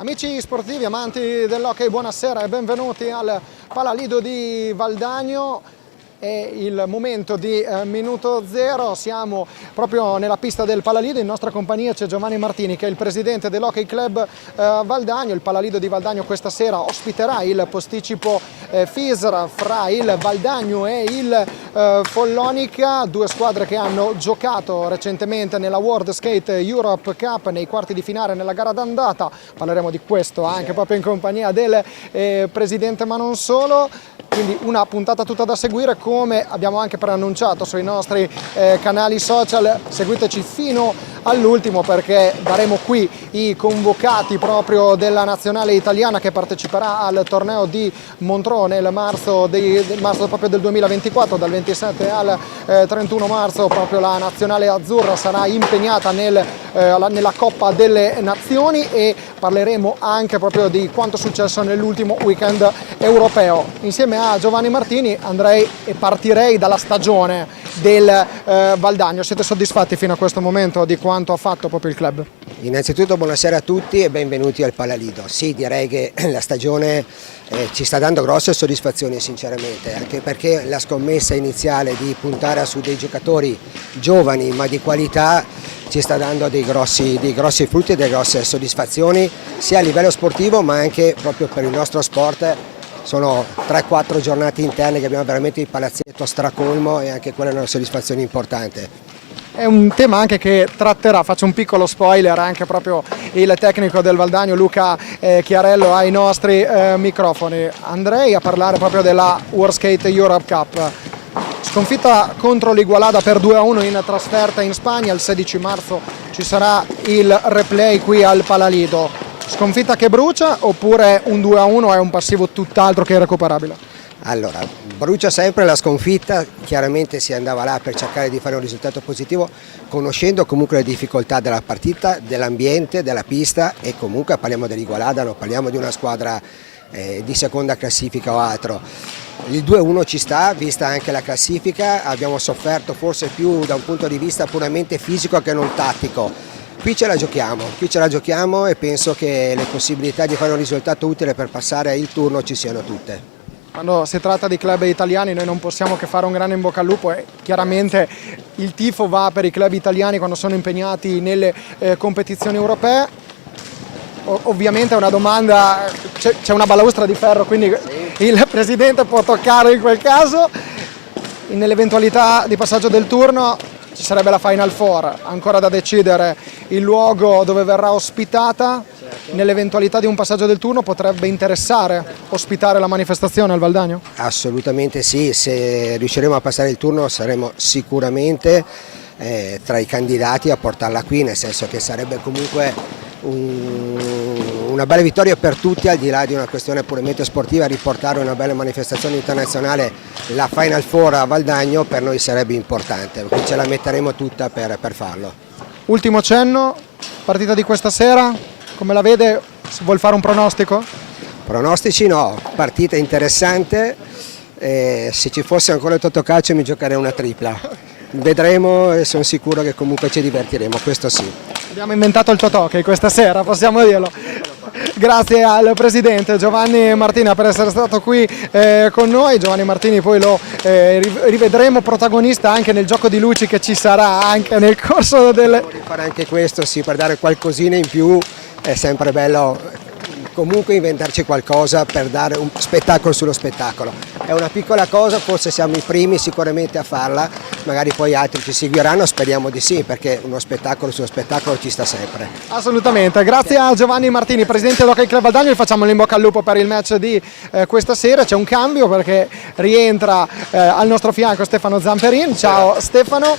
Amici sportivi, amanti dell'hockey, buonasera e benvenuti al Palalido di Valdagno. È il momento di minuto zero, siamo proprio nella pista del Palalido. In nostra compagnia c'è Giovanni Martini, che è il presidente dell'Hockey Club Valdagno. Il Palalido di Valdagno questa sera ospiterà il posticipo FISR fra il Valdagno e il Follonica, due squadre che hanno giocato recentemente nella World Skate Europe Cup nei quarti di finale nella gara d'andata. Parleremo di questo anche proprio in compagnia del presidente, ma non solo. Quindi una puntata tutta da seguire, come abbiamo anche preannunciato sui nostri canali social. Seguiteci fino all'ultimo, perché daremo qui i convocati proprio della nazionale italiana che parteciperà al torneo di Montreux nel marzo proprio del 2024, dal 27 al 31 marzo. Proprio la nazionale azzurra sarà impegnata nella Coppa delle Nazioni, e parleremo anche proprio di quanto è successo nell'ultimo weekend europeo. Insieme a Giovanni Martini partirei dalla stagione del Valdagno. Siete soddisfatti fino a questo momento di quanto ha fatto proprio il club? Innanzitutto buonasera a tutti e benvenuti al Palalido. Sì, direi che la stagione ci sta dando grosse soddisfazioni sinceramente, anche perché la scommessa iniziale di puntare su dei giocatori giovani ma di qualità ci sta dando dei grossi frutti e delle grosse soddisfazioni, sia a livello sportivo ma anche proprio per il nostro sport. Sono 3-4 giornate interne che abbiamo veramente il palazzetto stracolmo, e anche quella è una soddisfazione importante. È un tema anche che tratterà, faccio un piccolo spoiler, anche proprio il tecnico del Valdagno Luca Chiarello ai nostri microfoni. Andrei a parlare proprio della World Skate Europe Cup. Sconfitta contro l'Igualada per 2-1 in trasferta in Spagna. Il 16 marzo ci sarà il replay qui al Palalido. Sconfitta che brucia, oppure un 2-1 è un passivo tutt'altro che irrecuperabile? Allora, brucia sempre la sconfitta, chiaramente si andava là per cercare di fare un risultato positivo, conoscendo comunque le difficoltà della partita, dell'ambiente, della pista, e comunque parliamo dell'Igualada, non parliamo di una squadra di seconda classifica o altro. Il 2-1 ci sta, vista anche la classifica. Abbiamo sofferto forse più da un punto di vista puramente fisico che non tattico. Qui ce la giochiamo e penso che le possibilità di fare un risultato utile per passare il turno ci siano tutte. Quando si tratta di club italiani noi non possiamo che fare un grande in bocca al lupo, e chiaramente il tifo va per i club italiani quando sono impegnati nelle competizioni europee. Ovviamente è una domanda, c'è una balaustra di ferro, quindi il presidente può toccare in quel caso. Nell'eventualità di passaggio del turno ci sarebbe la Final Four, ancora da decidere il luogo dove verrà ospitata. Nell'eventualità di un passaggio del turno potrebbe interessare ospitare la manifestazione al Valdagno? Assolutamente sì, se riusciremo a passare il turno saremo sicuramente tra i candidati a portarla qui, nel senso che sarebbe comunque una bella vittoria per tutti, al di là di una questione puramente sportiva. Riportare una bella manifestazione internazionale, la Final Four a Valdagno, per noi sarebbe importante, quindi ce la metteremo tutta per farlo. Ultimo cenno, partita di questa sera, come la vede? Vuol fare un pronostico? Pronostici no, partita interessante, se ci fosse ancora il Totocalcio mi giocherei una tripla. Vedremo e sono sicuro che comunque ci divertiremo, questo sì. Abbiamo inventato il Tothockey questa sera, possiamo dirlo. Grazie al presidente Giovanni Martini per essere stato qui con noi. Giovanni Martini poi lo rivedremo protagonista anche nel gioco di luci che ci sarà anche nel corso del... Fare anche questo, sì, per dare qualcosina in più. È sempre bello comunque inventarci qualcosa per dare un spettacolo sullo spettacolo. È una piccola cosa, forse siamo i primi sicuramente a farla, magari poi altri ci seguiranno, speriamo di sì, perché uno spettacolo sullo spettacolo ci sta sempre. Assolutamente, grazie a Giovanni Martini, presidente dell'Hockey Club Valdagno. Gli facciamo l'in bocca al lupo per il match di questa sera. C'è un cambio perché rientra al nostro fianco Stefano Zamperin. Ciao Stefano,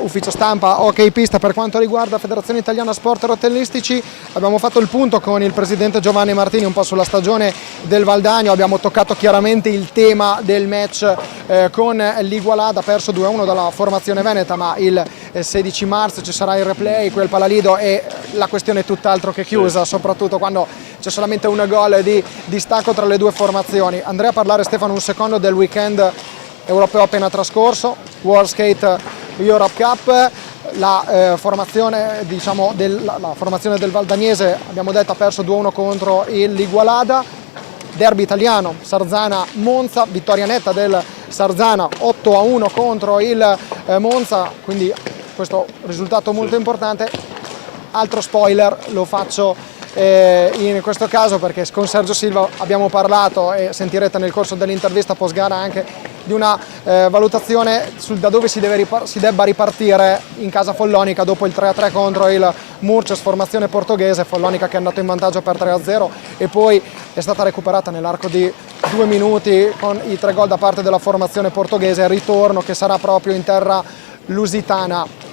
ufficio stampa Hockey Pista per quanto riguarda Federazione Italiana Sport Rotellistici. Abbiamo fatto il punto con il presidente Giovanni Martini un po' sulla stagione del Valdagno. Abbiamo toccato chiaramente il tema del match con l'Igualada, perso 2-1 dalla formazione veneta, ma il 16 marzo ci sarà il replay qui al Palalido e la questione è tutt'altro che chiusa, soprattutto quando c'è solamente un gol di distacco tra le due formazioni. Andrei a parlare, Stefano, un secondo del weekend europeo appena trascorso, World Skate Europe Cup. la formazione, diciamo, la formazione del Valdagnese, abbiamo detto, ha perso 2-1 contro il Ligualada. Derby italiano, Sarzana-Monza, vittoria netta del Sarzana 8-1 contro il Monza, quindi questo risultato molto importante. Altro spoiler lo faccio in questo caso, perché con Sergio Silva abbiamo parlato e sentirete nel corso dell'intervista post gara anche di una valutazione da dove si debba ripartire in casa Follonica dopo il 3-3 contro il Murces, formazione portoghese. Follonica che è andato in vantaggio per 3-0 e poi è stata recuperata nell'arco di 2 minuti con i 3 gol da parte della formazione portoghese. Ritorno che sarà proprio in terra lusitana.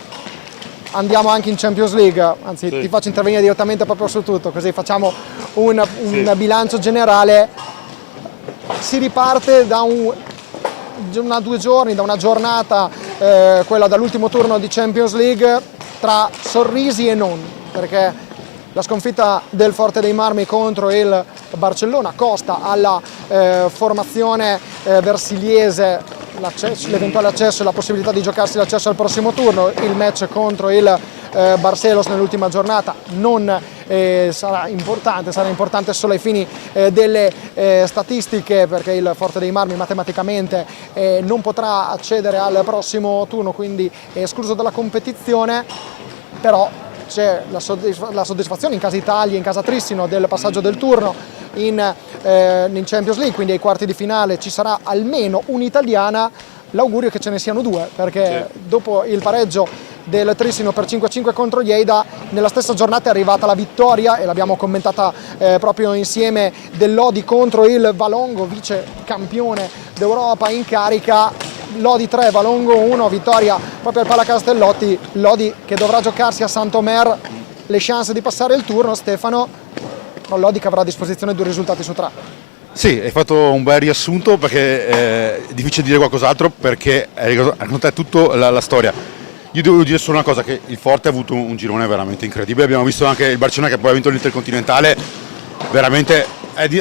Andiamo anche in Champions League, anzi ti faccio intervenire direttamente proprio su tutto, così facciamo un bilancio generale. Si riparte da 2 giorni, da una giornata, quella dall'ultimo turno di Champions League, tra sorrisi e non, perché la sconfitta del Forte dei Marmi contro il Barcellona costa alla formazione versiliese l'eventuale accesso e la possibilità di giocarsi l'accesso al prossimo turno. Il match contro il Barcelos nell'ultima giornata non sarà importante solo ai fini delle statistiche, perché il Forte dei Marmi matematicamente non potrà accedere al prossimo turno, quindi è escluso dalla competizione. Però c'è la soddisfazione in casa Italia, in casa Trissino, del passaggio del turno in Champions League, quindi ai quarti di finale ci sarà almeno un'italiana. L'augurio è che ce ne siano 2, perché dopo il pareggio del Trissino per 5-5 contro Lleida, nella stessa giornata è arrivata la vittoria, e l'abbiamo commentata proprio insieme, dell'Odi contro il Valongo, vice campione d'Europa in carica. Lodi 3, Valongo 1, vittoria proprio al Palacastellotti. Lodi che dovrà giocarsi a Saint-Omer le chance di passare il turno, Stefano, però Lodi che avrà a disposizione 2 risultati su 3. Sì, hai fatto un bel riassunto, perché è difficile dire qualcos'altro, perché hai raccontato tutta la storia. Io devo dire solo una cosa, che il Forte ha avuto un girone veramente incredibile. Abbiamo visto anche il Barcellona, che poi ha vinto l'Intercontinentale, veramente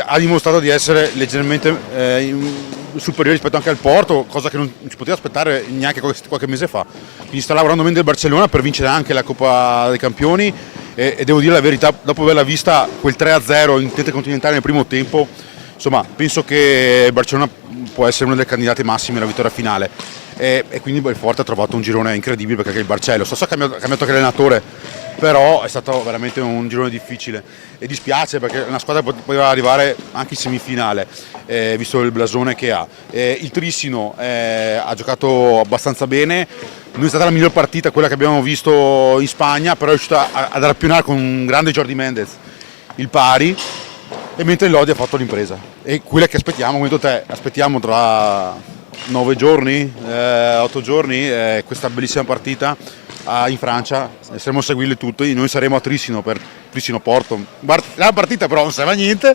ha dimostrato di essere leggermente superiore rispetto anche al Porto, cosa che non si poteva aspettare neanche qualche mese fa. Quindi sta lavorando bene del Barcellona per vincere anche la Coppa dei Campioni, e devo dire la verità, dopo averla vista quel 3-0 in Intercontinentale nel primo tempo, insomma, penso che il Barcellona può essere una delle candidate massime alla vittoria finale, e quindi il Forte ha trovato un girone incredibile, perché il Barcellona ha cambiato anche allenatore, però è stato veramente un girone difficile, e dispiace perché una squadra poteva arrivare anche in semifinale, visto il blasone che ha. Il Trissino ha giocato abbastanza bene, non è stata la miglior partita quella che abbiamo visto in Spagna, però è riuscita ad arpionare con un grande Jordi Mendez il pari, e mentre Lodi ha fatto l'impresa, e quella che aspettiamo, come hai detto te, aspettiamo tra 9 giorni, 8 giorni, questa bellissima partita in Francia. Saremo a seguirle tutte, noi saremo a Trissino per Trissino-Porto. La partita però non serve a niente,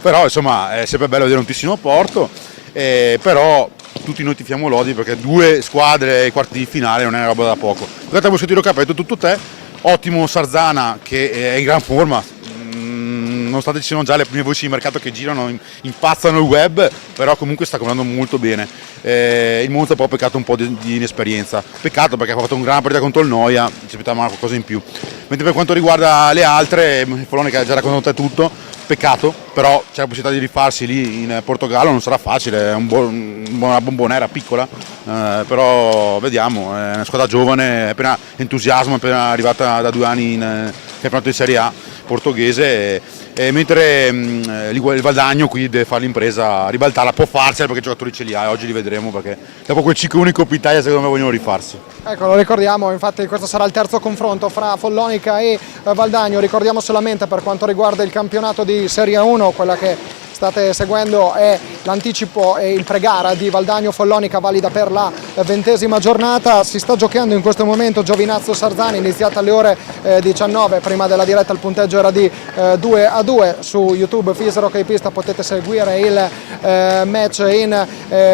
però insomma è sempre bello vedere un Trissino-Porto, però tutti noi tifiamo Lodi, perché 2 squadre ai quarti di finale non è una roba da poco. Guardate, avevo sentito capito tutto te, ottimo Sarzana che è in gran forma. Nonostante ci siano già le prime voci di mercato che girano, impazzano il web, però comunque sta andando molto bene. Il Monza poi ha peccato un po' di inesperienza, peccato perché ha fatto una gran partita contro il Noia, ci aspettavamo qualcosa in più. Mentre per quanto riguarda le altre, Follonica ha già raccontato tutto, peccato, però c'è la possibilità di rifarsi lì in Portogallo, non sarà facile, è una bombonera piccola, però vediamo, è una squadra giovane, è appena entusiasmo, è appena arrivata da 2 anni in campionato di Serie A portoghese, mentre il Valdagno qui deve fare l'impresa, ribaltarla, può farsela perché i giocatori ce li ha, e oggi li vedremo, perché dopo quel 5-1 in Coppa Italia secondo me vogliono rifarsi. Ecco, lo ricordiamo, infatti questo sarà il terzo confronto fra Follonica e Valdagno. Ricordiamo solamente, per quanto riguarda il campionato di Serie 1, quella che state seguendo è l'anticipo e il pre-gara di Valdagno-Follonica, valida per la 20ª giornata. Si sta giocando in questo momento Giovinazzo-Sarzana, iniziata alle ore 19, prima della diretta il punteggio era di 2-2. Su YouTube Fisaro Hockey Pista potete seguire il match in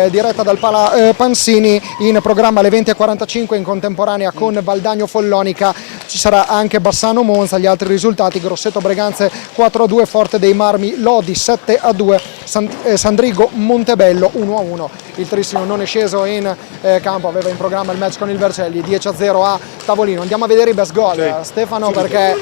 diretta dal Pala Pansini, in programma alle 20:45 in contemporanea con Valdagno-Follonica. Ci sarà anche Bassano-Monza. Gli altri risultati: Grosseto Breganze 4-2, Forte dei Marmi Lodi 7-2, 2, Sandrigo Montebello 1-1. Il Trissino non è sceso in campo, aveva in programma il match con il Vercelli, 10-0 a tavolino. Andiamo a vedere i best goal, Stefano, perché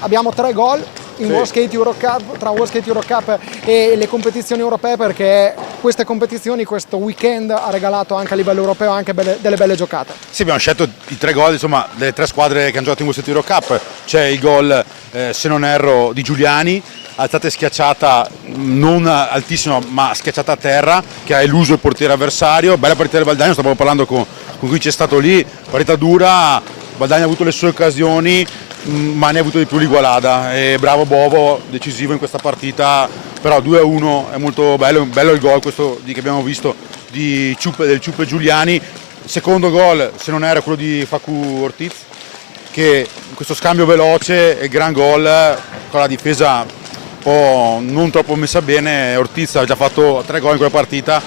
abbiamo 3 gol in World Skate Euro Cup, tra World Skate Euro Cup e le competizioni europee, perché queste competizioni, questo weekend ha regalato anche a livello europeo anche delle belle giocate. Sì, abbiamo scelto i 3 gol, insomma, delle 3 squadre che hanno giocato in World Skate Euro Cup. C'è il gol, se non erro, di Giuliani, alzata e schiacciata, non altissima ma schiacciata a terra, che ha eluso il portiere avversario. Bella partita del Valdagno, stavo parlando con cui c'è stato lì, partita dura, Valdagno ha avuto le sue occasioni, ma ne ha avuto di più l'Igualada, e bravo Bovo, decisivo in questa partita, però 2-1 è molto bello il gol questo che abbiamo visto del Ciuppe Giuliani. Secondo gol, se non era, quello di Facu Ortiz, che questo scambio veloce e gran gol con la difesa un po' non troppo messa bene. Ortiz ha già fatto 3 gol in quella partita,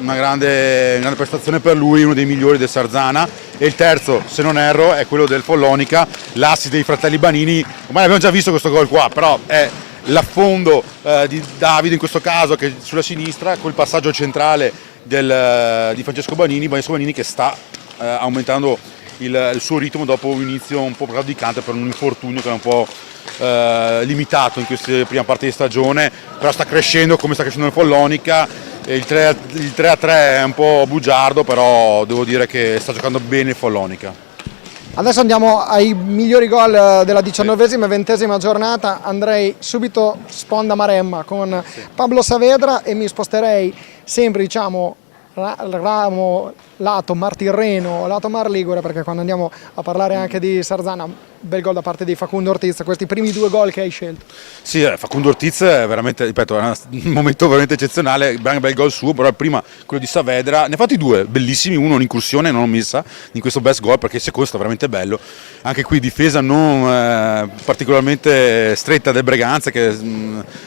una grande prestazione per lui, uno dei migliori del Sarzana. E il terzo, se non erro, è quello del Follonica, l'assist dei fratelli Banini. Ormai abbiamo già visto questo gol qua, però è l'affondo di Davide in questo caso, che sulla sinistra, col passaggio centrale di Francesco Banini che sta aumentando il suo ritmo dopo un inizio un po' claudicante per un infortunio che era un po' limitato in queste prime parti di stagione, però sta crescendo come sta crescendo il Follonica. Il 3-3 è un po' bugiardo, però devo dire che sta giocando bene il Follonica. Adesso andiamo ai migliori gol della 19esima e 20esima giornata. Andrei subito sponda Maremma con Pablo Saavedra e mi sposterei sempre, diciamo, ramo lato Mar Tirreno, lato Mar Ligure, perché quando andiamo a parlare anche di Sarzana, bel gol da parte di Facundo Ortiz, questi primi 2 gol che hai scelto. Sì, Facundo Ortiz è veramente, ripeto, è un momento veramente eccezionale, un bel gol suo, però prima quello di Saavedra, ne ha fatti 2 bellissimi, uno un'incursione non l'ho messa in questo best goal, perché il secondo sta veramente bello. Anche qui difesa non particolarmente stretta del Breganza, che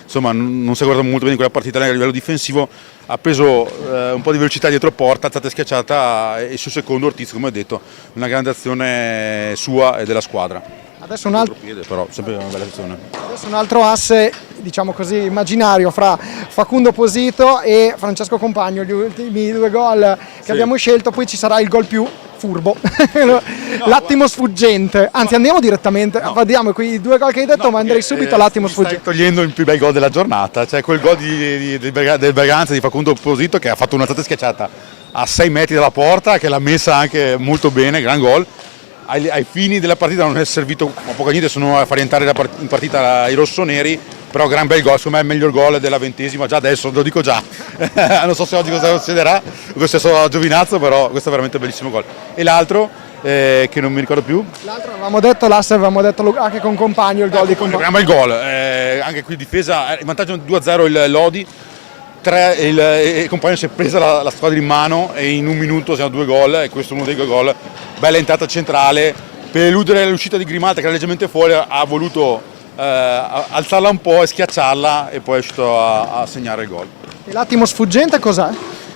insomma non si è guardato molto bene in quella partita a livello difensivo, ha preso un po' di velocità dietro porta, alzata e schiacciata, e sul secondo Ortiz, come ho detto, una grande azione sua e della squadra. Adesso un altro piede, però sempre una bella azione. Adesso un altro asse, diciamo così, immaginario fra Facundo Posito e Francesco Compagno, gli ultimi 2 gol che abbiamo scelto. Poi ci sarà il gol più furbo, l'attimo sfuggente, anzi andiamo direttamente, vediamo quei 2 gol che hai detto, ma andrei subito all'attimo sfuggente. Stai togliendo il più bel gol della giornata, cioè quel gol del Berganza di Facundo Posito, che ha fatto un'alzata schiacciata a 6 metri dalla porta, che l'ha messa anche molto bene, gran gol. Ai fini della partita non è servito a poco niente, sono a far entrare in partita i rossoneri, però gran bel gol, secondo me è il miglior gol della 20esima, già adesso lo dico già. Non so se oggi cosa succederà, questo è solo Giovinazzo, però questo è veramente un bellissimo gol. E l'altro, che non mi ricordo più. L'altro avevamo detto l'asse, avevamo detto anche con Compagno il gol di Compagno. Gran bel gol, anche qui difesa, in vantaggio 2-0 il Lodi. Il Compagno si è presa la squadra in mano e in un minuto siamo 2 gol, e questo è uno dei 2 gol. Bella entrata centrale, per eludere l'uscita di Grimaldi, che era leggermente fuori, ha voluto alzarla un po' e schiacciarla, e poi è riuscito a segnare il gol. E l'attimo sfuggente cos'è?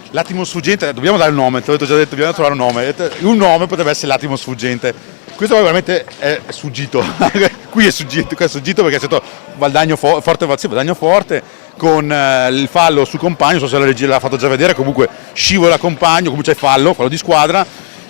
L'attimo sfuggente, dobbiamo dare il nome, te l'ho già detto, dobbiamo trovare un nome. Un nome potrebbe essere l'attimo sfuggente. Questo veramente è sfuggito. Qui è sfuggito perché è stato Valdagno forte con il fallo sul Compagno, non so se la regia l'ha fatto già vedere, comunque scivola Compagno, comunque c'è fallo di squadra,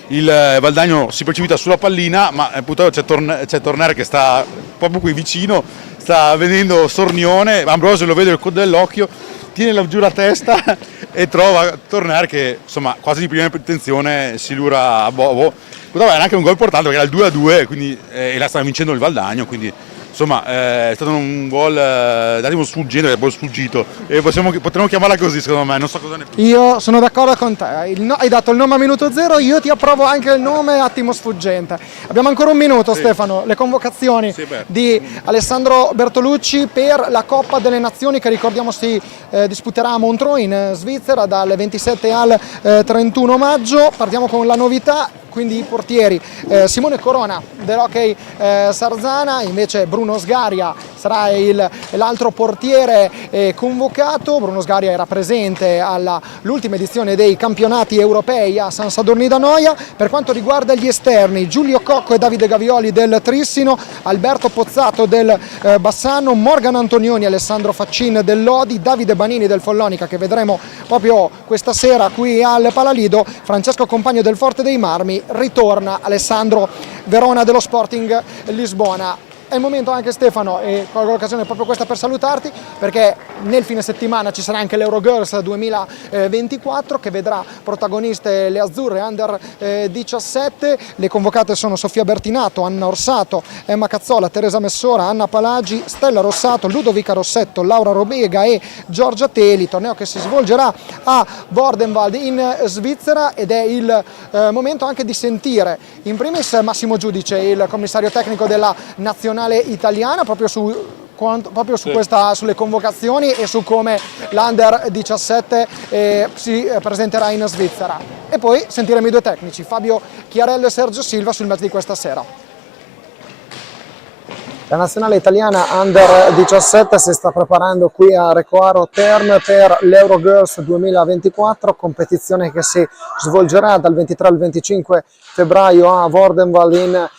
il Valdagno si precipita sulla pallina, ma purtroppo c'è Torner che sta proprio qui vicino, sta vedendo Sornione, Ambrosio lo vede col dell'occhio, tiene giù la testa e trova Torner che insomma quasi di prima intenzione si lura a Bovo. Però era anche un gol importante perché era il 2-2, quindi, e la stava vincendo il Valdagno, quindi insomma è stato un gol d'attimo sfuggente, è un po' sfuggito, e potremmo chiamarla così secondo me, non so cosa ne pensi. Io sono d'accordo con te, hai dato il nome a minuto 0, io ti approvo anche il nome attimo sfuggente. Abbiamo ancora un minuto, sì. Stefano, le convocazioni di Alessandro Bertolucci per la Coppa delle Nazioni, che ricordiamo si disputerà a Montreux in Svizzera dal 27 al 31 maggio. Partiamo con la novità, quindi i portieri Simone Corona dell'Hockey Sarzana, invece Bruno Sgaria sarà l'altro portiere convocato. Bruno Sgaria era presente all'ultima edizione dei campionati europei a San Sadurní d'Anoia. Per quanto riguarda gli esterni, Giulio Cocco e Davide Gavioli del Trissino, Alberto Pozzato del Bassano, Morgan Antonioni e Alessandro Faccin del Lodi, Davide Banini del Follonica, che vedremo proprio questa sera qui al Palalido, Francesco Compagno del Forte dei Marmi, ritorna Alessandro Verona dello Sporting Lisbona. È il momento anche, Stefano, e colgo l'occasione proprio questa per salutarti, perché nel fine settimana ci sarà anche l'Eurogirls 2024 che vedrà protagoniste le azzurre Under 17. Le convocate sono Sofia Bertinato, Anna Orsato, Emma Cazzola, Teresa Messora, Anna Palagi, Stella Rossato, Ludovica Rossetto, Laura Robega e Giorgia Teli. Torneo che si svolgerà a Wordenwald in Svizzera, ed è il momento anche di sentire in primis Massimo Giudice, il commissario tecnico della nazionale italiana, proprio sulle convocazioni e su come l'Under 17 si presenterà in Svizzera. E poi sentiremo i due tecnici, Fabio Chiarello e Sergio Silva, sul match di questa sera. La nazionale italiana Under 17 si sta preparando qui a Recoaro Terme per l'Eurogirls 2024, competizione che si svolgerà dal 23 al 25 febbraio a Wordenwald in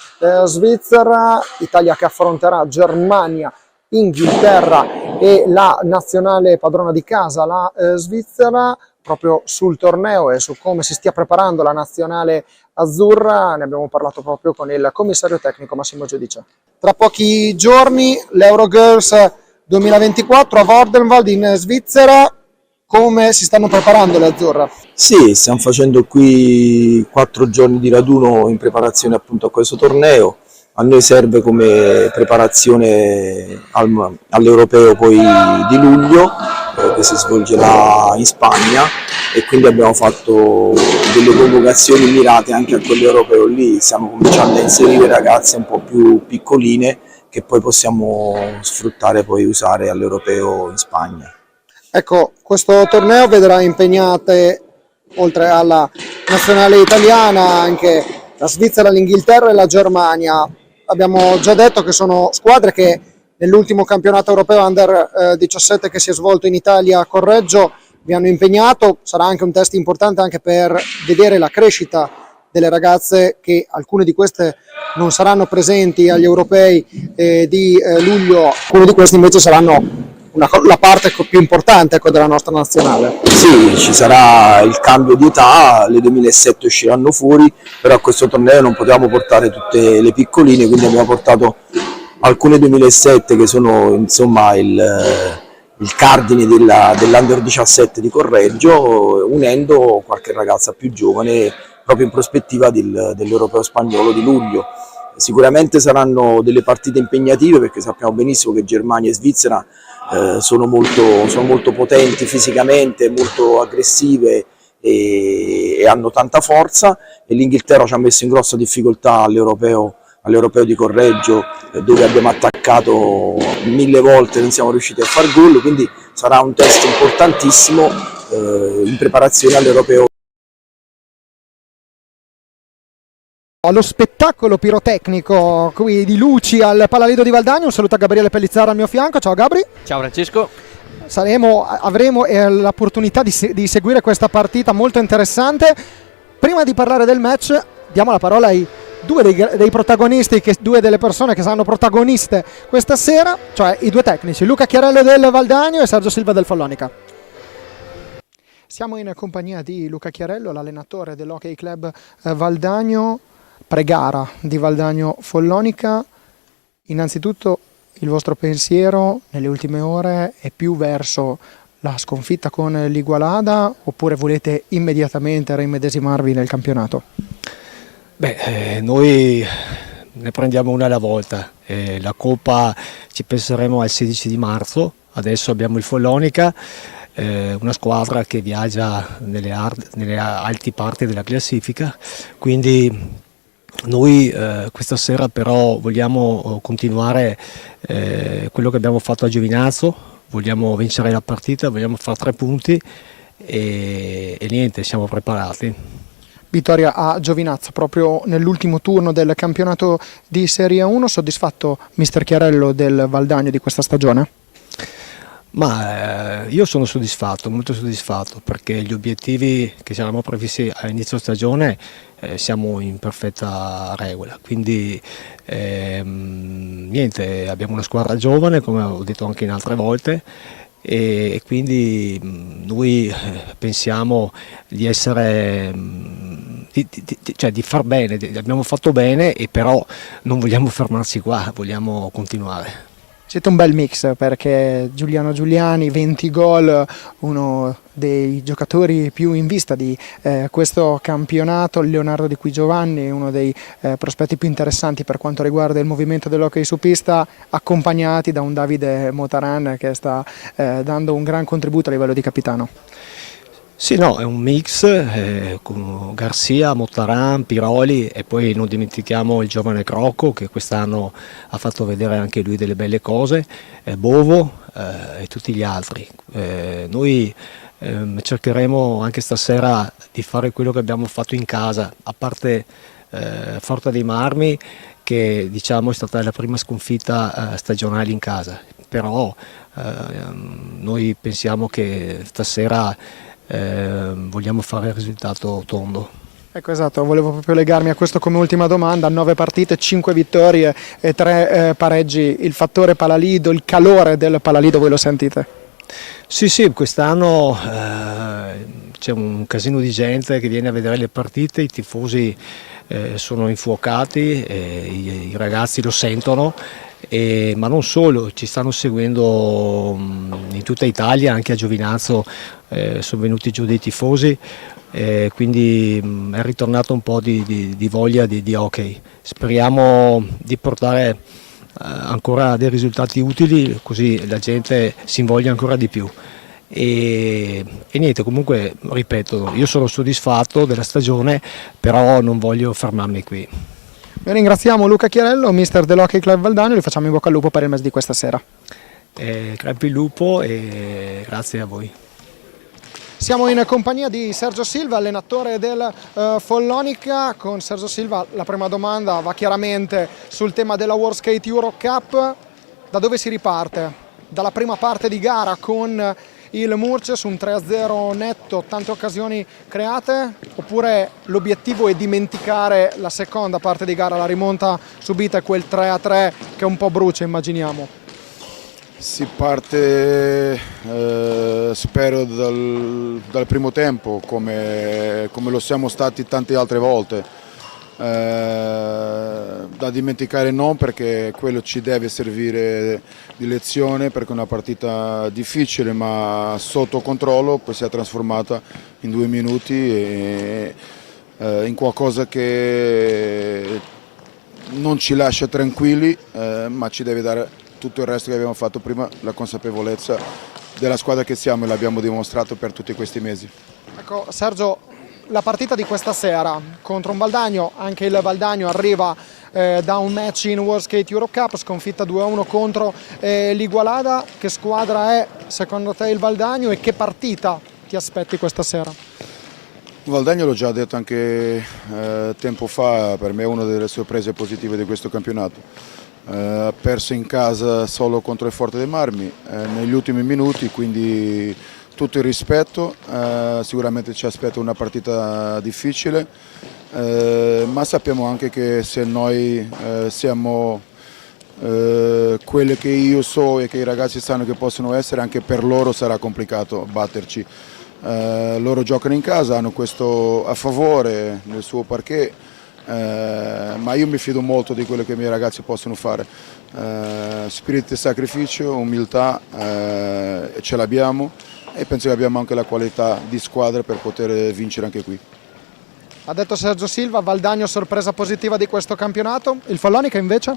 Svizzera. Italia che affronterà Germania, Inghilterra e la nazionale padrona di casa, la Svizzera. Proprio sul torneo e su come si stia preparando la nazionale azzurra ne abbiamo parlato proprio con il commissario tecnico Massimo Giudice. Tra pochi giorni l'Eurogirls 2024 a Wordenwald in Svizzera. Come si stanno preparando le azzurre? Sì, stiamo facendo qui 4 giorni di raduno in preparazione appunto a questo torneo. A noi serve come preparazione all'Europeo poi di luglio, che si svolgerà in Spagna, e quindi abbiamo fatto delle convocazioni mirate anche a quell'Europeo lì. Stiamo cominciando a inserire ragazze un po' più piccoline che poi possiamo sfruttare, poi usare all'Europeo in Spagna. Ecco, questo torneo vedrà impegnate, oltre alla nazionale italiana, anche la Svizzera, l'Inghilterra e la Germania. Abbiamo già detto che sono squadre che nell'ultimo campionato europeo Under 17 che si è svolto in Italia a Correggio vi hanno impegnato. Sarà anche un test importante anche per vedere la crescita delle ragazze, che alcune di queste non saranno presenti agli europei di luglio, alcune di queste invece saranno la parte più importante, ecco, della nostra nazionale. Sì, ci sarà il cambio di età, le 2007 usciranno fuori, però a questo torneo non potevamo portare tutte le piccoline, quindi abbiamo portato alcune 2007 che sono insomma il cardine dell'Under 17 di Correggio, unendo qualche ragazza più giovane proprio in prospettiva dell'Europeo spagnolo di luglio. Sicuramente saranno delle partite impegnative, perché sappiamo benissimo che Germania e Svizzera sono molto potenti fisicamente, molto aggressive e hanno tanta forza, e l'Inghilterra ci ha messo in grossa difficoltà all'Europeo di Correggio, dove abbiamo attaccato 1000 volte e non siamo riusciti a far gol, quindi sarà un test importantissimo in preparazione all'Europeo. Allo spettacolo pirotecnico qui di luci al Palalido di Valdagno. Un saluto a Gabriele Pellizzaro al mio fianco. Ciao Gabri. Ciao Francesco. Avremo l'opportunità di seguire questa partita molto interessante. Prima di parlare del match diamo la parola ai due dei protagonisti, due delle persone che saranno protagoniste questa sera, cioè i due tecnici, Luca Chiarello del Valdagno e Sergio Silva del Follonica. Siamo in compagnia di Luca Chiarello, l'allenatore dell'Hockey Club Valdagno, pre-gara di Valdagno Follonica. Innanzitutto il vostro pensiero nelle ultime ore è più verso la sconfitta con l'Igualada, oppure volete immediatamente reimmedesimarvi nel campionato? Noi ne prendiamo una alla volta. La Coppa ci penseremo al 16 di marzo, adesso abbiamo il Follonica, una squadra che viaggia nelle alte parti della classifica, quindi noi questa sera però vogliamo continuare quello che abbiamo fatto a Giovinazzo, vogliamo vincere la partita, vogliamo fare 3 punti e niente, siamo preparati. vittoria a Giovinazzo proprio nell'ultimo turno del campionato di Serie 1. Soddisfatto mister Chiarello del Valdagno di questa stagione? Ma io sono soddisfatto, molto soddisfatto, perché gli obiettivi che ci eravamo prefissi a inizio stagione siamo in perfetta regola, quindi niente, abbiamo una squadra giovane, come ho detto anche in altre volte, e quindi noi pensiamo di essere, cioè di far bene, abbiamo fatto bene, e però non vogliamo fermarci qua, vogliamo continuare. Siete un bel mix, perché Giuliano Giuliani, 20 gol, uno dei giocatori più in vista di questo campionato, Leonardo Di Qui Giovanni, uno dei prospetti più interessanti per quanto riguarda il movimento dell'hockey su pista, accompagnati da un Davide Motaran che sta dando un gran contributo a livello di capitano. Sì, no, è un mix con Garcia, Mottaran, Piroli, e poi non dimentichiamo il giovane Crocco che quest'anno ha fatto vedere anche lui delle belle cose, Bovo e tutti gli altri. Noi cercheremo anche stasera di fare quello che abbiamo fatto in casa, a parte Forte dei Marmi, che diciamo è stata la prima sconfitta stagionale in casa, però noi pensiamo che stasera vogliamo fare il risultato tondo. Ecco, esatto, volevo proprio legarmi a questo come ultima domanda. 9 partite, 5 vittorie e 3 pareggi. Il fattore Palalido, il calore del Palalido, voi lo sentite? Sì, quest'anno c'è un casino di gente che viene a vedere le partite, i tifosi sono infuocati, i ragazzi lo sentono, ma non solo, ci stanno seguendo in tutta Italia, anche a Giovinazzo sono venuti giù dei tifosi, quindi è ritornato un po' di voglia di hockey. Speriamo di portare ancora dei risultati utili, così la gente si invoglia ancora di più. E niente, comunque ripeto, io sono soddisfatto della stagione, però non voglio fermarmi qui. Noi ringraziamo Luca Chiarello, mister dell'Hockey Club Valdagno, gli facciamo in bocca al lupo per il match di questa sera. Crepi il lupo e grazie a voi. Siamo in compagnia di Sergio Silva, allenatore del Follonica. Con Sergio Silva la prima domanda va chiaramente sul tema della World Skate Euro Cup. Da dove si riparte? Dalla prima parte di gara con il Murcia su un 3-0 netto, tante occasioni create, oppure l'obiettivo è dimenticare la seconda parte di gara, la rimonta subita e quel 3-3 che un po' brucia, immaginiamo? Si parte, spero, dal primo tempo, come lo siamo stati tante altre volte. Da dimenticare non, perché quello ci deve servire di lezione, perché è una partita difficile ma sotto controllo, poi si è trasformata in 2 minuti e in qualcosa che non ci lascia tranquilli, ma ci deve dare tutto il resto che abbiamo fatto prima, la consapevolezza della squadra che siamo, e l'abbiamo dimostrato per tutti questi mesi. Ecco Sergio, la partita di questa sera contro un Valdagno, anche il Valdagno arriva da un match in World Skate Euro Cup, sconfitta 2-1 contro l'Igualada. Che squadra è secondo te il Valdagno e che partita ti aspetti questa sera? Valdagno, l'ho già detto anche tempo fa, per me è una delle sorprese positive di questo campionato. Ha perso in casa solo contro il Forte dei Marmi negli ultimi minuti, quindi tutto il rispetto, sicuramente ci aspetta una partita difficile, ma sappiamo anche che se noi siamo quelle che io so e che i ragazzi sanno che possono essere, anche per loro sarà complicato batterci. Loro giocano in casa, hanno questo a favore nel suo parquet, ma io mi fido molto di quello che i miei ragazzi possono fare. Spirito di sacrificio, umiltà, ce l'abbiamo, e penso che abbiamo anche la qualità di squadra per poter vincere anche qui. Ha detto Sergio Silva, Valdagno sorpresa positiva di questo campionato, il Follonica invece?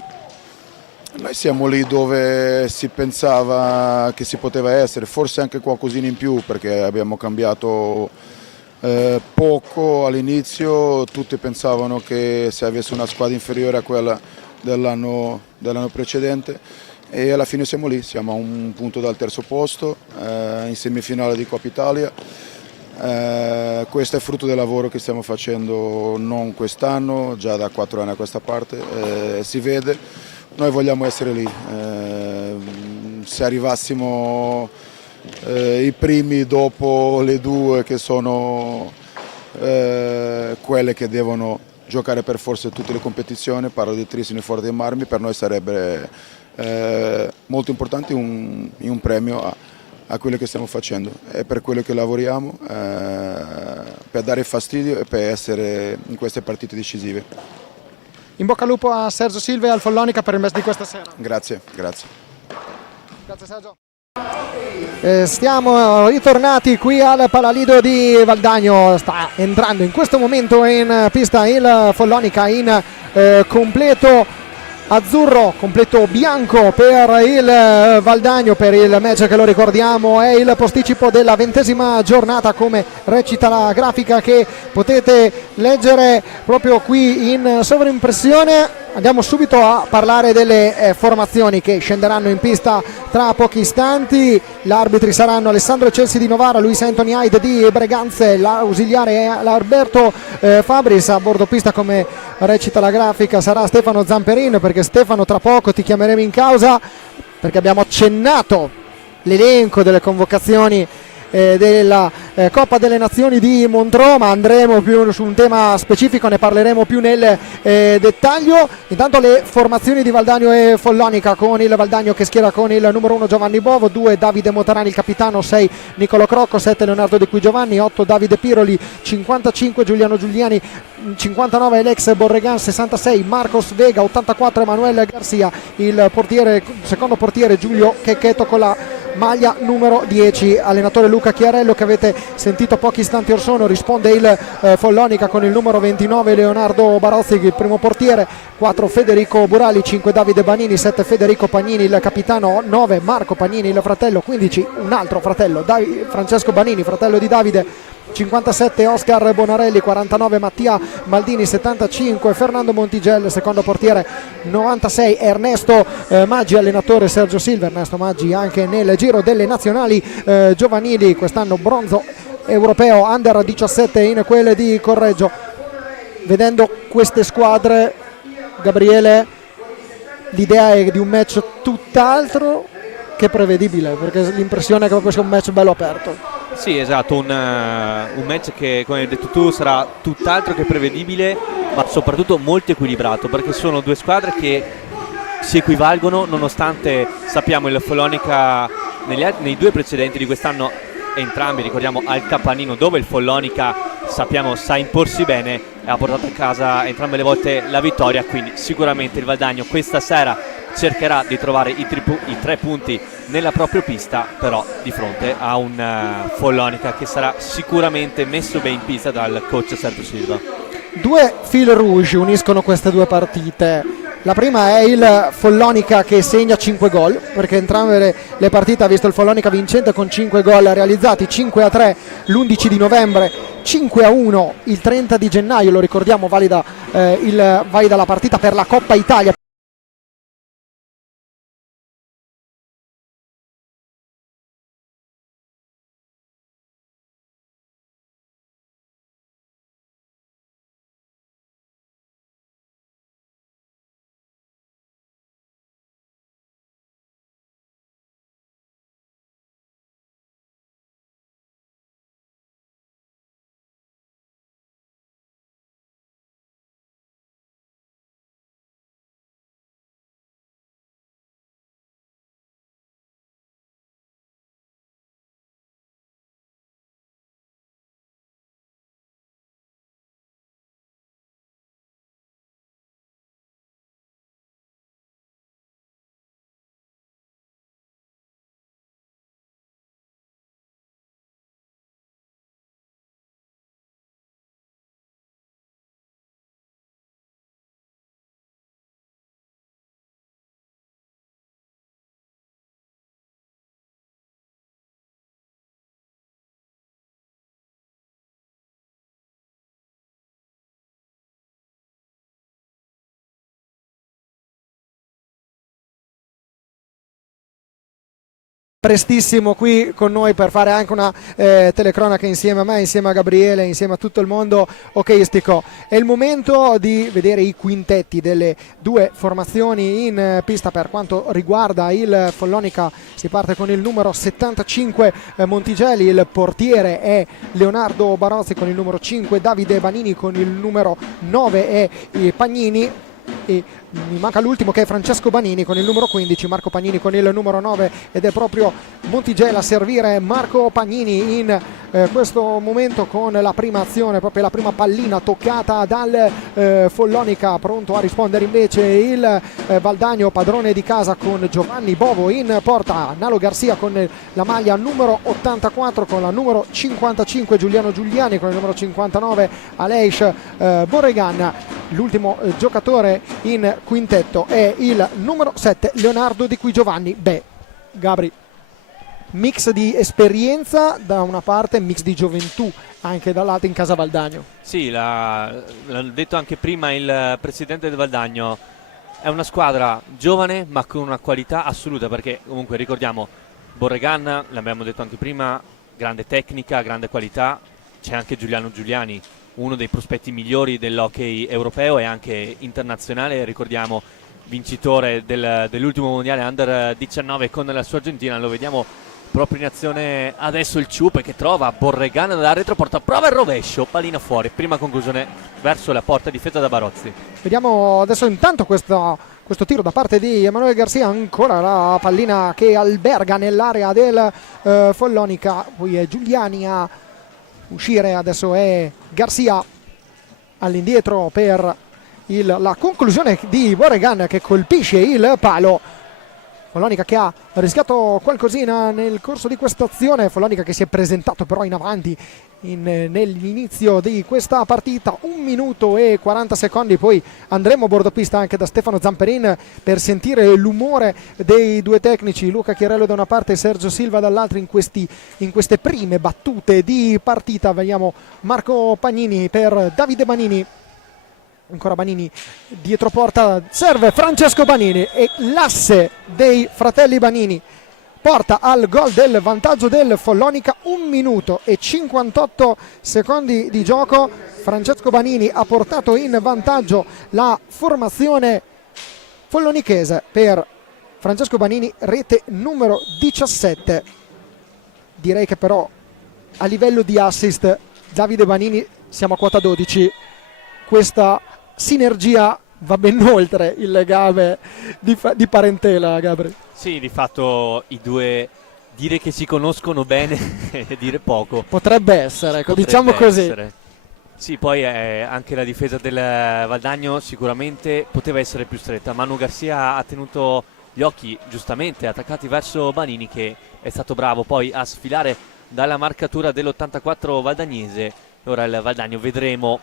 Noi siamo lì dove si pensava che si poteva essere, forse anche qualcosina in più, perché abbiamo cambiato poco all'inizio. Tutti pensavano che se avesse una squadra inferiore a quella dell'anno precedente, e alla fine siamo lì, siamo a un punto dal terzo posto, in semifinale di Coppa Italia, Questo è frutto del lavoro che stiamo facendo non quest'anno, già da 4 anni a questa parte, si vede, noi vogliamo essere lì. Se arrivassimo i primi dopo le due che sono quelle che devono giocare per forza tutte le competizioni, parlo di Trissino e Forte dei Marmi, per noi sarebbe molto importante un premio a quello che stiamo facendo, è per quello che lavoriamo, per dare fastidio e per essere in queste partite decisive. In bocca al lupo a Sergio Silva e al Follonica per il match di questa sera. Grazie, grazie. Grazie Sergio. Stiamo ritornati qui al Palalido di Valdagno, sta entrando in questo momento in pista il Follonica in completo azzurro, completo bianco per il Valdagno, per il match che lo ricordiamo è il posticipo della 20ª giornata, come recita la grafica che potete leggere proprio qui in sovraimpressione. Andiamo subito a parlare delle formazioni che scenderanno in pista tra pochi istanti. Gli arbitri saranno Alessandro Celsi di Novara, Luis Anthony Hyde di Breganze, l'ausiliare è Alberto Fabris. A bordo pista, come recita la grafica, sarà Stefano Zamperin, perché Stefano tra poco ti chiameremo in causa, perché abbiamo accennato l'elenco delle convocazioni della Coppa delle Nazioni di Montreux, ma andremo più su un tema specifico, ne parleremo più nel dettaglio. Intanto le formazioni di Valdagno e Follonica, con il Valdagno che schiera con il numero 1 Giovanni Bovo, 2 Davide Motarani il capitano, 6 Niccolò Crocco, 7 Leonardo Di Qui Giovanni, 8 Davide Piroli, 55 Giuliano Giuliani, 59 Alex Borregan, 66 Marcos Vega, 84 Emanuele Garcia, il secondo portiere Giulio Checchetto con la maglia numero 10. Allenatore Luca Chiarello, che avete sentito pochi istanti or sono, risponde il Follonica con il numero 29 Leonardo Barozzi, il primo portiere, 4 Federico Burali, 5 Davide Banini, 7 Federico Pagnini il capitano, 9 Marco Pagnini il fratello, 15 un altro fratello Francesco Banini, fratello di Davide, 57 Oscar Bonarelli, 49 Mattia Maldini, 75 Fernando Montigel, secondo portiere, 96 Ernesto Maggi, allenatore Sergio Silva. Ernesto Maggi anche nel giro delle nazionali giovanili, quest'anno bronzo europeo under 17 in quelle di Correggio. Vedendo queste squadre, Gabriele, l'idea è di un match tutt'altro che prevedibile, perché l'impressione è che proprio sia un match bello aperto. Sì, esatto, un match che, come hai detto tu, sarà tutt'altro che prevedibile, ma soprattutto molto equilibrato, perché sono due squadre che si equivalgono, nonostante sappiamo il Follonica nei due precedenti di quest'anno, entrambi ricordiamo al Capannino, dove il Follonica sappiamo sa imporsi bene e ha portato a casa entrambe le volte la vittoria, quindi sicuramente il Valdagno questa sera cercherà di trovare i 3 punti nella propria pista, però di fronte a un Follonica che sarà sicuramente messo bene in pista dal coach Sergio Silva. Due fil rouge uniscono queste due partite. La prima è il Follonica che segna 5 gol, perché entrambe le partite ha visto il Follonica vincente con 5 gol realizzati, 5-3 l'11 di novembre, 5-1 il 30 di gennaio, lo ricordiamo, valida la partita per la Coppa Italia. prestissimo qui con noi per fare anche una telecronaca insieme a me, insieme a Gabriele, insieme a tutto il mondo hockeyistico. È il momento di vedere i quintetti delle due formazioni in pista. Per quanto riguarda il Follonica si parte con il numero 75 Montigelli, il portiere è Leonardo Barozzi con il numero 5, Davide Banini con il numero 9 e Pagnini, e mi manca l'ultimo che è Francesco Banini con il numero 15, Marco Pagnini con il numero 9 ed è proprio Montigelli a servire Marco Pagnini in questo momento con la prima azione, proprio la prima pallina toccata dal Follonica. Pronto a rispondere invece il Valdagno, padrone di casa, con Giovanni Bovo in porta, Nalo Garcia con la maglia numero 84, con la numero 55 Giuliano Giuliani, con il numero 59 Aleix Borregan. L'ultimo giocatore in quintetto è il numero 7 Leonardo Di Qui Giovanni. Gabri, mix di esperienza da una parte, mix di gioventù anche dall'altra in casa Valdagno. Sì, l'ha detto anche prima il presidente del Valdagno, è una squadra giovane ma con una qualità assoluta, perché comunque ricordiamo Borregan, l'abbiamo detto anche prima, grande tecnica, grande qualità. C'è anche Giuliano Giuliani, uno dei prospetti migliori dell'hockey europeo e anche internazionale, ricordiamo vincitore dell'ultimo mondiale Under 19 con la sua Argentina. Lo vediamo proprio in azione adesso, il Ciupe che trova Borregan dalla retroporta, prova il rovescio, pallina fuori, prima conclusione verso la porta difesa da Barozzi. Vediamo adesso intanto questo tiro da parte di Emanuele Garcia, ancora la pallina che alberga nell'area del Follonica, poi è Giuliani a uscire, adesso è Garcia all'indietro per la conclusione di Borregan che colpisce il palo. Follonica che ha rischiato qualcosina nel corso di questa azione, Follonica che si è presentato però in avanti nell'inizio di questa partita. 1 minuto e 40 secondi, poi andremo a bordo pista anche da Stefano Zamperin per sentire l'umore dei due tecnici, Luca Chiarello da una parte e Sergio Silva dall'altra in queste prime battute di partita. Vediamo Marco Pagnini per Davide Banini, ancora Banini dietro porta, serve Francesco Banini e l'asse dei fratelli Banini porta al gol del vantaggio del Follonica. 1 minuto e 58 secondi di gioco, Francesco Banini ha portato in vantaggio la formazione follonichese. Per Francesco Banini rete numero 17. Direi che però a livello di assist Davide Banini siamo a quota 12. Questa sinergia va ben oltre il legame di parentela, Gabri. Sì, di fatto i due, dire che si conoscono bene e dire poco. Potrebbe essere, diciamo così. Essere. Sì, poi anche la difesa del Valdagno sicuramente poteva essere più stretta. Manu Garcia ha tenuto gli occhi giustamente attaccati verso Banini, che è stato bravo poi a sfilare dalla marcatura dell'84 valdagnese. Ora il Valdagno, vedremo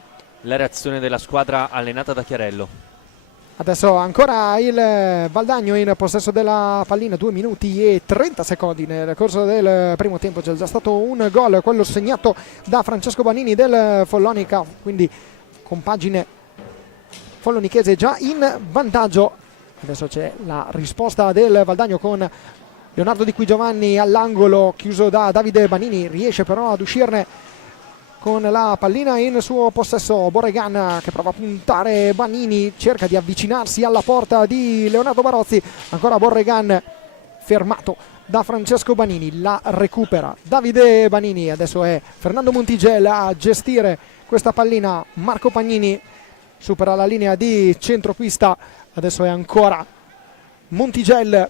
la reazione della squadra allenata da Chiarello. Adesso ancora il Valdagno in possesso della pallina, 2 minuti e 30 secondi nel corso del primo tempo. C'è già stato un gol, quello segnato da Francesco Banini del Follonica, quindi compagine follonichese già in vantaggio. Adesso c'è la risposta del Valdagno con Leonardo Di Qui Giovanni all'angolo, chiuso da Davide Banini, riesce però ad uscirne con la pallina in suo possesso. Borregan che prova a puntare Banini, cerca di avvicinarsi alla porta di Leonardo Barozzi, ancora Borregan fermato da Francesco Banini, la recupera Davide Banini. Adesso è Fernando Montigelli a gestire questa pallina, Marco Pagnini supera la linea di centropista, adesso è ancora Montigelli,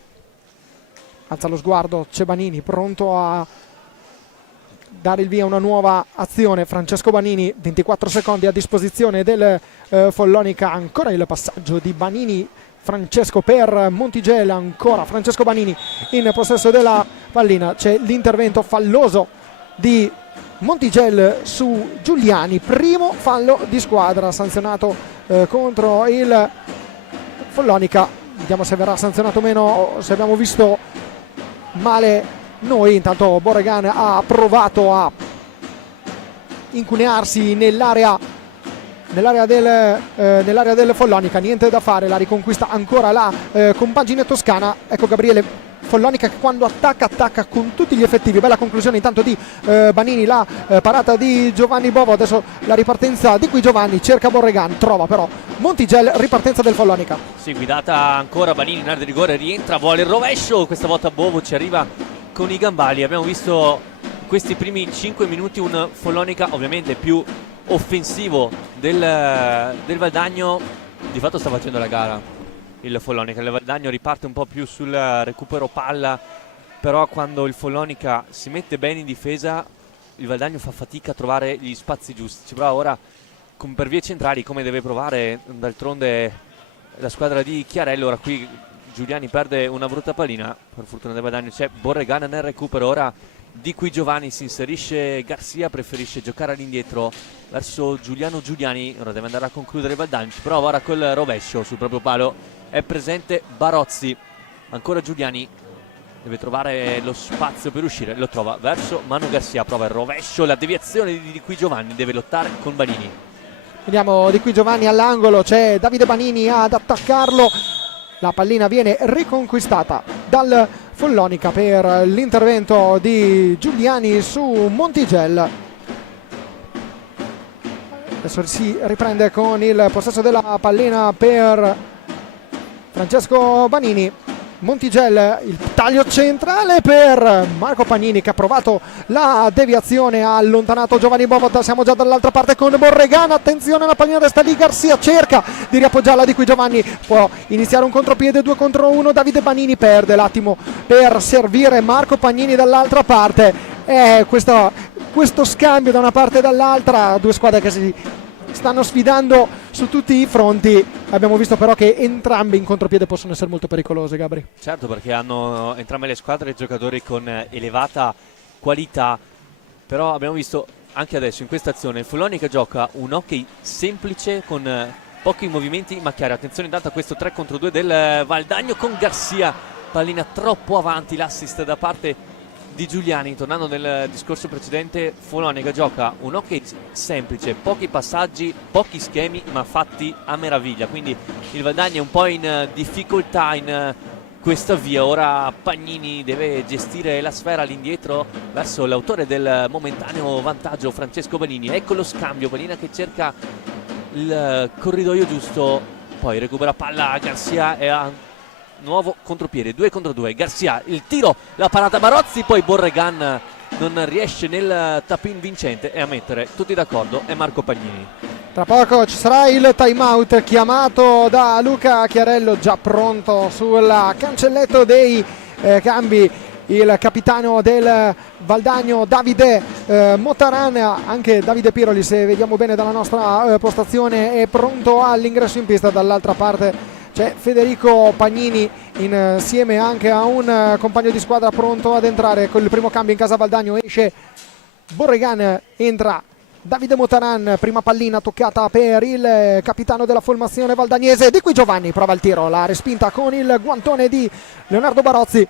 alza lo sguardo, c'è Banini pronto a dare il via a una nuova azione. Francesco Banini, 24 secondi a disposizione del Follonica, ancora il passaggio di Banini Francesco per Montigelli, ancora Francesco Banini in possesso della pallina, c'è l'intervento falloso di Montigelli su Giuliani, primo fallo di squadra sanzionato contro il Follonica. Vediamo se verrà sanzionato o meno, se abbiamo visto male noi. Intanto Borregan ha provato a incunearsi nell'area del Follonica, niente da fare, la riconquista ancora la compagine toscana. Ecco Gabriele, Follonica che quando attacca con tutti gli effettivi. Bella conclusione intanto di Banini, la parata di Giovanni Bovo, adesso la ripartenza di qui Giovanni, cerca Borregan, trova però Montigel, ripartenza del Follonica. Sì, guidata ancora Banini in area di rigore, rientra, vuole il rovescio, questa volta Bovo ci arriva con i gambali. Abbiamo visto in questi primi 5 minuti un Follonica ovviamente più offensivo del Valdagno. Di fatto sta facendo la gara il Follonica, il Valdagno riparte un po' più sul recupero palla, però quando il Follonica si mette bene in difesa il Valdagno fa fatica a trovare gli spazi giusti. Ci prova ora per vie centrali come deve provare d'altronde la squadra di Chiarello. Ora qui Giuliani perde una brutta pallina, per fortuna del Valdagno c'è Borregan nel recupero. Ora di qui Giovanni si inserisce, Garcia preferisce giocare all'indietro verso Giuliano Giuliani, ora deve andare a concludere Valdagno, ci prova ora col rovescio sul proprio palo, è presente Barozzi, ancora Giuliani deve trovare lo spazio per uscire, lo trova verso Manu Garcia, prova il rovescio, la deviazione di qui Giovanni, deve lottare con Banini. Vediamo di qui Giovanni all'angolo, c'è Davide Banini ad attaccarlo, la pallina viene riconquistata dal Follonica per l'intervento di Giuliani su Montigel. Adesso si riprende con il possesso della pallina per Francesco Banini. Montigel, il taglio centrale per Marco Pagnini che ha provato la deviazione, ha allontanato Giovanni Bovo. Siamo già dall'altra parte con Borregan, attenzione, la pallina resta lì, Garcia cerca di riappoggiarla, di qui Giovanni può iniziare un contropiede 2 contro 1, Davide Banini perde l'attimo per servire Marco Pagnini dall'altra parte. Questo scambio da una parte e dall'altra, due squadre che si stanno sfidando su tutti i fronti. Abbiamo visto però che entrambi in contropiede possono essere molto pericolose, Gabri. Certo, perché hanno entrambe le squadre giocatori con elevata qualità, però abbiamo visto anche adesso in questa azione il Follonica gioca un hockey semplice con pochi movimenti ma chiari. Attenzione intanto a questo 3 contro 2 del Valdagno con Garcia, pallina troppo avanti, l'assist da parte di Giuliani. Tornando nel discorso precedente, Follonica gioca un hockey semplice, pochi passaggi, pochi schemi ma fatti a meraviglia, quindi il Valdagno è un po' in difficoltà in questa via. Ora Pagnini deve gestire la sfera all'indietro verso l'autore del momentaneo vantaggio, Francesco Banini. Ecco lo scambio, Banina che cerca il corridoio giusto, poi recupera palla Garcia e ha nuovo contropiede, 2 contro 2, Garcia, il tiro, la parata Barozzi, poi Borregan non riesce nel tap-in vincente e a mettere tutti d'accordo è Marco Pagnini. Tra poco ci sarà il time out chiamato da Luca Chiarello, già pronto sul cancelletto dei cambi il capitano del Valdagno Davide Motaran, anche Davide Piroli, se vediamo bene dalla nostra postazione, è pronto all'ingresso in pista. Dall'altra parte c'è Federico Pagnini insieme anche a un compagno di squadra pronto ad entrare. Con il primo cambio in casa Valdagno esce Borregan, entra Davide Motaran, prima pallina toccata per il capitano della formazione valdagnese. Di qui Giovanni prova il tiro, la respinta con il guantone di Leonardo Barozzi,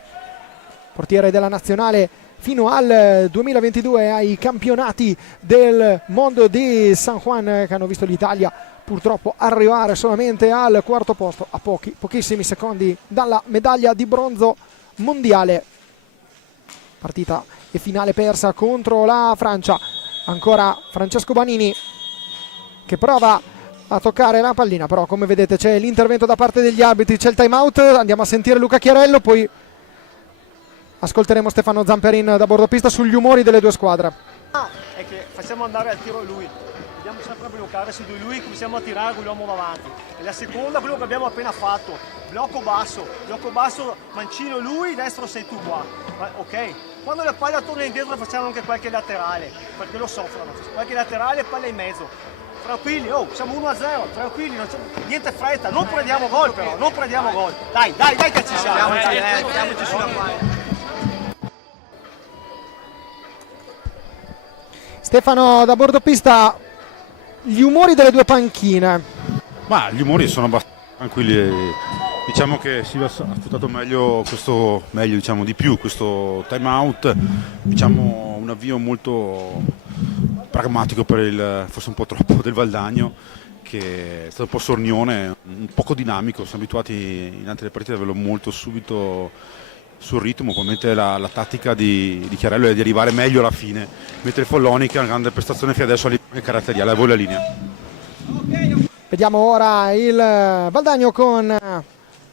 portiere della nazionale fino al 2022 ai campionati del mondo di San Juan, che hanno visto l'Italia purtroppo arrivare solamente al quarto posto a pochissimi secondi dalla medaglia di bronzo mondiale. Partita e finale persa contro la Francia. Ancora Francesco Banini che prova a toccare la pallina, però come vedete c'è l'intervento da parte degli arbitri, c'è il time out. Andiamo a sentire Luca Chiarello, poi ascolteremo Stefano Zamperin da bordo pista sugli umori delle due squadre. È che facciamo andare al tiro lui, andiamo sempre a bloccare su di lui, cominciamo a tirare con l'uomo davanti. E la seconda, quello che abbiamo appena fatto, blocco basso, mancino lui, destro sei tu qua. Ok, quando la palla torna indietro facciamo anche qualche laterale, perché lo soffrono, qualche laterale e palla in mezzo. Tranquilli, siamo 1-0, tranquilli, non c'è niente fretta, non prendiamo gol però, non prendiamo gol. Dai che ci siamo, mettiamoci sulla palla. Stefano da bordo pista, gli umori delle due panchine. Ma gli umori sono abbastanza tranquilli e diciamo che si è sfruttato meglio di più questo time out, diciamo un avvio molto pragmatico per forse un po' troppo del Valdagno, che è stato un po' sornione, un poco dinamico. Siamo abituati in altre partite ad averlo molto subito sul ritmo, probabilmente la tattica di Chiarello è di arrivare meglio alla fine, mentre Follonica è una grande prestazione fino adesso è caratteriale, voi la linea. Vediamo ora il Valdagno con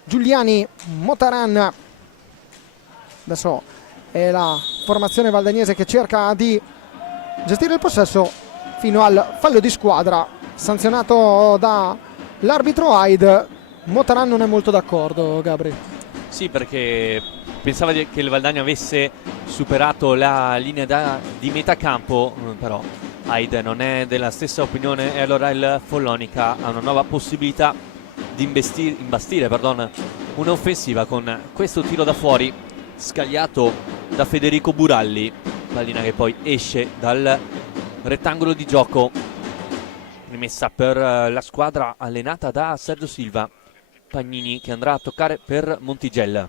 Giuliani, Motaran. Adesso è la formazione valdagnese che cerca di gestire il possesso fino al fallo di squadra sanzionato dall'arbitro Aid. Motaran non è molto d'accordo, Gabri. Sì, perché pensava che il Valdagno avesse superato la linea di metà campo, però Aid non è della stessa opinione e allora il Follonica ha una nuova possibilità di imbastire un'offensiva con questo tiro da fuori scagliato da Federico Buralli, pallina che poi esce dal rettangolo di gioco, rimessa per la squadra allenata da Sergio Silva. Pagnini che andrà a toccare per Montigel,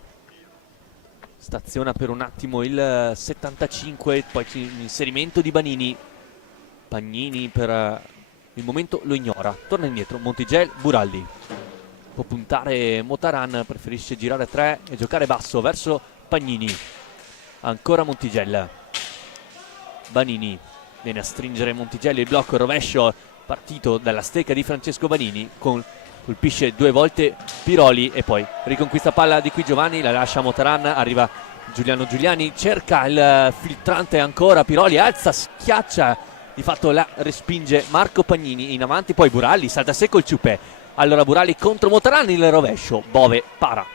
staziona per un attimo il 75, poi l'inserimento di Banini. Pagnini per il momento lo ignora, torna indietro Montigel, Buralli può puntare Motaran, preferisce girare 3 e giocare basso verso Pagnini. Ancora Montigel, Banini viene a stringere Montigel, il blocco, il rovescio partito dalla stecca di Francesco Banini, colpisce 2 volte Piroli e poi riconquista palla di qui Giovanni, la lascia Motaran, arriva Giuliano Giuliani, cerca il filtrante ancora Piroli, alza, schiaccia, di fatto la respinge Marco Pagnini in avanti, poi Buralli salta secco il Ciupè, allora Buralli contro Motaran, il rovescio, Bove para.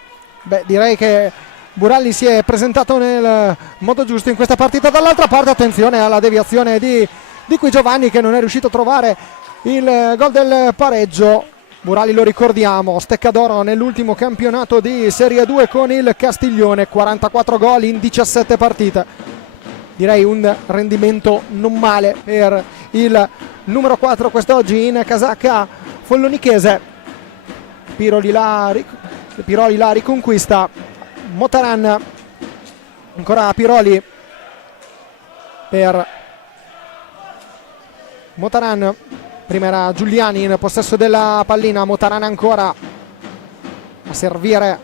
Beh, direi che Buralli si è presentato nel modo giusto in questa partita. Dall'altra parte attenzione alla deviazione di qui Giovanni che non è riuscito a trovare il gol del pareggio. Buralli, lo ricordiamo, stecca d'oro nell'ultimo campionato di Serie 2 con il Castiglione, 44 gol in 17 partite. Direi un rendimento non male per il numero 4 quest'oggi in casacca follonichese. Piroli la riconquista, Motaran, ancora Piroli per Motaran. Prima era Giuliani in possesso della pallina, Motaran ancora a servire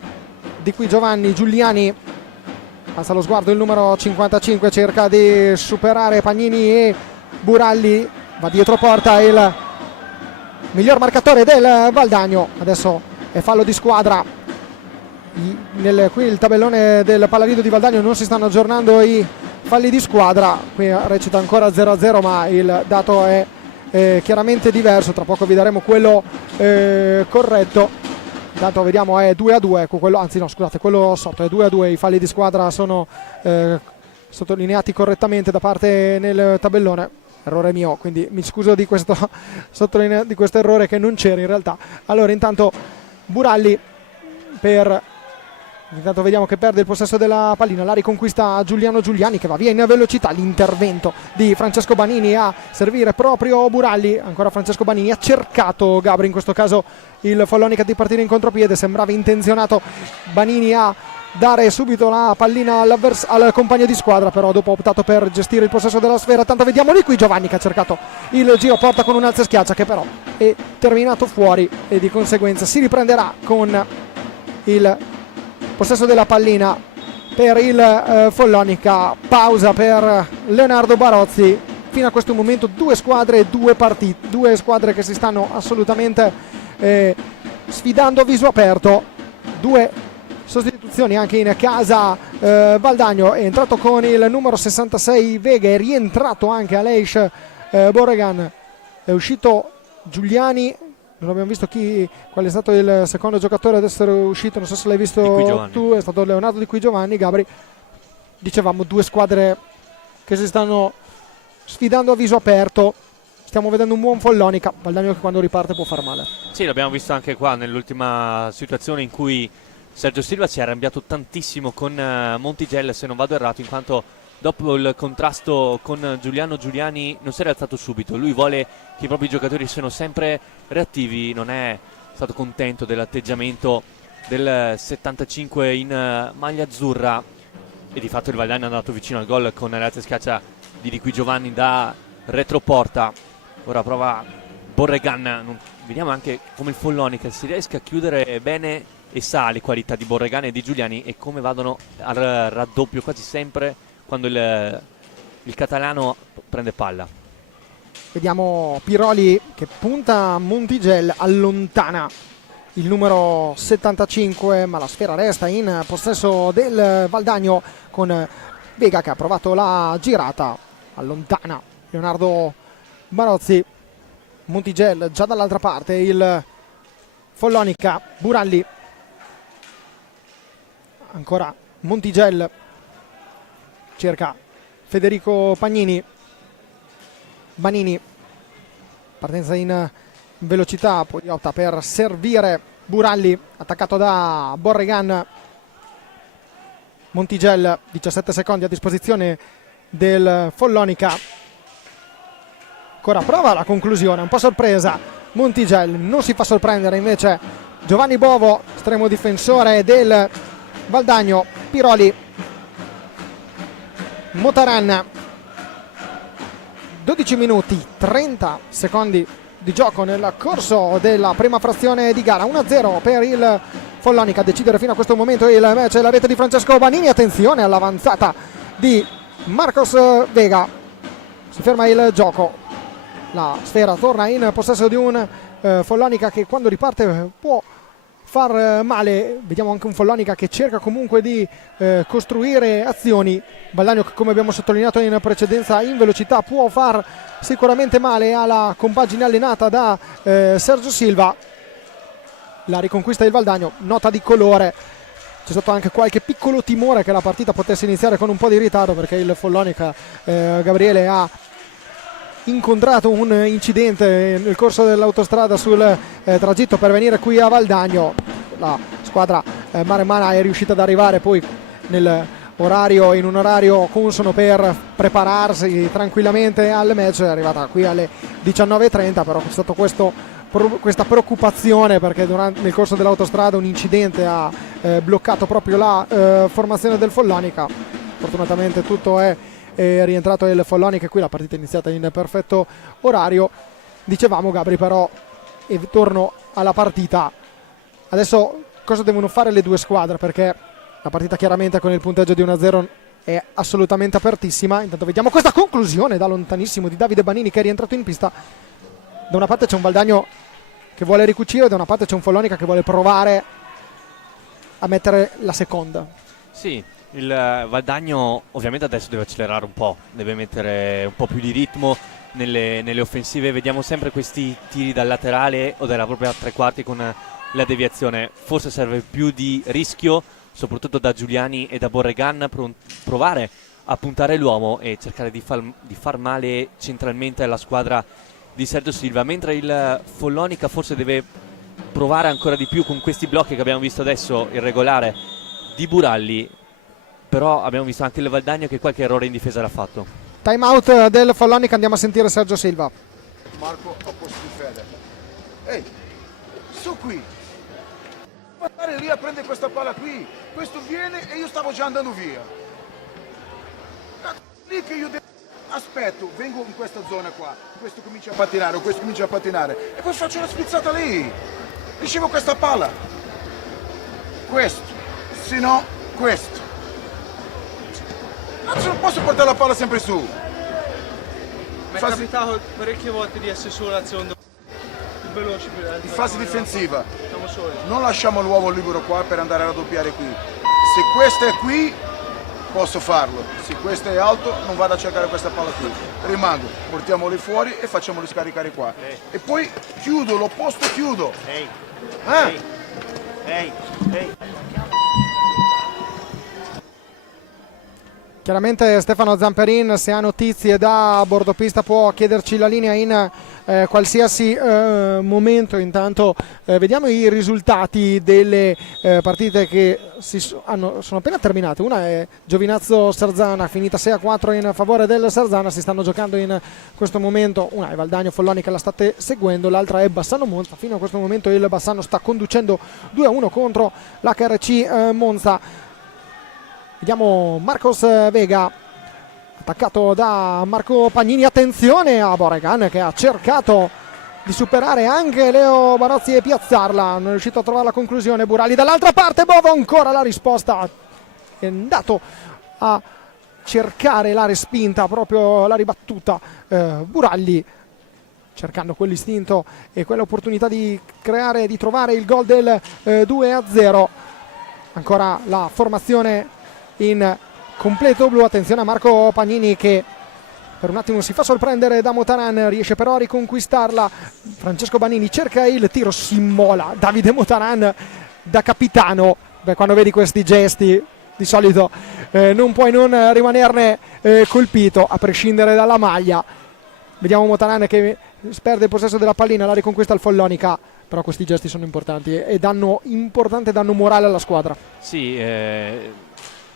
di qui Giovanni. Giuliani alza lo sguardo, il numero 55 cerca di superare Pagnini e Buralli, va dietro porta il miglior marcatore del Valdagno. Adesso è fallo di squadra. Qui il tabellone del Palalido di Valdagno non si stanno aggiornando i falli di squadra, qui recita ancora 0-0 ma il dato è chiaramente diverso, tra poco vi daremo quello corretto. Intanto vediamo è 2-2, quello sotto è 2-2, i falli di squadra sono sottolineati correttamente da parte nel tabellone, errore mio, quindi mi scuso di questo errore che non c'era in realtà. Allora intanto Buralli intanto vediamo che perde il possesso della pallina, la riconquista Giuliano Giuliani che va via in velocità, l'intervento di Francesco Banini a servire proprio Buralli, ancora Francesco Banini ha cercato Gabri in questo caso il Follonica di partire in contropiede, sembrava intenzionato Banini a dare subito la pallina al compagno di squadra, però dopo ha optato per gestire il possesso della sfera. Tanto vediamo lì qui Giovanni che ha cercato il giro porta con un alza e schiaccia che però è terminato fuori e di conseguenza si riprenderà con il possesso della pallina per il Follonica. Pausa per Leonardo Barozzi. Fino a questo momento due squadre che si stanno assolutamente sfidando a viso aperto. Due sostituzioni anche in casa. Valdagno è entrato con il numero 66 Vega, è rientrato anche Aleix Borregan, è uscito Giuliani. Non abbiamo visto qual è stato il secondo giocatore ad essere uscito, non so se l'hai visto tu, è stato Leonardo Di Qui Giovanni. Gabri, dicevamo due squadre che si stanno sfidando a viso aperto, stiamo vedendo un buon Follonica, Valdagno che quando riparte può far male. Sì, l'abbiamo visto anche qua nell'ultima situazione in cui Sergio Silva si è arrabbiato tantissimo con Montigel, se non vado errato, in quanto dopo il contrasto con Giuliano Giuliani non si è alzato subito, lui vuole che i propri giocatori siano sempre reattivi, non è stato contento dell'atteggiamento del 75 in maglia azzurra e di fatto il Valdagno è andato vicino al gol con l'alza schiaccia di Qui Giovanni da retroporta. Ora prova Borregan, vediamo anche come il Follonica si riesca a chiudere bene e sa le qualità di Borregan e di Giuliani e come vadano al raddoppio quasi sempre quando il catalano prende palla. Vediamo Piroli che punta Montigel, allontana il numero 75, ma la sfera resta in possesso del Valdagno con Vega che ha provato la girata, allontana Leonardo Barozzi. Montigel già dall'altra parte, il Follonica, Buralli, ancora Montigel, cerca Federico Pagnini, Banini, partenza in velocità, poi opta per servire Buralli, attaccato da Borregan. Montigel, 17 secondi a disposizione del Follonica, ancora prova la conclusione, un po' sorpresa Montigel, non si fa sorprendere invece Giovanni Bovo, estremo difensore del Valdagno. Piroli, Motaran, 12 minuti 30 secondi di gioco nel corso della prima frazione di gara, 1-0 per il Follonica. A decidere fino a questo momento il match è la rete di Francesco Banini. Attenzione all'avanzata di Marcos Vega, si ferma il gioco, la sfera torna in possesso di un Follonica che quando riparte può far male. Vediamo anche un Follonica che cerca comunque di costruire azioni. Valdagno che, come abbiamo sottolineato in precedenza, in velocità può far sicuramente male alla compagine allenata da Sergio Silva. La riconquista del Valdagno, nota di colore. C'è stato anche qualche piccolo timore che la partita potesse iniziare con un po' di ritardo, perché il Follonica, Gabriele, ha incontrato un incidente nel corso dell'autostrada sul tragitto per venire qui a Valdagno. La squadra maremmana è riuscita ad arrivare poi in un orario consono per prepararsi tranquillamente al match. È arrivata qui alle 19:30, però c'è stato questa preoccupazione perché nel corso dell'autostrada un incidente ha bloccato proprio la formazione del Follonica. Fortunatamente tutto è rientrato il Follonica e qui la partita è iniziata in perfetto orario. Dicevamo, Gabri, però, e torno alla partita, adesso cosa devono fare le due squadre, perché la partita chiaramente con il punteggio di 1-0 è assolutamente apertissima. Intanto vediamo questa conclusione da lontanissimo di Davide Banini, che è rientrato in pista. Da una parte c'è un Valdagno che vuole ricucire, da una parte c'è un Follonica che vuole provare a mettere la seconda. Sì, il Valdagno ovviamente adesso deve accelerare un po', deve mettere un po' più di ritmo nelle offensive. Vediamo sempre questi tiri dal laterale o dalla propria tre quarti con la deviazione. Forse serve più di rischio, soprattutto da Giuliani e da Borregan, provare a puntare l'uomo e cercare di far male centralmente alla squadra di Sergio Silva, mentre il Follonica forse deve provare ancora di più con questi blocchi che abbiamo visto adesso, irregolare di Buralli. Però abbiamo visto anche il Valdagno che qualche errore in difesa l'ha fatto. Time out del Follonica, andiamo a sentire Sergio Silva. Marco a posto di Fede. Ehi, su qui. Andare lì a prendere questa palla qui. Questo viene e io stavo già andando via. Lì che io aspetto, vengo in questa zona qua. Questo comincia a pattinare, o questo comincia a pattinare. E poi faccio una spizzata lì. Ricevo questa palla. Questo. Se no, questo. Non posso portare la palla sempre su. Mi è capitato parecchie volte di essere solo l'azione veloce in fase difensiva. Siamo soli. Non lasciamo l'uomo libero qua per andare a raddoppiare qui. Se questo è qui posso farlo, se questo è alto non vado a cercare questa palla qui, rimango, portiamoli fuori e facciamoli scaricare qua. E poi chiudo, l'opposto chiudo. Ehi. Chiaramente Stefano Zamperin, se ha notizie da bordo pista, può chiederci la linea in qualsiasi momento. Vediamo i risultati delle partite che sono appena terminate. Una è Giovinazzo-Sarzana, finita 6-4 in favore del Sarzana. Si stanno giocando in questo momento, una è Valdagno Follonica, la state seguendo, l'altra è Bassano Monza. Fino a questo momento il Bassano sta conducendo 2-1 contro l'HRC Monza. Vediamo Marcos Vega, attaccato da Marco Pagnini. Attenzione a Borregan che ha cercato di superare anche Leo Barozzi e piazzarla, non è riuscito a trovare la conclusione Burali. Dall'altra parte Bovo, ancora la risposta, è andato a cercare la respinta, proprio la ribattuta Buralli, cercando quell'istinto e quell'opportunità di creare, di trovare il gol del 2-0. Ancora la formazione in completo blu. Attenzione a Marco Pagnini che per un attimo si fa sorprendere da Motaran, riesce però a riconquistarla. Francesco Banini cerca il tiro, si immola Davide Motaran da capitano. Beh, quando vedi questi gesti di solito non puoi non rimanerne colpito, a prescindere dalla maglia. Vediamo Motaran che perde il possesso della pallina, la riconquista il Follonica, però questi gesti sono importanti e danno morale alla squadra. Sì,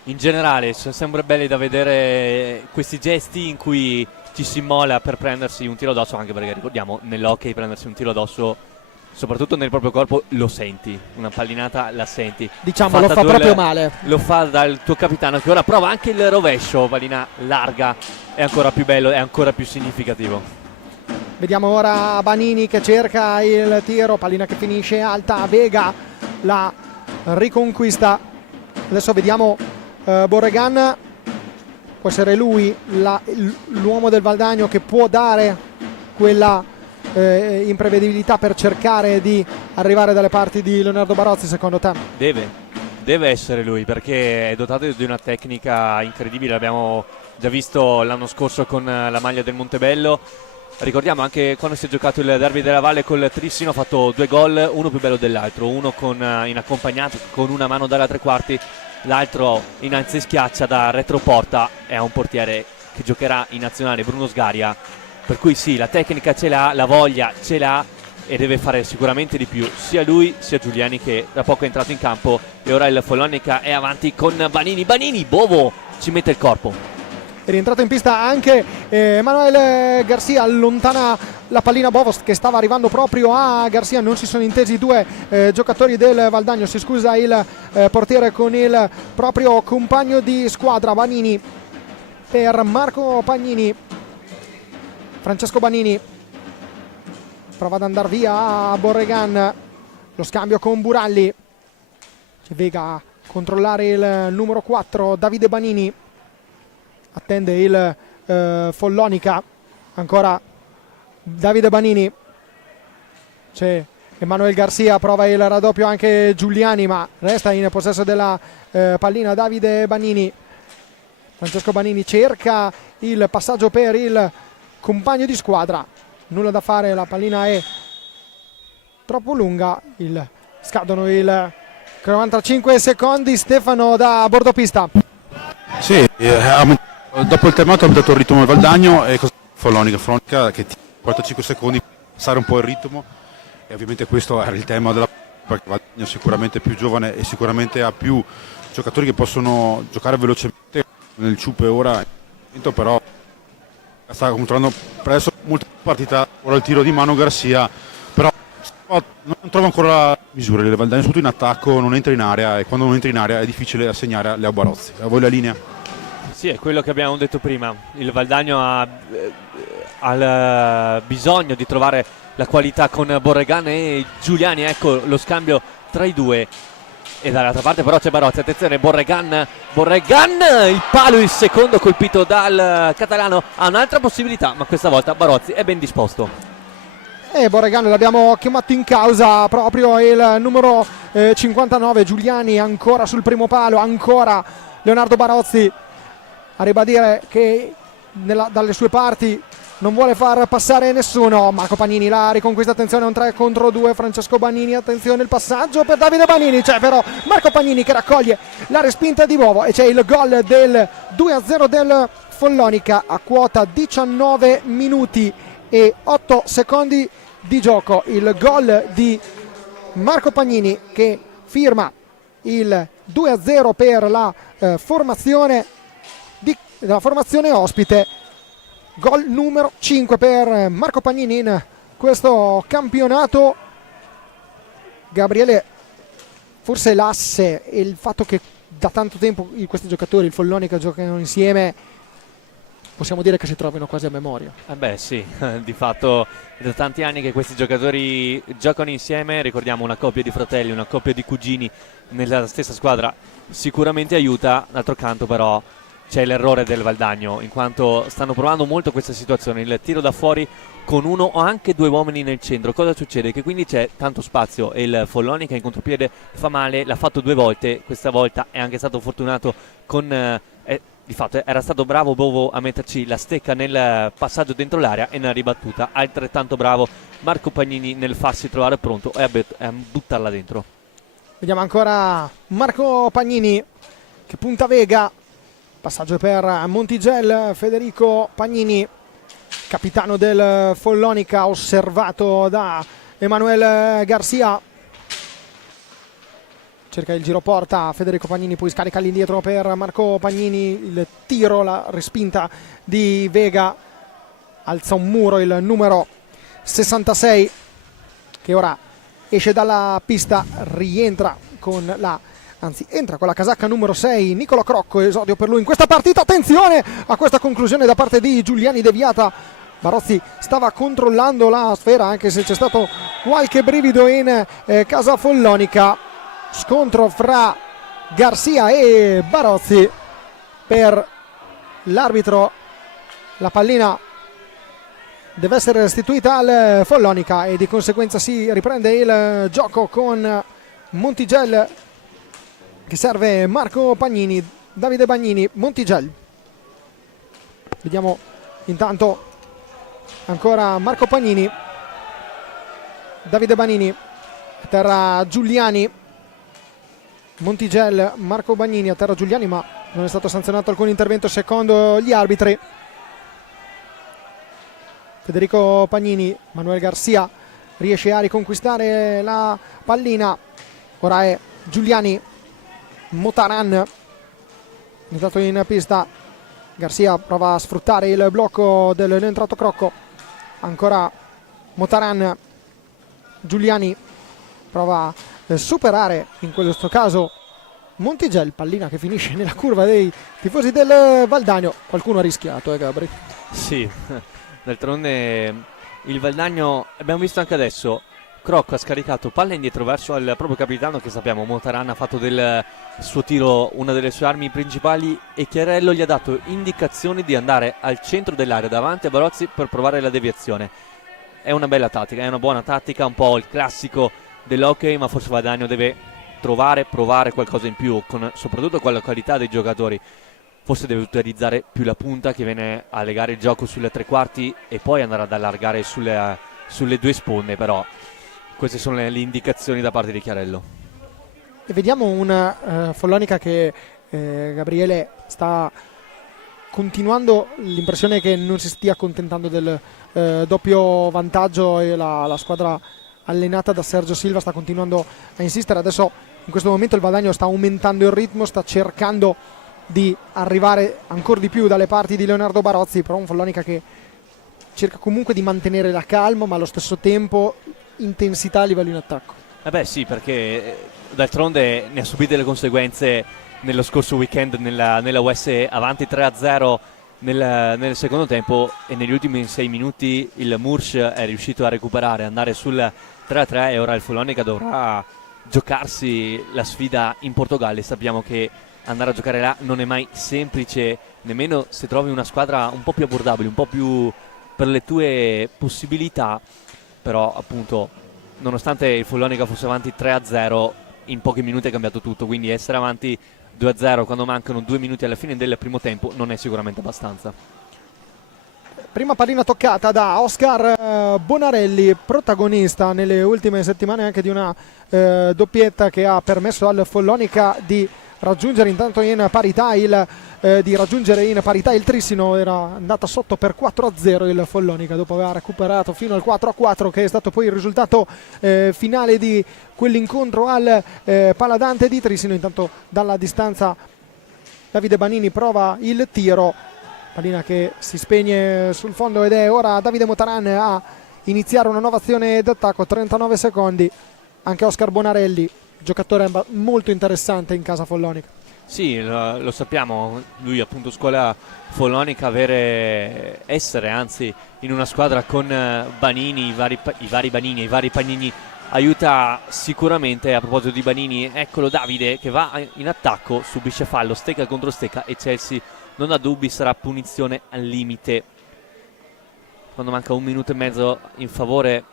in generale sono sempre belli da vedere questi gesti in cui ci si immola per prendersi un tiro addosso, anche perché ricordiamo nell'hockey prendersi un tiro addosso, soprattutto nel proprio corpo, lo senti, una pallinata la senti. Diciamo, lo fa proprio male. Lo fa dal tuo capitano che ora prova anche il rovescio, pallina larga, è ancora più bello, è ancora più significativo. Vediamo ora Banini che cerca il tiro, pallina che finisce alta, Vega la riconquista. Adesso vediamo Borregan, può essere lui l'uomo del Valdagno che può dare quella imprevedibilità per cercare di arrivare dalle parti di Leonardo Barozzi, secondo te? Deve essere lui, perché è dotato di una tecnica incredibile, l'abbiamo già visto l'anno scorso con la maglia del Montebello. Ricordiamo anche quando si è giocato il derby della Valle col Trissino, ha fatto 2 gol, uno più bello dell'altro, uno in accompagnato con una mano dalla tre quarti, l'altro in anzi schiaccia da retroporta. È un portiere che giocherà in nazionale, Bruno Sgaria, per cui sì, la tecnica ce l'ha, la voglia ce l'ha e deve fare sicuramente di più, sia lui sia Giuliani che da poco è entrato in campo. E ora il Follonica è avanti con Banini, Bovo ci mette il corpo. È rientrato in pista anche Manuel Garcia, allontana la pallina Bovo che stava arrivando proprio a Garcia, non si sono intesi i due giocatori del Valdagno, si scusa il portiere con il proprio compagno di squadra. Banini per Marco Pagnini, Francesco Banini prova ad andare via a Borregan, lo scambio con Buralli, c'è Vega a controllare il numero 4 Davide Banini, attende il Follonica, ancora Davide Banini, c'è Emanuel Garcia, prova il raddoppio anche Giuliani ma resta in possesso della pallina Davide Banini. Francesco Banini cerca il passaggio per il compagno di squadra, nulla da fare, la pallina è troppo lunga, scadono il 45 secondi. Stefano da bordo pista. Sì, dopo il terremoto ha dato il ritmo al Valdagno e Follonica che 45 secondi per passare un po' il ritmo, e ovviamente questo era il tema perché il Valdagno è sicuramente più giovane e sicuramente ha più giocatori che possono giocare velocemente. Nel Ciupe ora però sta controllando presso molta partita, ora il tiro di mano Garcia, però non trova ancora la misura. Il Valdagno soprattutto in attacco non entra in area, e quando non entra in area è difficile assegnare a Leo Barozzi. A voi la linea? Sì, è quello che abbiamo detto prima, il Valdagno ha bisogno di trovare la qualità con Borregan e Giuliani, ecco lo scambio tra i due. E dall'altra parte però c'è Barozzi, attenzione, Borregan, il palo, il secondo colpito dal catalano, ha un'altra possibilità, ma questa volta Barozzi è ben disposto. E Borregan l'abbiamo chiamato in causa, proprio il numero 59 Giuliani ancora sul primo palo, ancora Leonardo Barozzi a ribadire che dalle sue parti non vuole far passare nessuno. Marco Pagnini la riconquista, attenzione, un 3 contro 2, Francesco Banini, attenzione il passaggio per Davide Banini, c'è però Marco Pagnini che raccoglie la respinta di Bovo e c'è il gol del 2-0 del Follonica a quota 19 minuti e 8 secondi di gioco. Il gol di Marco Pagnini che firma il 2-0 per la formazione ospite. Gol numero 5 per Marco Pagnini in questo campionato. Gabriele, forse l'asse e il fatto che da tanto tempo questi giocatori, il Follonica, giocano insieme possiamo dire che si trovino quasi a memoria. Eh beh sì, di fatto è da tanti anni che questi giocatori giocano insieme, ricordiamo una coppia di fratelli, una coppia di cugini nella stessa squadra, sicuramente aiuta. D'altro canto però c'è l'errore del Valdagno, in quanto stanno provando molto questa situazione, il tiro da fuori con uno o anche due uomini nel centro. Cosa succede? Che quindi c'è tanto spazio e il Follonica in contropiede fa male, l'ha fatto 2 volte, questa volta è anche stato fortunato con... di fatto era stato bravo Bovo a metterci la stecca nel passaggio dentro l'area e nella ribattuta, altrettanto bravo Marco Pagnini nel farsi trovare pronto e a buttarla dentro. Vediamo ancora Marco Pagnini che punta Vega, passaggio per Montigel, Federico Pagnini, capitano del Follonica, osservato da Emanuel Garcia. Cerca il giro porta Federico Pagnini, poi scarica all'indietro per Marco Pagnini, il tiro, la respinta di Vega, alza un muro il numero 66 che ora esce dalla pista, rientra con la, anzi entra con la casacca numero 6, Niccolò Crocco, esordio per lui in questa partita. Attenzione a questa conclusione da parte di Giuliani deviata. Barozzi stava controllando la sfera, anche se c'è stato qualche brivido in casa Follonica. Scontro fra Garcia e Barozzi. Per l'arbitro la pallina deve essere restituita al Follonica e di conseguenza si riprende il gioco con Montigel che serve Marco Pagnini, Davide Bagnini, Montigel. Vediamo intanto ancora Marco Pagnini, Davide Bagnini, a terra Giuliani, Montigel, Marco Bagnini, a terra Giuliani, ma non è stato sanzionato alcun intervento secondo gli arbitri. Federico Pagnini, Manuel Garcia riesce a riconquistare la pallina, ora è Giuliani, Motaran entrato in pista, Garcia prova a sfruttare il blocco dell'entrato Crocco, ancora Motaran, Giuliani prova a superare in questo caso Montigel, pallina che finisce nella curva dei tifosi del Valdagno. Qualcuno ha rischiato, Gabri? Sì, d'altronde il Valdagno, abbiamo visto anche adesso, Crocco ha scaricato palla indietro verso il proprio capitano, che sappiamo Motaran ha fatto del suo tiro una delle sue armi principali, e Chiarello gli ha dato indicazioni di andare al centro dell'area davanti a Barozzi per provare la deviazione. È una bella tattica, è una buona tattica, un po' il classico dell'hockey, ma forse Valdagno deve provare qualcosa in più, soprattutto con la qualità dei giocatori. Forse deve utilizzare più la punta che viene a legare il gioco sulle tre quarti e poi andare ad allargare sulle due sponde, però queste sono le indicazioni da parte di Chiarello. E vediamo una Follonica che Gabriele sta continuando l'impressione che non si stia accontentando del doppio vantaggio, e la squadra allenata da Sergio Silva sta continuando a insistere. Adesso in questo momento il Valdagno sta aumentando il ritmo, sta cercando di arrivare ancora di più dalle parti di Leonardo Barozzi, però un Follonica che cerca comunque di mantenere la calma, ma allo stesso tempo intensità a livello in attacco. Beh sì, perché d'altronde ne ha subite le conseguenze nello scorso weekend nella US, avanti 3-0 nel secondo tempo, e negli ultimi 6 minuti il Mursch è riuscito a recuperare, andare sul 3-3, e ora il Follonica dovrà giocarsi la sfida in Portogallo. Sappiamo che andare a giocare là non è mai semplice, nemmeno se trovi una squadra un po' più abbordabile, un po' più per le tue possibilità, però appunto nonostante il Follonica fosse avanti 3-0, in pochi minuti è cambiato tutto, quindi essere avanti 2-0 quando mancano 2 minuti alla fine del primo tempo non è sicuramente abbastanza. Prima pallina toccata da Oscar Bonarelli, protagonista nelle ultime settimane anche di una doppietta che ha permesso al Follonica di raggiungere intanto in parità il Trissino. Era andata sotto per 4-0 il Follonica dopo aver recuperato fino al 4-4, che è stato poi il risultato finale di quell'incontro al Paladante di Trissino. Intanto dalla distanza Davide Bagnini prova il tiro, pallina che si spegne sul fondo, ed è ora Davide Motaran a iniziare una nuova azione d'attacco. 39 secondi, anche Oscar Bonarelli, giocatore molto interessante in casa Follonica. Sì, lo sappiamo, lui appunto scuola follonica, essere anzi in una squadra con Banini, i vari Banini e i vari Pagnini aiuta sicuramente. A proposito di Banini, eccolo Davide che va in attacco, subisce fallo, stecca contro stecca e Chelsea non ha dubbi, sarà punizione al limite quando manca 1 minuto e mezzo in favore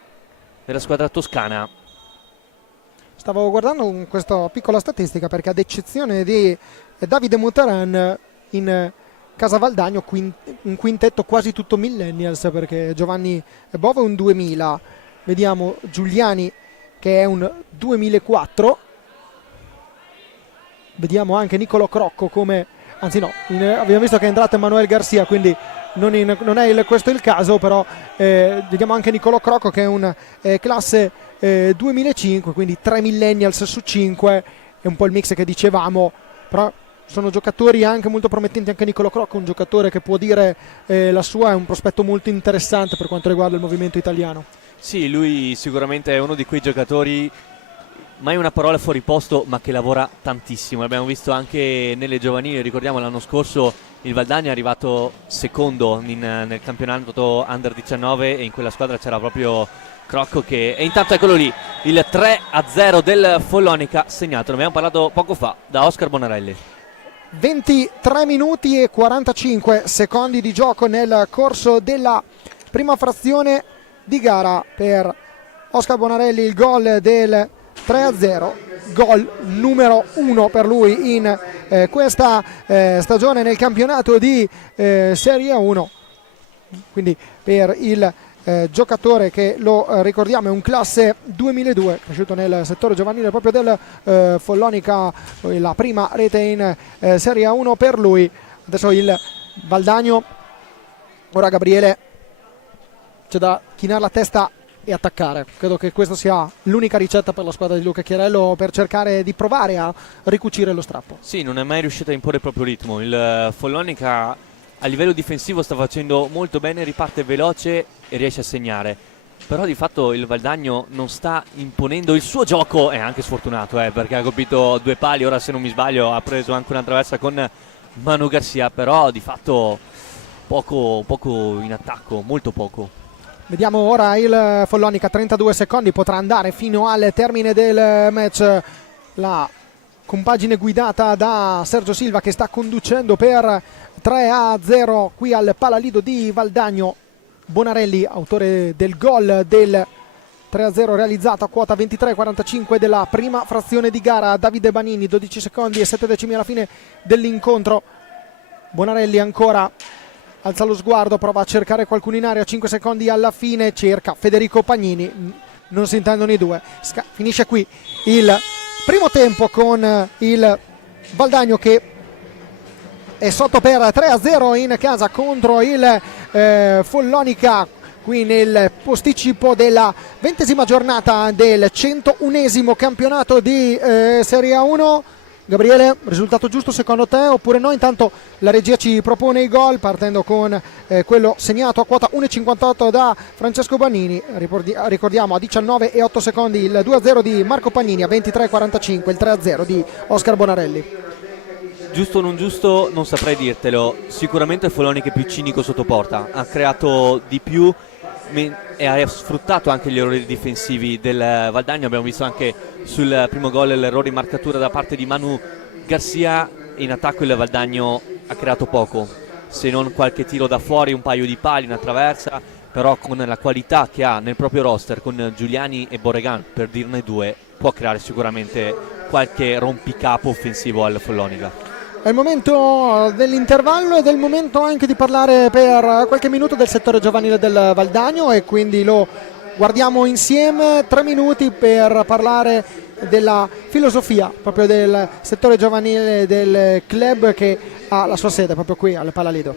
della squadra toscana. Stavo guardando questa piccola statistica perché ad eccezione di Davide Mutaran in casa Valdagno un quintetto quasi tutto millennials, perché Giovanni Bove è un 2000, vediamo Giuliani che è un 2004, vediamo anche Niccolò Crocco come, anzi no, abbiamo visto che è entrato Emanuele Garcia, quindi non è questo il caso, però vediamo anche Niccolò Crocco che è un classe 2005, quindi 3 millennials su 5, è un po' il mix che dicevamo, però sono giocatori anche molto promettenti. Anche Niccolò Crocco, un giocatore che può dire la sua, è un prospetto molto interessante per quanto riguarda il movimento italiano. Sì, lui sicuramente è uno di quei giocatori, mai una parola fuori posto, ma che lavora tantissimo. L'abbiamo visto anche nelle giovanili, ricordiamo l'anno scorso il Valdagno è arrivato secondo nel campionato Under 19 e in quella squadra c'era proprio Crocco e intanto eccolo lì, il 3-0 del Follonica segnato, ne abbiamo parlato poco fa, da Oscar Bonarelli. 23 minuti e 45 secondi di gioco nel corso della prima frazione di gara per Oscar Bonarelli, il gol del 3-0, gol numero 1 per lui in questa stagione nel campionato di Serie 1, quindi per il giocatore che lo ricordiamo è un classe 2002, cresciuto nel settore giovanile proprio del Follonica, la prima rete in Serie 1 per lui. Adesso il Valdagno, ora Gabriele, c'è da chinare la testa e attaccare. Credo che questa sia l'unica ricetta per la squadra di Luca Chiarello per cercare di provare a ricucire lo strappo. Sì, non è mai riuscito a imporre il proprio ritmo. Il Follonica a livello difensivo sta facendo molto bene, riparte veloce e riesce a segnare, però di fatto il Valdagno non sta imponendo il suo gioco. È anche sfortunato perché ha colpito 2 pali, ora se non mi sbaglio ha preso anche una traversa con Manu Garcia, però di fatto poco in attacco, molto poco. Vediamo ora il Follonica, 32 secondi, potrà andare fino al termine del match. La compagine guidata da Sergio Silva che sta conducendo per 3-0 qui al Palalido di Valdagno. Bonarelli, autore del gol del 3-0 realizzato a quota 23-45 della prima frazione di gara. Davide Banini, 12 secondi e 7 decimi alla fine dell'incontro. Bonarelli ancora alza lo sguardo, prova a cercare qualcuno in area, 5 secondi alla fine, cerca Federico Pagnini, non si intendono i due. Finisce qui il primo tempo con il Valdagno che è sotto per 3-0 in casa contro il Follonica, qui nel posticipo della 20ª giornata del 101esimo campionato di Serie 1. Gabriele, risultato giusto secondo te oppure no? Intanto la regia ci propone i gol partendo con quello segnato a quota 1,58 da Francesco Banini. Ricordiamo a 19 e 8 secondi il 2-0 di Marco Pagnini, a 23,45 il 3-0 di Oscar Bonarelli. Giusto o non giusto non saprei dirtelo, sicuramente il Follonica è più cinico sotto porta, ha creato di più e ha sfruttato anche gli errori difensivi del Valdagno. Abbiamo visto anche sul primo gol l'errore in marcatura da parte di Manu Garcia. In attacco il Valdagno ha creato poco, se non qualche tiro da fuori, un paio di pali, una traversa, però con la qualità che ha nel proprio roster con Giuliani e Borregan, per dirne due, può creare sicuramente qualche rompicapo offensivo al Follonica. È il momento dell'intervallo ed è il momento anche di parlare per qualche minuto del settore giovanile del Valdagno, e quindi lo guardiamo insieme. 3 minuti per parlare della filosofia proprio del settore giovanile del club che ha la sua sede proprio qui al Palalido.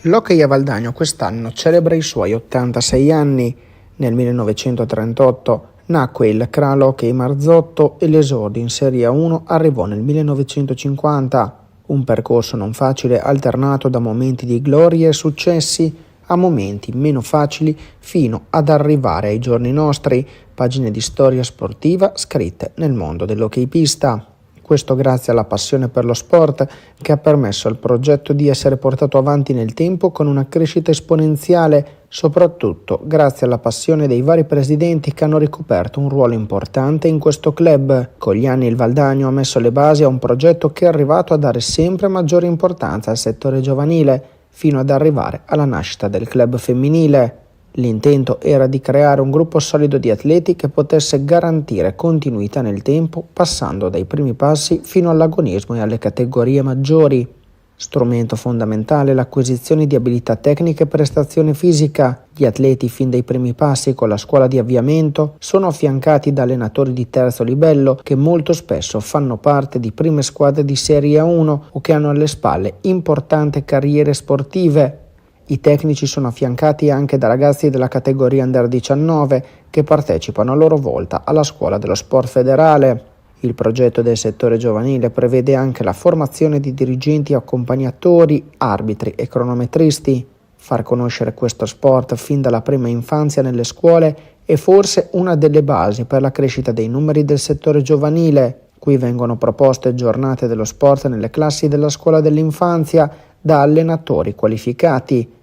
L'Hockey a Valdagno quest'anno celebra i suoi 86 anni. Nel 1938 nacque il CRAL Hockey Marzotto e l'esordio in Serie 1 arrivò nel 1950. Un percorso non facile alternato da momenti di gloria e successi. a momenti meno facili fino ad arrivare ai giorni nostri, pagine di storia sportiva scritte nel mondo dell'hockey pista. Questo grazie alla passione per lo sport che ha permesso al progetto di essere portato avanti nel tempo con una crescita esponenziale, soprattutto grazie alla passione dei vari presidenti che hanno ricoperto un ruolo importante in questo club. Con gli anni il Valdagno ha messo le basi a un progetto che è arrivato a dare sempre maggiore importanza al settore giovanile, fino ad arrivare alla nascita del club femminile. L'intento era di creare un gruppo solido di atleti che potesse garantire continuità nel tempo, passando dai primi passi fino all'agonismo e alle categorie maggiori. Strumento fondamentale l'acquisizione di abilità tecniche e prestazione fisica. Gli atleti fin dai primi passi con la scuola di avviamento sono affiancati da allenatori di terzo livello che molto spesso fanno parte di prime squadre di Serie 1 o che hanno alle spalle importanti carriere sportive. I tecnici sono affiancati anche da ragazzi della categoria Under 19 che partecipano a loro volta alla scuola dello sport federale. Il progetto del settore giovanile prevede anche la formazione di dirigenti, accompagnatori, arbitri e cronometristi. Far conoscere questo sport fin dalla prima infanzia nelle scuole è forse una delle basi per la crescita dei numeri del settore giovanile. Qui vengono proposte giornate dello sport nelle classi della scuola dell'infanzia da allenatori qualificati.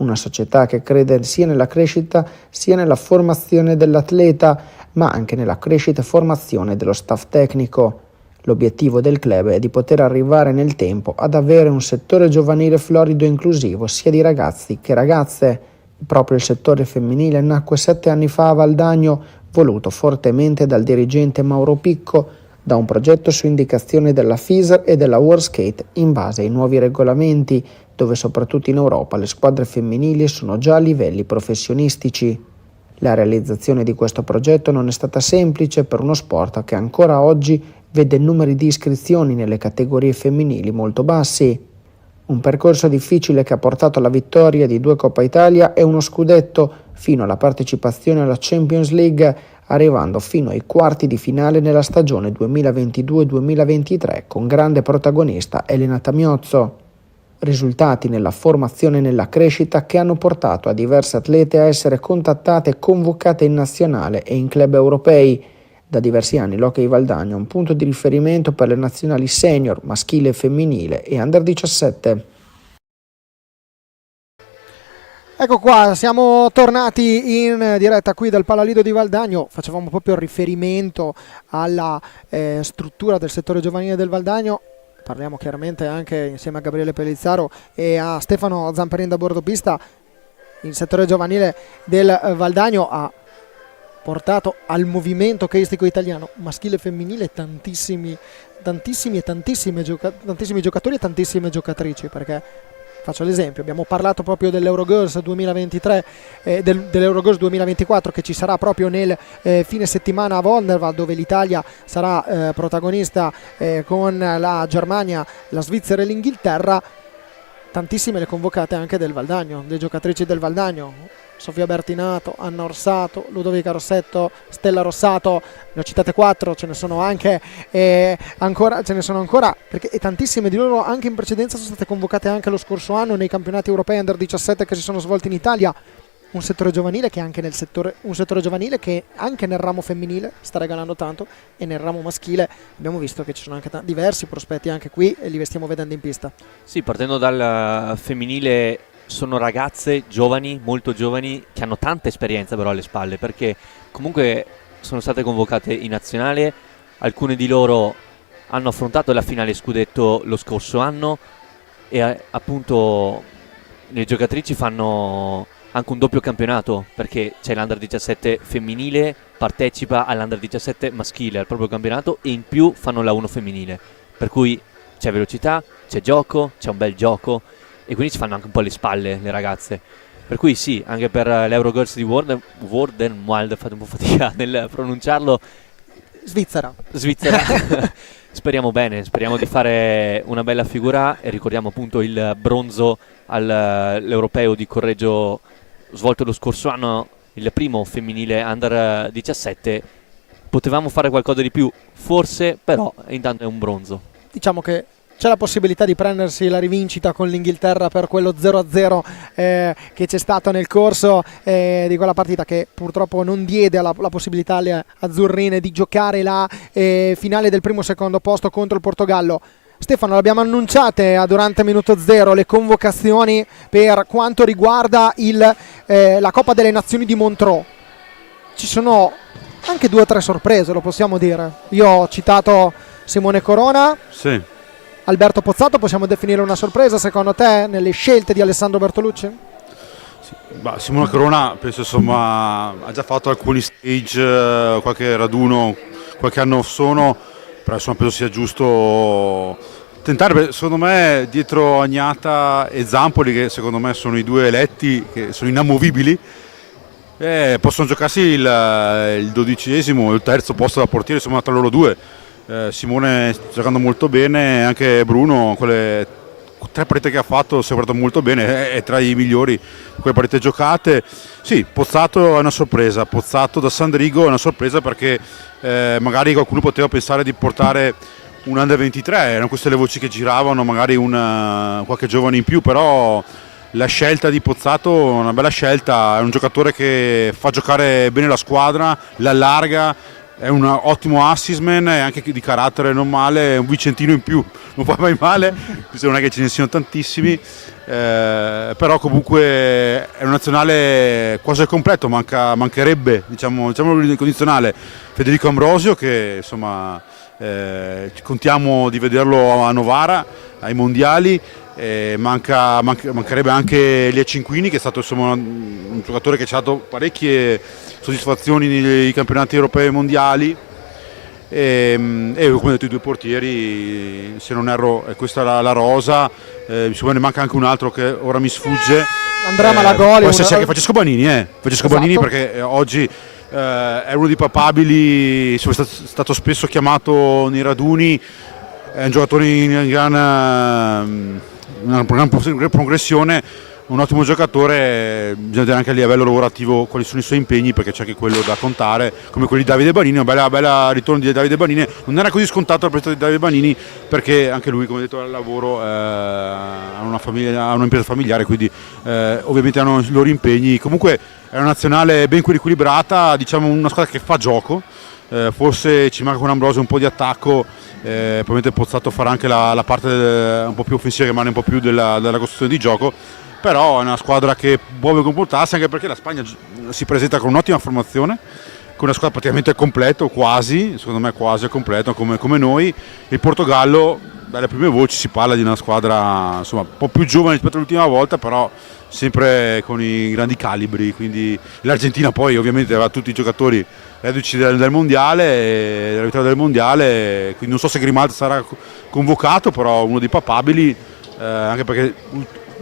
Una società che crede sia nella crescita sia nella formazione dell'atleta, ma anche nella crescita e formazione dello staff tecnico. L'obiettivo del club è di poter arrivare nel tempo ad avere un settore giovanile florido e inclusivo sia di ragazzi che ragazze. Proprio il settore femminile nacque 7 anni fa a Valdagno, voluto fortemente dal dirigente Mauro Picco, da un progetto su indicazione della FISR e della World Skate in base ai nuovi regolamenti, dove soprattutto in Europa le squadre femminili sono già a livelli professionistici. La realizzazione di questo progetto non è stata semplice per uno sport che ancora oggi vede numeri di iscrizioni nelle categorie femminili molto bassi. Un percorso difficile che ha portato alla vittoria di 2 Coppa Italia e uno scudetto fino alla partecipazione alla Champions League, arrivando fino ai quarti di finale nella stagione 2022-2023 con grande protagonista Elena Tamiozzo. Risultati nella formazione e nella crescita che hanno portato a diverse atlete a essere contattate e convocate in nazionale e in club europei. Da diversi anni l'Hockey Valdagno è un punto di riferimento per le nazionali senior, maschile e femminile e under 17. Ecco qua, siamo tornati in diretta qui dal Palalido di Valdagno. Facevamo proprio riferimento alla struttura del settore giovanile del Valdagno. Parliamo chiaramente anche insieme a Gabriele Pellizzaro e a Stefano Zamperin da bordopista. Il settore giovanile del Valdagno ha portato al movimento hockeyistico italiano maschile e femminile tantissimi giocatori e tantissime giocatrici, perché faccio l'esempio, abbiamo parlato proprio dell'Eurogirls 2023 dell'Eurogirls 2024 che ci sarà proprio nel fine settimana a Wonderwald, dove l'Italia sarà protagonista con la Germania, la Svizzera e l'Inghilterra. Tantissime le convocate anche del Valdagno, le giocatrici del Valdagno, Sofia Bertinato, Anna Orsato, Ludovica Rossetto, Stella Rossato, ne ho citate 4, ce ne sono anche ancora, perché tantissime di loro anche in precedenza sono state convocate anche lo scorso anno nei campionati europei Under 17 che si sono svolti in Italia. Un settore giovanile che anche nel settore, un settore giovanile che anche nel ramo femminile sta regalando tanto, e nel ramo maschile abbiamo visto che ci sono anche diversi prospetti anche qui e li stiamo vedendo in pista. Sì, partendo dal femminile, sono ragazze giovani, molto giovani, che hanno tanta esperienza però alle spalle, perché comunque sono state convocate in nazionale, alcune di loro hanno affrontato la finale scudetto lo scorso anno e appunto le giocatrici fanno anche un doppio campionato, perché c'è l'Under 17 femminile, partecipa all'Under 17 maschile al proprio campionato e in più fanno la 1 femminile, per cui c'è velocità, c'è gioco, c'è un bel gioco e quindi ci fanno anche un po' le spalle le ragazze, per cui sì, anche per l'Eurogirls di Wardenwald, fate un po' fatica nel pronunciarlo, Svizzera. Speriamo bene, speriamo di fare una bella figura e ricordiamo appunto il bronzo all'Europeo di Correggio svolto lo scorso anno, il primo femminile Under 17. Potevamo fare qualcosa di più, forse, però intanto è un bronzo. Diciamo che c'è la possibilità di prendersi la rivincita con l'Inghilterra per quello 0-0 che c'è stato nel corso di quella partita, che purtroppo non diede la possibilità alle azzurrine di giocare la finale del primo e secondo posto contro il Portogallo. Stefano, l'abbiamo annunciate durante minuto zero le convocazioni per quanto riguarda la Coppa delle Nazioni di Montreux. Ci sono anche 2 o 3 sorprese, lo possiamo dire. Io ho citato Simone Corona, Sì. Alberto Pozzato, possiamo definire una sorpresa secondo te nelle scelte di Alessandro Bertolucci? Simone Corona penso insomma ha già fatto alcuni stage, qualche raduno qualche anno sono, però insomma penso sia giusto tentare. Secondo me dietro Agnata e Zampoli, che secondo me sono i 2 eletti che sono inamovibili, possono giocarsi il 12esimo, il terzo posto da portiere, insomma tra loro 2. Simone sta giocando molto bene, anche Bruno, quelle 3 partite che ha fatto si è guardato molto bene, è tra i migliori quelle partite giocate. Sì, Pozzato è una sorpresa, Pozzato da Sandrigo è una sorpresa perché magari qualcuno poteva pensare di portare un Under 23, erano queste le voci che giravano, magari qualche giovane in più, però la scelta di Pozzato è una bella scelta, è un giocatore che fa giocare bene la squadra, l'allarga, è un ottimo assistman, è anche di carattere non male, è un vicentino in più, non fa mai male, non è che ce ne siano tantissimi, però comunque è un nazionale quasi al completo, mancherebbe, diciamo il condizionale, Federico Ambrosio, che insomma contiamo di vederlo a Novara, ai mondiali. Mancherebbe anche Elia Cinquini, che è stato insomma un giocatore che ci ha dato parecchie soddisfazioni nei campionati europei e mondiali, e come ho detto i 2 portieri, se non erro questa è la rosa, ne manca anche un altro che ora mi sfugge, Andrea Malagoli, può essere anche Francesco Banini, Esatto. Banini, perché oggi è uno dei papabili, è stato spesso chiamato nei raduni, è un giocatore in una gran progressione, un ottimo giocatore, bisogna vedere anche a livello lavorativo quali sono i suoi impegni, perché c'è anche quello da contare, come quelli di Davide Banini, un bella ritorno di Davide Banini, non era così scontato la presenza di Davide Banini, perché anche lui, come detto, al lavoro ha un'impresa familiare, quindi ovviamente hanno i loro impegni. Comunque è una nazionale ben equilibrata, diciamo una squadra che fa gioco, forse ci manca con Ambrosio un po' di attacco, probabilmente Pozzato farà anche la parte un po' più offensiva, che rimane un po' più della costruzione di gioco, però è una squadra che può comportarsi, anche perché la Spagna si presenta con un'ottima formazione, con una squadra praticamente completa, quasi, secondo me quasi completa come noi. Il Portogallo, dalle prime voci si parla di una squadra insomma un po' più giovane rispetto all'ultima volta, però sempre con i grandi calibri, quindi l'Argentina poi ovviamente aveva tutti i giocatori reduci del mondiale, della vittoria del mondiale, quindi non so se Grimaldo sarà convocato, però uno dei papabili, anche perché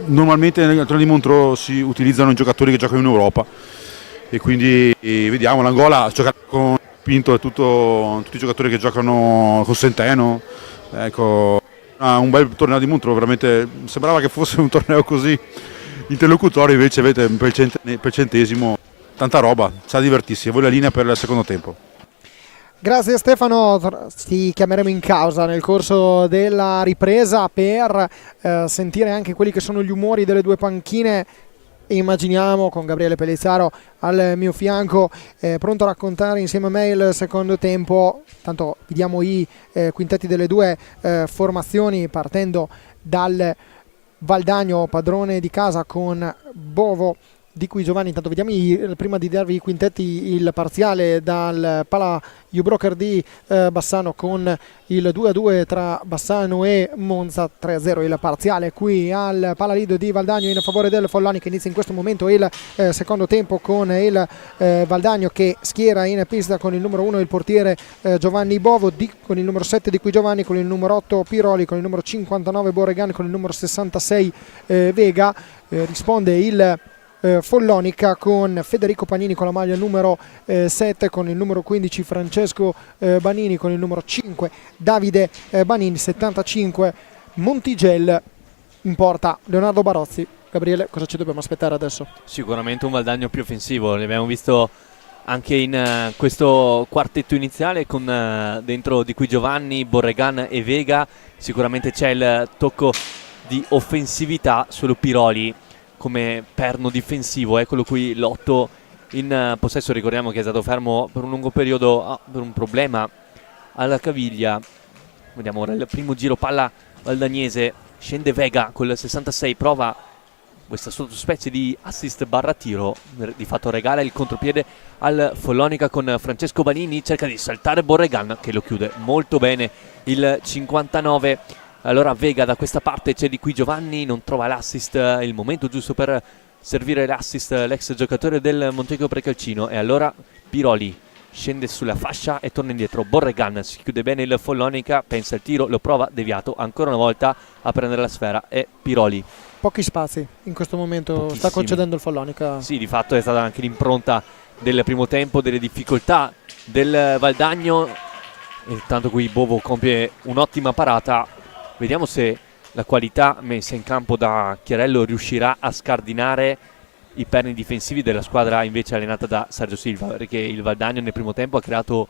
normalmente nel torneo di Montreux si utilizzano i giocatori che giocano in Europa, e quindi vediamo. L'Angola gioca con Pinto e tutti i giocatori che giocano con Centeno, ecco, un bel torneo di Montreux, veramente sembrava che fosse un torneo così interlocutorio, invece avete per il centesimo tanta roba, sa divertirsi. Voi la linea per il secondo tempo. Grazie Stefano, ti chiameremo in causa nel corso della ripresa per sentire anche quelli che sono gli umori delle 2 panchine, e immaginiamo con Gabriele Pellizzaro al mio fianco pronto a raccontare insieme a me il secondo tempo. Tanto vediamo i quintetti delle 2 formazioni, partendo dal Valdagno padrone di casa con Bovo, di cui Giovanni, intanto vediamo prima di darvi i quintetti il parziale dal Pala U-Broker di Bassano, con il 2-2 tra Bassano e Monza, 3-0 il parziale qui al Pala Lido di Valdagno in favore del Folloni, che inizia in questo momento il secondo tempo con il Valdagno che schiera in pista con il numero 1 il portiere Giovanni Bovo, con il numero 7 di cui Giovanni, con il numero 8 Piroli, con il numero 59 Borregan, con il numero 66 Vega. Risponde il Follonica con Federico Pagnini con la maglia numero 7, con il numero 15 Francesco Banini, con il numero 5 Davide Banini, 75 Montigel, in porta Leonardo Barozzi. Gabriele, cosa ci dobbiamo aspettare adesso? Sicuramente un Valdagno più offensivo, l'abbiamo visto anche in questo quartetto iniziale con dentro di cui Giovanni, Borregan e Vega, sicuramente c'è il tocco di offensività, solo Piroli come perno difensivo, eccolo qui l'8 in possesso, ricordiamo che è stato fermo per un lungo periodo per un problema alla caviglia. Vediamo ora il primo giro palla valdagnese, scende Vega col 66, prova questa sottospecie di assist barra tiro, di fatto regala il contropiede al Follonica con Francesco Banini, cerca di saltare Borregan che lo chiude molto bene il 59. Allora Vega da questa parte, c'è di qui Giovanni, non trova l'assist, il momento giusto per servire l'assist l'ex giocatore del Montecchio Precalcino, e allora Piroli scende sulla fascia e torna indietro. Borregan si chiude bene il Follonica, pensa il tiro, lo prova, deviato ancora una volta a prendere la sfera, e Piroli. Pochi spazi in questo momento sta concedendo il Follonica. Sì, di fatto è stata anche l'impronta del primo tempo, delle difficoltà del Valdagno. Intanto qui Bovo compie un'ottima parata. Vediamo se la qualità messa in campo da Chiarello riuscirà a scardinare i perni difensivi della squadra invece allenata da Sergio Silva, perché il Valdagno nel primo tempo ha creato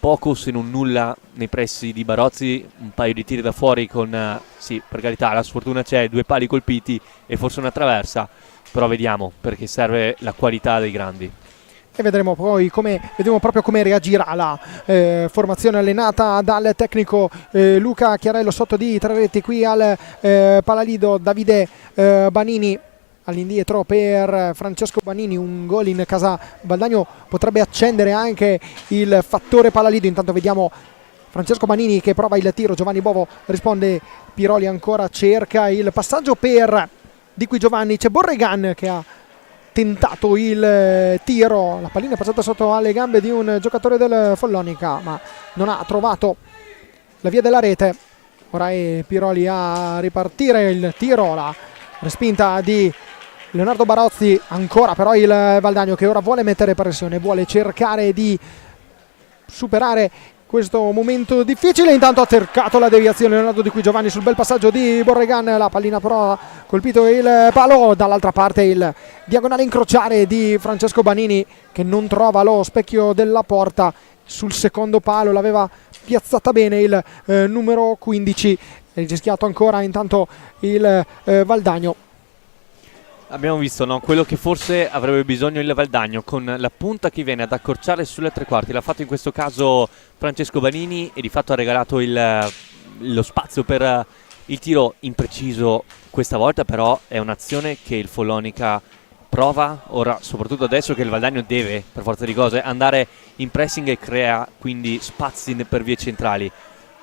poco se non nulla nei pressi di Barozzi, un paio di tiri da fuori con, sì, per carità la sfortuna c'è, 2 pali colpiti e forse una traversa, però vediamo, perché serve la qualità dei grandi. E vedremo poi vediamo proprio come reagirà la formazione allenata dal tecnico Luca Chiarello sotto di 3 reti qui al Palalido. Davide Banini all'indietro per Francesco Banini, un gol in casa Valdagno potrebbe accendere anche il fattore Palalido. Intanto vediamo Francesco Banini che prova il tiro, Giovanni Bovo risponde, Piroli ancora cerca il passaggio per Di qui Giovanni, c'è Borregan che ha tentato il tiro, la pallina è passata sotto alle gambe di un giocatore del Follonica ma non ha trovato la via della rete. Ora è Piroli a ripartire il tiro, la respinta di Leonardo Barozzi, ancora però il Valdagno che ora vuole mettere pressione, vuole cercare di superare questo momento difficile. Intanto ha cercato la deviazione Leonardo Di qui Giovanni sul bel passaggio di Borregan, la pallina però ha colpito il palo, dall'altra parte il diagonale incrociare di Francesco Banini che non trova lo specchio della porta, sul secondo palo l'aveva piazzata bene il numero 15, è rischiato ancora intanto il Valdagno. Abbiamo visto, no, quello che forse avrebbe bisogno il Valdagno, con la punta che viene ad accorciare sulle 3 quarti. L'ha fatto in questo caso Francesco Banini e di fatto ha regalato lo spazio per il tiro impreciso questa volta, però è un'azione che il Follonica prova ora, soprattutto adesso che il Valdagno deve per forza di cose andare in pressing e crea quindi spazi per vie centrali.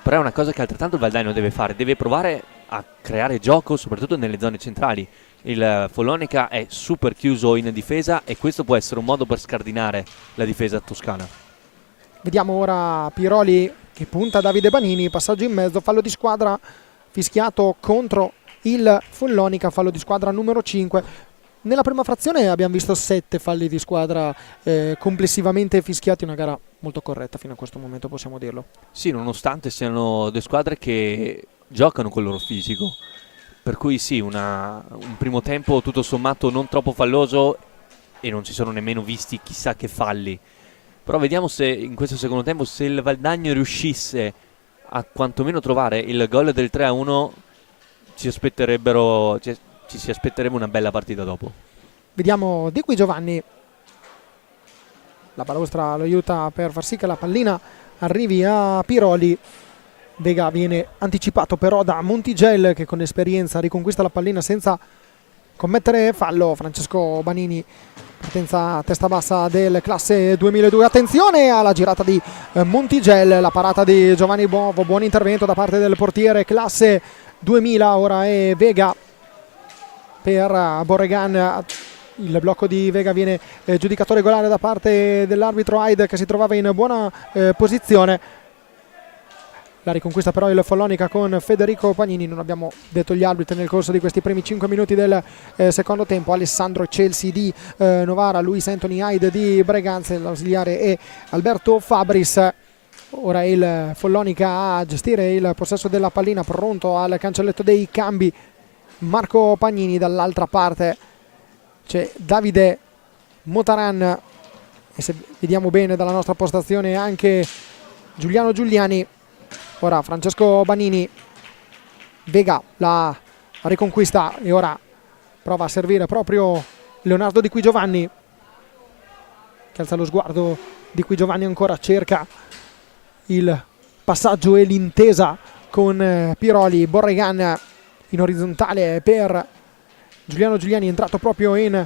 Però è una cosa che altrettanto il Valdagno deve fare, deve provare a creare gioco soprattutto nelle zone centrali. Il Follonica è super chiuso in difesa e questo può essere un modo per scardinare la difesa toscana. Vediamo ora Piroli che punta Davide Banini, passaggio in mezzo, fallo di squadra fischiato contro il Follonica, fallo di squadra numero 5. Nella prima frazione abbiamo visto 7 falli di squadra complessivamente fischiati, una gara molto corretta fino a questo momento, possiamo dirlo. Sì, nonostante siano 2 squadre che giocano con il loro fisico. Per cui sì, un primo tempo tutto sommato non troppo falloso e non si sono nemmeno visti chissà che falli. Però vediamo se in questo secondo tempo, se il Valdagno riuscisse a quantomeno trovare il gol del 3-1, ci si aspetterebbe una bella partita dopo. Vediamo Di qui Giovanni, la balostra lo aiuta per far sì che la pallina arrivi a Piroli. Vega viene anticipato però da Montigel che con esperienza riconquista la pallina senza commettere fallo. Francesco Banini, partenza a testa bassa del classe 2002, attenzione alla girata di Montigel, la parata di Giovanni Bovo, buon intervento da parte del portiere classe 2000. Ora è Vega per Borregan, il blocco di Vega viene giudicato regolare da parte dell'arbitro Hyde che si trovava in buona posizione. La riconquista però il Follonica con Federico Pagnini, non abbiamo detto gli arbitri nel corso di questi primi 5 minuti del secondo tempo. Alessandro Chelsea di Novara, Luis Anthony Hyde di Breganze, l'ausiliare è Alberto Fabris. Ora il Follonica a gestire il possesso della pallina, pronto al cancelletto dei cambi Marco Pagnini. Dall'altra parte c'è Davide Motaran e se vediamo bene dalla nostra postazione anche Giuliano Giuliani. Ora Francesco Banini Vega la riconquista e ora prova a servire proprio Leonardo Di Qui Giovanni, che alza lo sguardo. Di Qui Giovanni ancora cerca il passaggio e l'intesa con Piroli. Borregan in orizzontale per Giuliano Giuliani, entrato proprio in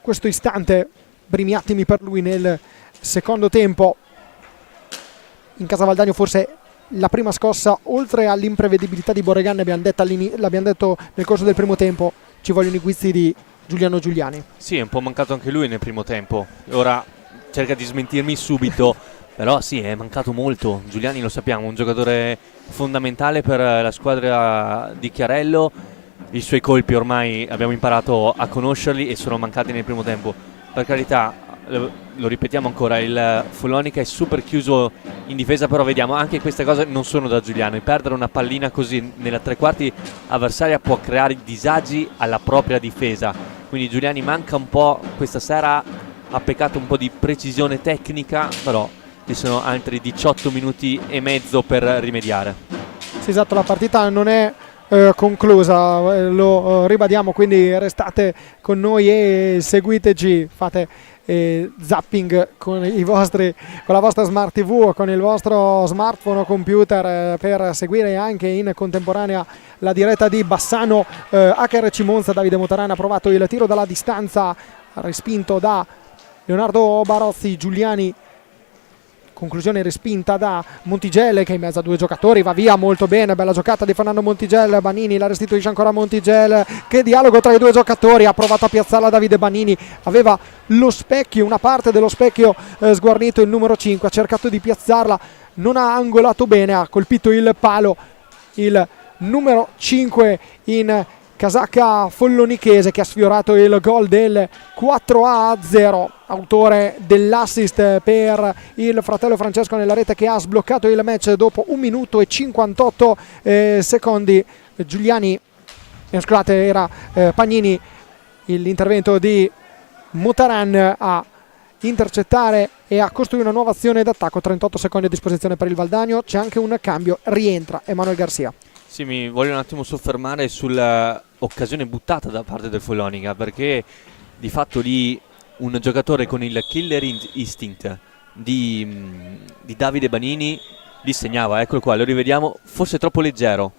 questo istante, primi attimi per lui nel secondo tempo. In casa Valdagno forse la prima scossa, oltre all'imprevedibilità di Borregan, l'abbiamo detto nel corso del primo tempo, ci vogliono i guizzi di Giuliano Giuliani. Sì, è un po' mancato anche lui nel primo tempo. Ora cerca di smentirmi subito, però sì, è mancato molto. Giuliani, lo sappiamo, un giocatore fondamentale per la squadra di Chiarello. I suoi colpi ormai abbiamo imparato a conoscerli e sono mancati nel primo tempo. Per carità, lo ripetiamo ancora, il Follonica è super chiuso in difesa, però vediamo anche queste cose non sono da Giuliano. E perdere una pallina così nella tre quarti avversaria può creare disagi alla propria difesa, quindi Giuliani manca un po' questa sera, ha peccato un po' di precisione tecnica, però ci sono altri 18 minuti e mezzo per rimediare. Sì, esatto, la partita non è conclusa, lo ribadiamo, quindi restate con noi e seguiteci, fate zapping con la vostra smart TV o con il vostro smartphone o computer per seguire anche in contemporanea la diretta di Bassano HRC Monza. Davide Motarana ha provato il tiro dalla distanza, respinto da Leonardo Barozzi. Giuliani, conclusione respinta da Montigel, che in mezzo a due giocatori va via molto bene. Bella giocata di Fernando Montigel. Banini la restituisce ancora a Montigel. Che dialogo tra i due giocatori, ha provato a piazzarla Davide Banini, aveva lo specchio, una parte dello specchio sguarnito il numero 5, ha cercato di piazzarla, non ha angolato bene, ha colpito il palo il numero 5 in casacca follonichese, che ha sfiorato il gol del 4-0, autore dell'assist per il fratello Francesco nella rete, che ha sbloccato il match dopo 1 minuto e 58 secondi. Giuliani, scusate, era Pagnini, l'intervento di Motaran a intercettare e a costruire una nuova azione d'attacco. 38 secondi a disposizione per il Valdagno, c'è anche un cambio, rientra Emanuel Garcia. Sì, mi voglio un attimo soffermare sull'occasione buttata da parte del Follonica, perché di fatto lì un giocatore con il killer instinct di Davide Banini li segnava. Eccolo qua, lo rivediamo, forse troppo leggero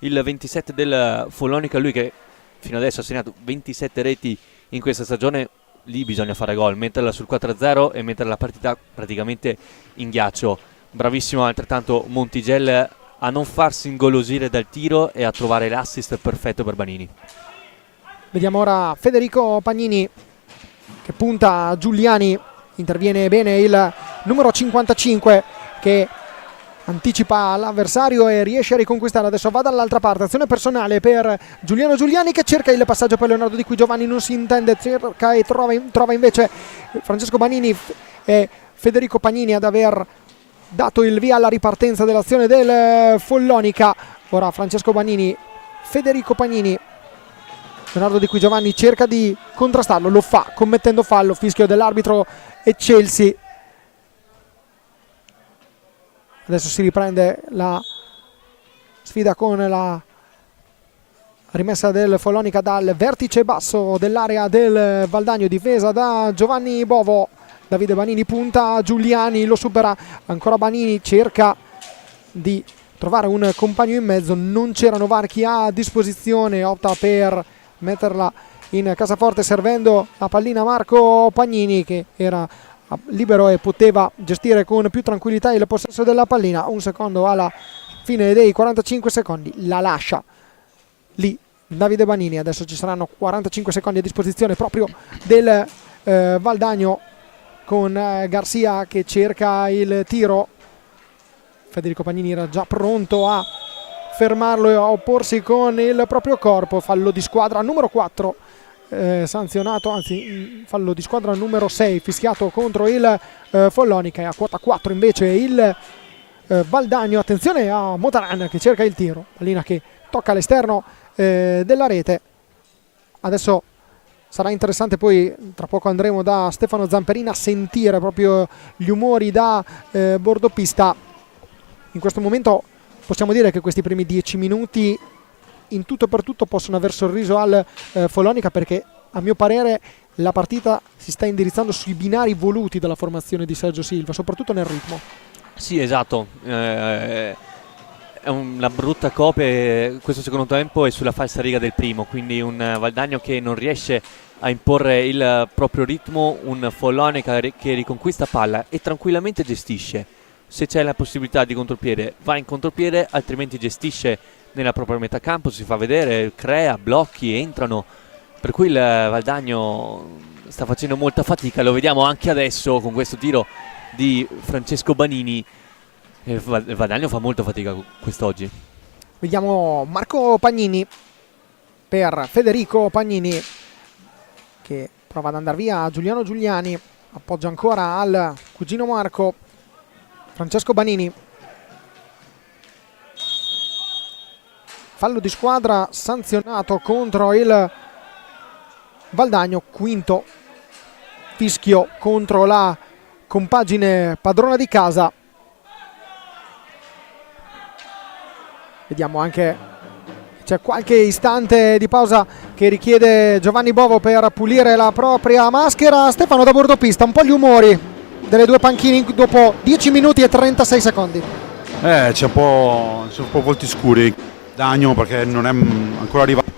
il 27 del Follonica, lui che fino adesso ha segnato 27 reti in questa stagione. Lì bisogna fare gol, metterla sul 4-0 e mettere la partita praticamente in ghiaccio. Bravissimo altrettanto Montigel a non farsi ingolosire dal tiro e a trovare l'assist perfetto per Banini. Vediamo ora Federico Pagnini che punta a Giuliani, interviene bene il numero 55 che anticipa l'avversario e riesce a riconquistare. Adesso va dall'altra parte, azione personale per Giuliano Giuliani, che cerca il passaggio per Leonardo Di Qui Giovanni, non si intende, cerca e trova invece Francesco Banini e Federico Pagnini ad aver dato il via alla ripartenza dell'azione del Follonica. Ora Francesco Banini, Federico Pagnini, Leonardo Di Qui Giovanni cerca di contrastarlo, lo fa commettendo fallo, fischio dell'arbitro Eccelsi. Adesso si riprende la sfida con la rimessa del Follonica dal vertice basso dell'area del Valdagno, difesa da Giovanni Bovo. Davide Banini punta a Giuliani, lo supera ancora Banini, cerca di trovare un compagno in mezzo, non c'erano varchi a disposizione, opta per metterla in cassaforte servendo la pallina a Marco Pagnini, che era libero e poteva gestire con più tranquillità il possesso della pallina. Un secondo alla fine dei 45 secondi, la lascia lì Davide Banini. Adesso ci saranno 45 secondi a disposizione proprio del Valdagno, con Garcia che cerca il tiro. Federico Pagnini era già pronto a fermarlo e a opporsi con il proprio corpo. Fallo di squadra numero 4 sanzionato, anzi fallo di squadra numero 6 fischiato contro il Follonica, e a quota 4 invece il Valdagno. Attenzione a Motaran che cerca il tiro, pallina che tocca all'esterno della rete. Adesso sarà interessante, poi tra poco andremo da Stefano Zamperin a sentire proprio gli umori da bordopista. In questo momento possiamo dire che questi primi 10 minuti in tutto e per tutto possono aver sorriso al Follonica, perché a mio parere la partita si sta indirizzando sui binari voluti dalla formazione di Sergio Silva, soprattutto nel ritmo. Sì, esatto. È una brutta copia questo secondo tempo, è sulla falsa riga del primo, quindi un Valdagno che non riesce a imporre il proprio ritmo, un Follonica che riconquista palla e tranquillamente gestisce. Se c'è la possibilità di contropiede va in contropiede, altrimenti gestisce nella propria metà campo, si fa vedere, crea blocchi, entrano, per cui il Valdagno sta facendo molta fatica. Lo vediamo anche adesso con questo tiro di Francesco Banini. Il Valdagno fa molta fatica quest'oggi. Vediamo Marco Pagnini per Federico Pagnini, che prova ad andare via Giuliano Giuliani, appoggia ancora al cugino Marco. Francesco Banini, fallo di squadra sanzionato contro il Valdagno, quinto fischio contro la compagine padrona di casa. Vediamo anche, c'è qualche istante di pausa che richiede Giovanni Bovo per pulire la propria maschera. Stefano da bordopista, un po' gli umori delle due panchine dopo 10 minuti e 36 secondi. C'è un po' volti scuri, Dagno, perché non è ancora arrivata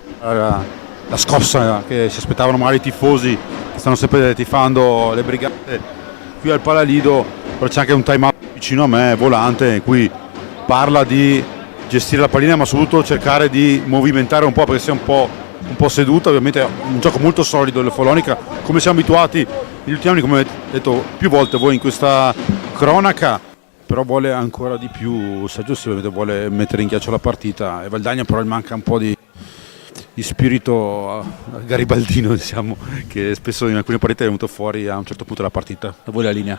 la scossa che si aspettavano magari i tifosi che stanno sempre tifando le brigate qui al Palalido. Però c'è anche un time out vicino a me, Volante, in cui parla di gestire la pallina, ma soprattutto cercare di movimentare un po', perché si è un po' seduta. Ovviamente è un gioco molto solido il Follonica, come siamo abituati negli ultimi anni, come detto più volte voi in questa cronaca, però vuole ancora di più. Sergio Silva vuole mettere in ghiaccio la partita e Valdagno però gli manca un po' di spirito garibaldino, diciamo, che spesso in alcune partite è venuto fuori a un certo punto della partita. Da voi la linea.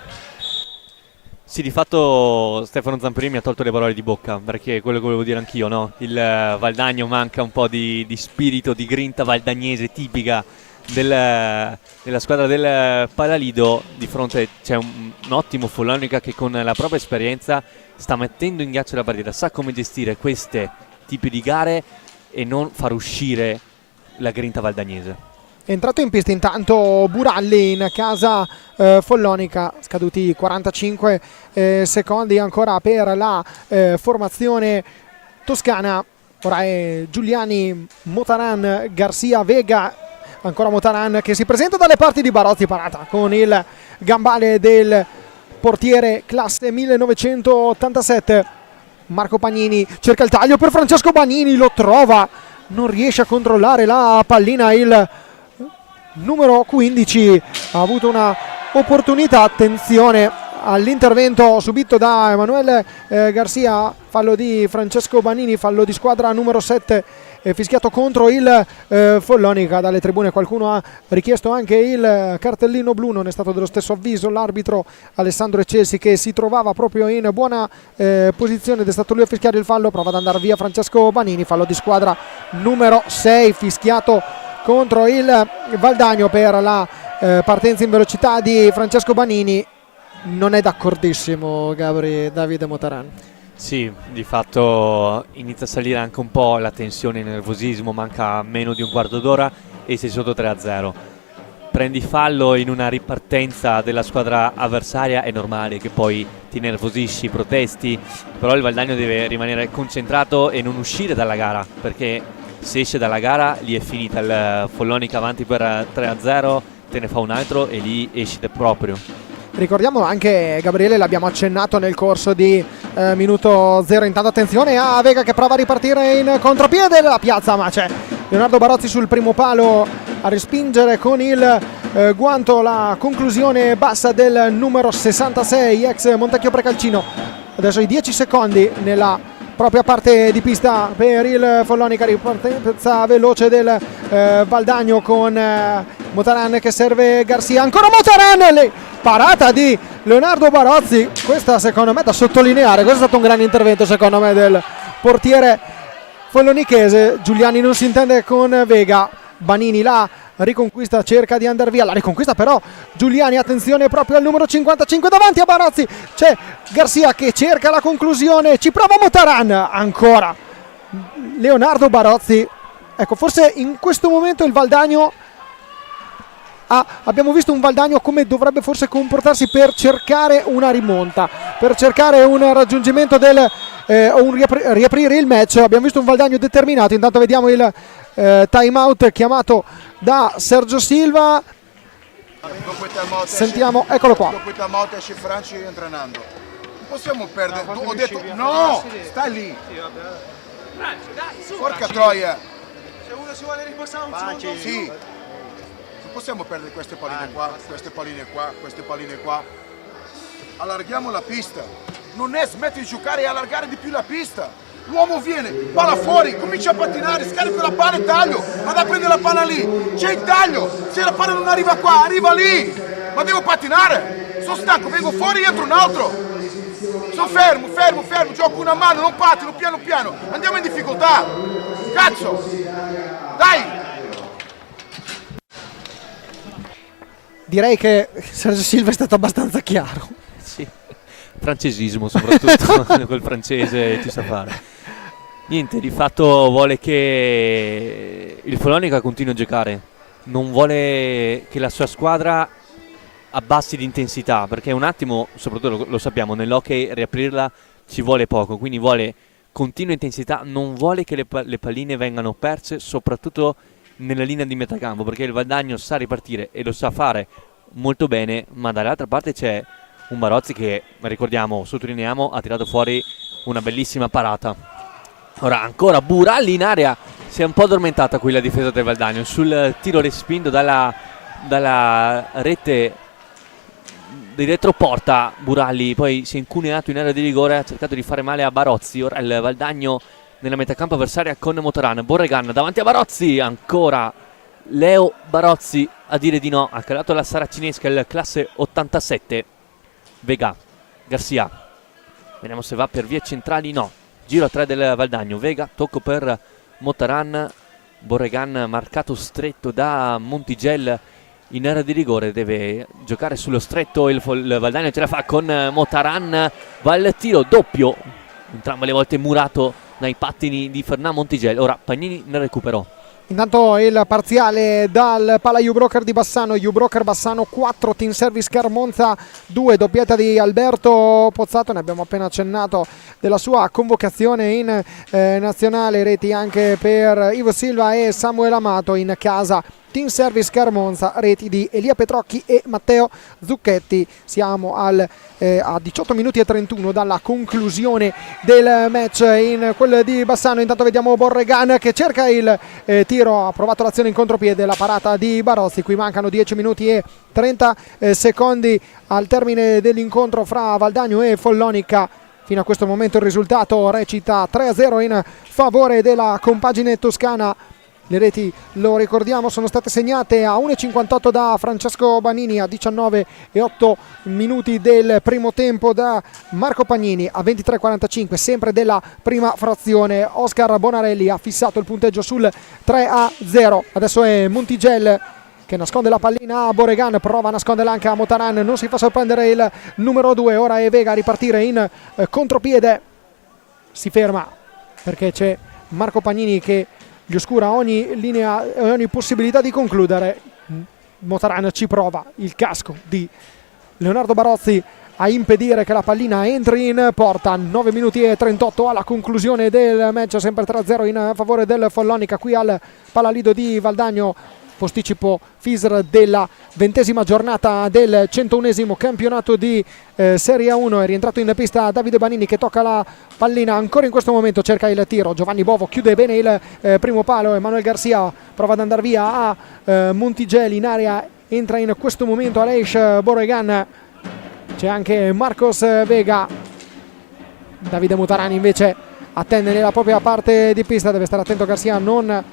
Sì, di fatto Stefano Zamperini mi ha tolto le parole di bocca, perché quello che volevo dire anch'io, no? Il Valdagno manca un po' di spirito, di grinta valdagnese tipica della squadra del Palalido. Di fronte c'è un ottimo Follonica che con la propria esperienza sta mettendo in ghiaccio la partita, sa come gestire questi tipi di gare e non far uscire la grinta valdagnese. È entrato in pista intanto Buralli in casa Follonica, scaduti 45 secondi ancora per la formazione toscana. Ora è Giuliani, Motaran, Garcia, Vega, ancora Motaran che si presenta dalle parti di Barozzi, parata con il gambale del portiere classe 1987. Marco Pagnini cerca il taglio per Francesco Banini, lo trova, non riesce a controllare la pallina. Il numero 15 ha avuto una opportunità, attenzione all'intervento subito da Emanuele Garcia, fallo di Francesco Banini, fallo di squadra numero 7 fischiato contro il Follonica. Dalle tribune qualcuno ha richiesto anche il cartellino blu, non è stato dello stesso avviso l'arbitro Alessandro Eccelsi, che si trovava proprio in buona posizione ed è stato lui a fischiare il fallo. Prova ad andare via Francesco Banini, fallo di squadra numero 6 fischiato contro il Valdagno per la partenza in velocità di Francesco Banini. Non è d'accordissimo Davide Motaran. Sì, di fatto inizia a salire anche un po' la tensione, il nervosismo, manca meno di un quarto d'ora e sei sotto 3-0. Prendi fallo in una ripartenza della squadra avversaria, è normale che poi ti nervosisci, protesti, però il Valdagno deve rimanere concentrato e non uscire dalla gara, perché se esce dalla gara lì è finita. Il Follonica avanti per 3-0, te ne fa un altro e lì esci proprio. Ricordiamo anche, Gabriele, l'abbiamo accennato nel corso di minuto 0, intanto attenzione a Vega che prova a ripartire in contropiede della piazza, ma c'è Leonardo Barozzi sul primo palo a respingere con il guanto la conclusione bassa del numero 66 ex Montecchio Precalcino. Adesso i 10 secondi nella propria parte di pista per il Follonica, ripartenza veloce del Valdagno con Motaran che serve Garcia, ancora Motaran, parata di Leonardo Barozzi. Questa secondo me da sottolineare, questo è stato un grande intervento secondo me del portiere follonichese. Giuliani non si intende con Vega, Banini là riconquista, cerca di andare via, la riconquista però Giuliani, attenzione proprio al numero 55 davanti a Barozzi, c'è Garcia che cerca la conclusione, ci prova Motaran, ancora Leonardo Barozzi. Ecco, forse in questo momento il Valdagno abbiamo visto un Valdagno come dovrebbe forse comportarsi per cercare una rimonta, per cercare un raggiungimento o un riaprire il match. Abbiamo visto un Valdagno determinato. Intanto vediamo il time out chiamato da Sergio Silva. Sentiamo, eccolo qua. Non possiamo perdere. Ho detto no, stai lì. Porca troia. Se uno si vuole ripassare un secondo. Sì. Non possiamo perdere queste palline qua, queste palline qua, queste palline qua. Allarghiamo la pista. Non è smetti di giocare e allargare di più la pista. L'uomo viene, palla fuori, comincia a pattinare, scarico la palla e taglio. Vado a prendere la palla lì. C'è il taglio. Se la palla non arriva qua, arriva lì. Ma devo pattinare. Sono stanco, vengo fuori e entro un altro. Sono fermo, gioco una mano, non pattino, piano piano. Andiamo in difficoltà. Cazzo. Dai. Direi che Sergio Silva è stato abbastanza chiaro. Sì, francesismo soprattutto, quel francese ci sa fare. Niente, di fatto vuole che il Follonica continui a giocare, non vuole che la sua squadra abbassi di intensità, perché un attimo, soprattutto lo sappiamo, nell'hockey riaprirla ci vuole poco, quindi vuole continua intensità, non vuole che le palline vengano perse, soprattutto nella linea di metacampo, perché il Valdagno sa ripartire e lo sa fare molto bene, ma dall'altra parte c'è un Barozzi che, ricordiamo, sottolineiamo, ha tirato fuori una bellissima parata. Ora ancora Buralli in area, si è un po' addormentata qui la difesa del Valdagno sul tiro respinto dalla rete di retroporta. Buralli poi si è incuneato in area di rigore, ha cercato di fare male a Barozzi. Ora il Valdagno nella metacampo avversaria con Motaran. Borregan davanti a Barozzi, ancora Leo Barozzi a dire di no, ha calato la saracinesca, il classe 87. Vega, Garcia, vediamo se va per vie centrali, no, giro a 3 del Valdagno. Vega, tocco per Motaran, Borregan marcato stretto da Montigel in area di rigore, deve giocare sullo stretto il Valdagno, ce la fa con Motaran, va il tiro doppio, entrambe le volte murato dai pattini di Fernand Montigel. Ora Pagnini ne recupero. Intanto il parziale dal Pala U-Broker di Bassano. U-Broker Bassano 4, Team Service Carmonza 2, doppietta di Alberto Pozzato, ne abbiamo appena accennato della sua convocazione in nazionale, reti anche per Ivo Silva e Samuel Amato in casa. Team Service Carmonza, reti di Elia Petrocchi e Matteo Zucchetti. Siamo a 18 minuti e 31 dalla conclusione del match in quel di Bassano. Intanto vediamo Borregan che cerca il tiro, ha provato l'azione in contropiede, la parata di Barozzi. Qui mancano 10 minuti e 30 secondi al termine dell'incontro fra Valdagno e Follonica. Fino a questo momento il risultato recita 3-0 in favore della compagine toscana. Le reti, lo ricordiamo, sono state segnate a 1,58 da Francesco Banini, a 19 e 8 minuti del primo tempo da Marco Pagnini, a 23,45 sempre della prima frazione. Oscar Bonarelli ha fissato il punteggio sul 3-0. Adesso è Montigel che nasconde la pallina a Borregan, prova a nasconderla anche a Motaran, non si fa sorprendere il numero 2. Ora è Vega a ripartire in contropiede, si ferma perché c'è Marco Pagnini che gli oscura ogni linea e ogni possibilità di concludere. Motaran ci prova, il casco di Leonardo Barozzi a impedire che la pallina entri in porta. 9 minuti e 38 alla conclusione del match, sempre 3-0 in favore del Follonica qui al Palalido di Valdagno. Posticipo FISR della 20ª giornata del 101esimo campionato di Serie 1. È rientrato in pista Davide Banini che tocca la pallina ancora in questo momento, cerca il tiro. Giovanni Bovo chiude bene il primo palo. Emanuele Garcia prova ad andare via a Montigel in area. Entra in questo momento Aleix Borregan. C'è anche Marcos Vega. Davide Motarani invece attende nella propria parte di pista. Deve stare attento Garcia a non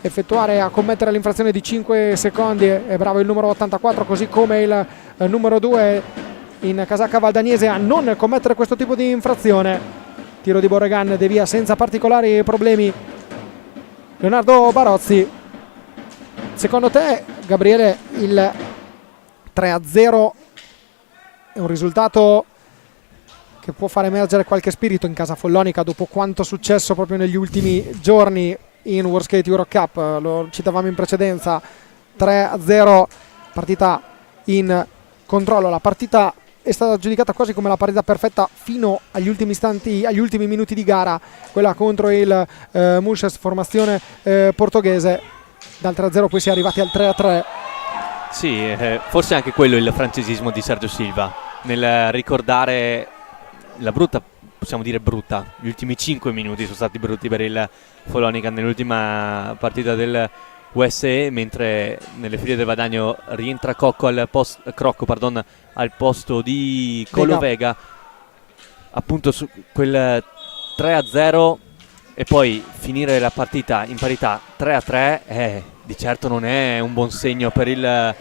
effettuare, a commettere l'infrazione di 5 secondi. È bravo il numero 84, così come il numero 2 in casacca valdagnese, a non commettere questo tipo di infrazione. Tiro di Borregan, devia senza particolari problemi Leonardo Barozzi. Secondo te, Gabriele, il 3-0 è un risultato che può far emergere qualche spirito in casa follonica dopo quanto successo proprio negli ultimi giorni in World Skate Euro Cup? Lo citavamo in precedenza, 3-0, partita in controllo. La partita è stata giudicata quasi come la partita perfetta fino agli ultimi istanti, agli ultimi minuti di gara, quella contro il Mulches, formazione portoghese. Dal 3-0 poi si è arrivati al 3-3. Sì, forse anche quello è il francesismo di Sergio Silva, nel ricordare la brutta, possiamo dire brutta, gli ultimi 5 minuti sono stati brutti per il Follonica nell'ultima partita del USE, mentre nelle file del Valdagno rientra Crocco al posto di Colovega, appunto su quel 3-0, e poi finire la partita in parità 3-3 di certo non è un buon segno per il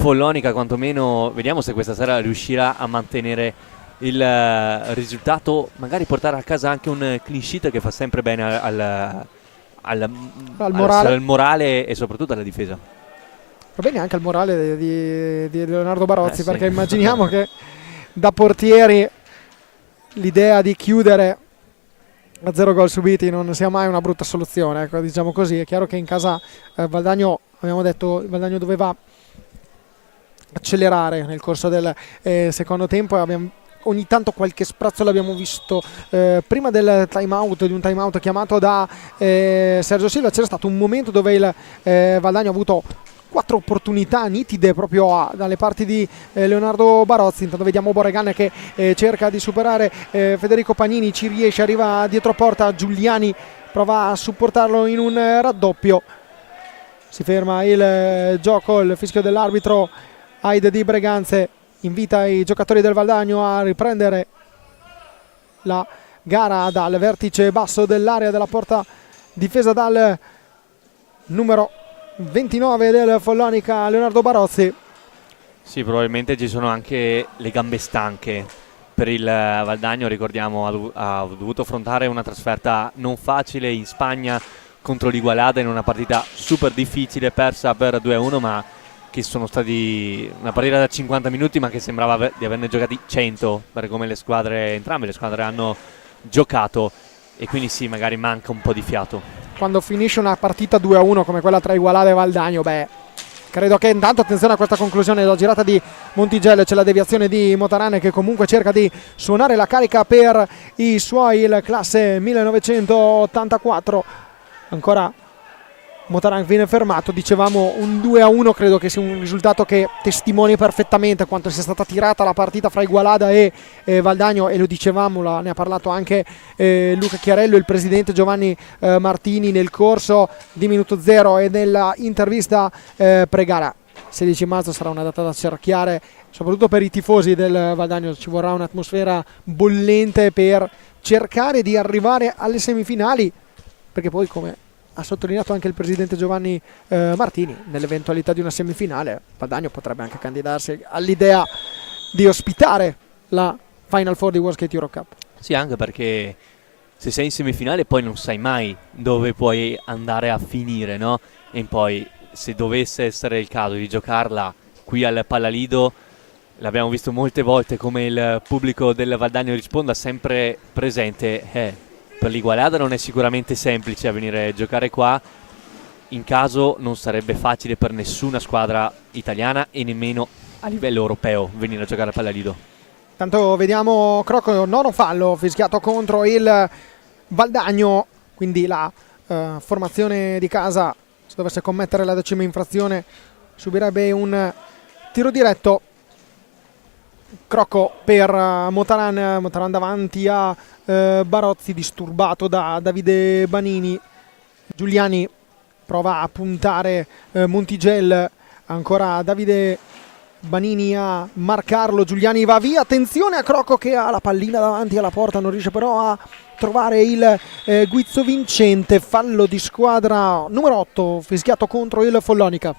Follonica, quantomeno vediamo se questa sera riuscirà a mantenere il risultato, magari portare a casa anche un clean sheet che fa sempre bene al morale e soprattutto alla difesa. Va bene anche al morale di Leonardo Barozzi, perché sì. immaginiamo che da portieri l'idea di chiudere a 0 gol subiti non sia mai una brutta soluzione, ecco, diciamo così. È chiaro che in casa Valdagno, abbiamo detto, Valdagno doveva accelerare nel corso del secondo tempo, e ogni tanto qualche sprazzo l'abbiamo visto prima del time out, di un time out chiamato da Sergio Silva. C'era stato un momento dove il Valdagno ha avuto 4 opportunità nitide proprio dalle parti di Leonardo Barozzi. Intanto vediamo Boregan che cerca di superare Federico Pagnini, ci riesce, arriva dietro porta, Giuliani prova a supportarlo in un raddoppio, si ferma il gioco, il fischio dell'arbitro. Aide di Breganze invita i giocatori del Valdagno a riprendere la gara dal vertice basso dell'area della porta difesa dal numero 29 del Follonica, Leonardo Barozzi. Sì, probabilmente ci sono anche le gambe stanche per il Valdagno. Ricordiamo, ha dovuto affrontare una trasferta non facile in Spagna contro l'Igualada in una partita super difficile, persa per 2-1, ma che sono stati una partita da 50 minuti, ma che sembrava di averne giocati 100 per come entrambe le squadre hanno giocato, e quindi sì, magari manca un po' di fiato. Quando finisce una partita 2-1 come quella tra Igualada e Valdagno, credo che intanto, attenzione a questa conclusione, la girata di Montigello, c'è la deviazione di Motarane che comunque cerca di suonare la carica per i suoi, il classe 1984. Ancora Motarang viene fermato. Dicevamo un 2-1, credo che sia un risultato che testimonia perfettamente quanto sia stata tirata la partita fra Igualada e Valdagno, e lo dicevamo, ne ha parlato anche Luca Chiarello, il presidente Giovanni Martini nel corso di Minuto Zero e nella intervista pre-gara. 16 marzo sarà una data da cerchiare, soprattutto per i tifosi del Valdagno. Ci vorrà un'atmosfera bollente per cercare di arrivare alle semifinali, perché poi, come ha sottolineato anche il presidente Giovanni Martini, nell'eventualità di una semifinale Valdagno potrebbe anche candidarsi all'idea di ospitare la Final Four di World Skate Euro Cup. Sì, anche perché se sei in semifinale poi non sai mai dove puoi andare a finire, no? E poi, se dovesse essere il caso di giocarla qui al Pallalido, l'abbiamo visto molte volte come il pubblico del Valdagno risponda sempre presente. Per l'Igualada non è sicuramente semplice a venire a giocare qua, in caso non sarebbe facile per nessuna squadra italiana e nemmeno a livello europeo venire a giocare a Pallalido. Tanto vediamo Crocco, nono fallo fischiato contro il Valdagno, quindi la formazione di casa, se dovesse commettere la 10ª infrazione, subirebbe un tiro diretto. Crocco per Motaran davanti a Barozzi, disturbato da Davide Banini. Giuliani prova a puntare Montigel, ancora Davide Banini a marcarlo, Giuliani va via, attenzione a Crocco che ha la pallina davanti alla porta, non riesce però a trovare il guizzo vincente. Fallo di squadra numero 8 fischiato contro il Follonica.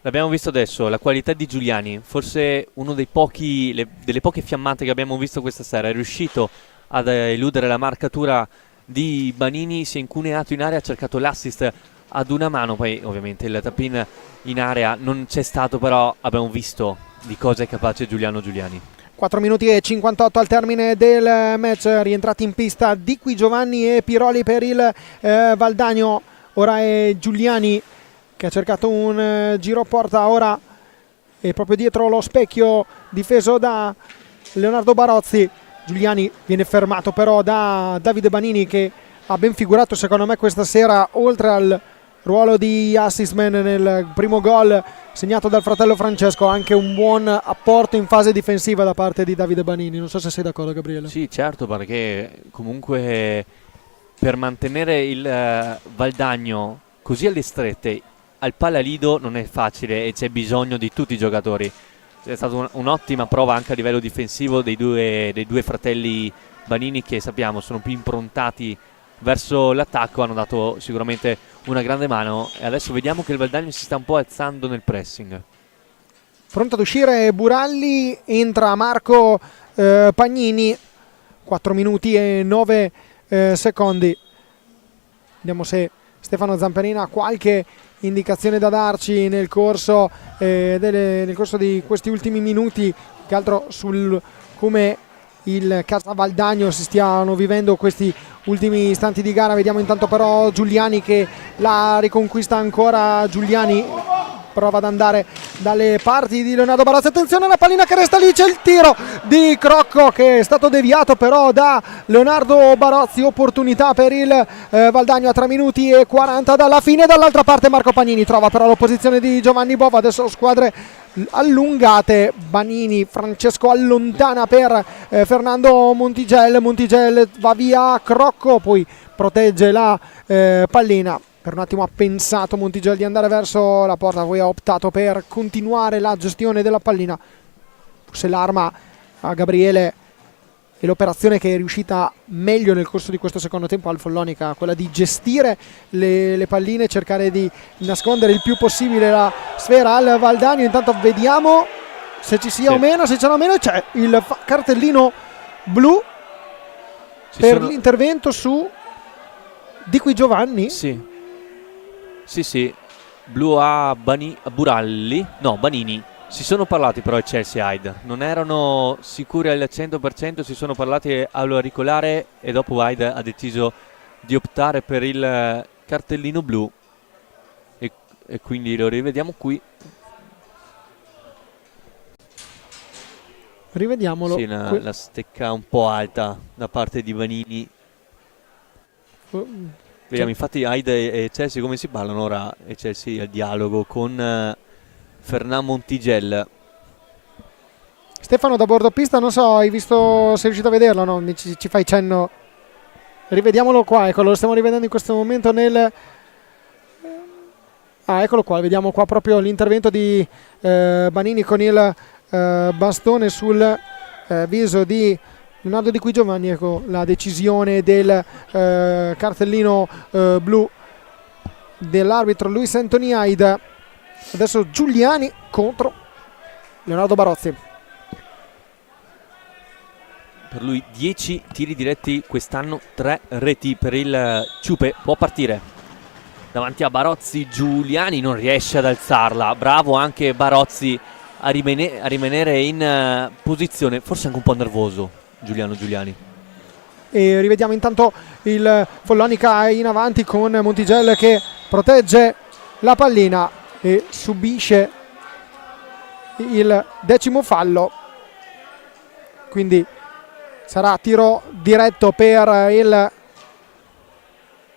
L'abbiamo visto adesso, la qualità di Giuliani, forse uno delle poche fiammate che abbiamo visto questa sera. È riuscito ad eludere la marcatura di Banini, si è incuneato in area, ha cercato l'assist ad una mano, poi ovviamente il tap-in in area non c'è stato, però abbiamo visto di cosa è capace Giuliano Giuliani. 4 minuti e 58 al termine del match, rientrati in pista Di Qui Giovanni e Piroli per il Valdagno. Ora è Giuliani che ha cercato un giro porta, ora è proprio dietro lo specchio difeso da Leonardo Barozzi. Giuliani viene fermato però da Davide Banini, che ha ben figurato secondo me questa sera, oltre al ruolo di assist man nel primo gol segnato dal fratello Francesco, anche un buon apporto in fase difensiva da parte di Davide Banini. Non so se sei d'accordo, Gabriele. Sì, certo, perché comunque per mantenere il Valdagno così alle strette al Palalido non è facile e c'è bisogno di tutti i giocatori. È stata un'ottima prova anche a livello difensivo dei due fratelli Banini, che sappiamo sono più improntati verso l'attacco, hanno dato sicuramente una grande mano e adesso vediamo che il Valdagno si sta un po' alzando nel pressing. Pronto ad uscire Buralli, entra Marco Pagnini, 4 minuti e 9 secondi. Vediamo se Stefano Zamperini ha qualche indicazione da darci nel corso di questi ultimi minuti, che altro sul come il Casa Valdagno si stiano vivendo questi ultimi istanti di gara. Vediamo intanto però Giuliani che la riconquista ancora. Giuliani prova ad andare dalle parti di Leonardo Barozzi, attenzione alla pallina che resta lì, c'è il tiro di Crocco che è stato deviato però da Leonardo Barozzi. Opportunità per il Valdagno a 3 minuti e 40 dalla fine. Dall'altra parte Marco Pagnini trova però l'opposizione di Giovanni Bova, adesso squadre allungate. Banini, Francesco allontana per Fernando Montigel va via Crocco, poi protegge la pallina. Per un attimo ha pensato Montigel di andare verso la porta, poi ha optato per continuare la gestione della pallina. Forse l'arma a Gabriele e l'operazione che è riuscita meglio nel corso di questo secondo tempo al Follonica, quella di gestire le palline, cercare di nascondere il più possibile la sfera al Valdagno. Intanto vediamo se ci sia o meno, se c'è o meno, c'è il cartellino blu per l'intervento su Di Qui Giovanni. Sì, blu a Buralli, no, Banini. Si sono parlati però il Chelsea Hyde, non erano sicuri al 100%, si sono parlati all'auricolare e dopo Hyde ha deciso di optare per il cartellino blu e quindi lo rivediamo qui. Rivediamolo. Sì, la stecca un po' alta da parte di Banini. Vediamo infatti Hyde e Chelsea come si parlano ora, e Chelsea al dialogo con Fernand Montigel. Stefano da bordo pista, non so, hai visto, sei riuscito a vederlo, no? Ci fai cenno. Rivediamolo qua, ecco, lo stiamo rivedendo in questo momento nel... eccolo qua, vediamo qua proprio l'intervento di Banini con il bastone sul viso di Leonardo Di Qui Giovanni. Ecco la decisione del cartellino blu dell'arbitro Luis Anthony Hyde. Adesso Giuliani contro Leonardo Barozzi. Per lui 10 tiri diretti quest'anno, 3 reti per il Ciupe. Può partire davanti a Barozzi. Giuliani non riesce ad alzarla. Bravo anche Barozzi a rimanere in posizione, forse anche un po' nervoso Giuliani. E rivediamo intanto il Follonica in avanti con Montigel che protegge la pallina e subisce il 10° fallo, quindi sarà tiro diretto per il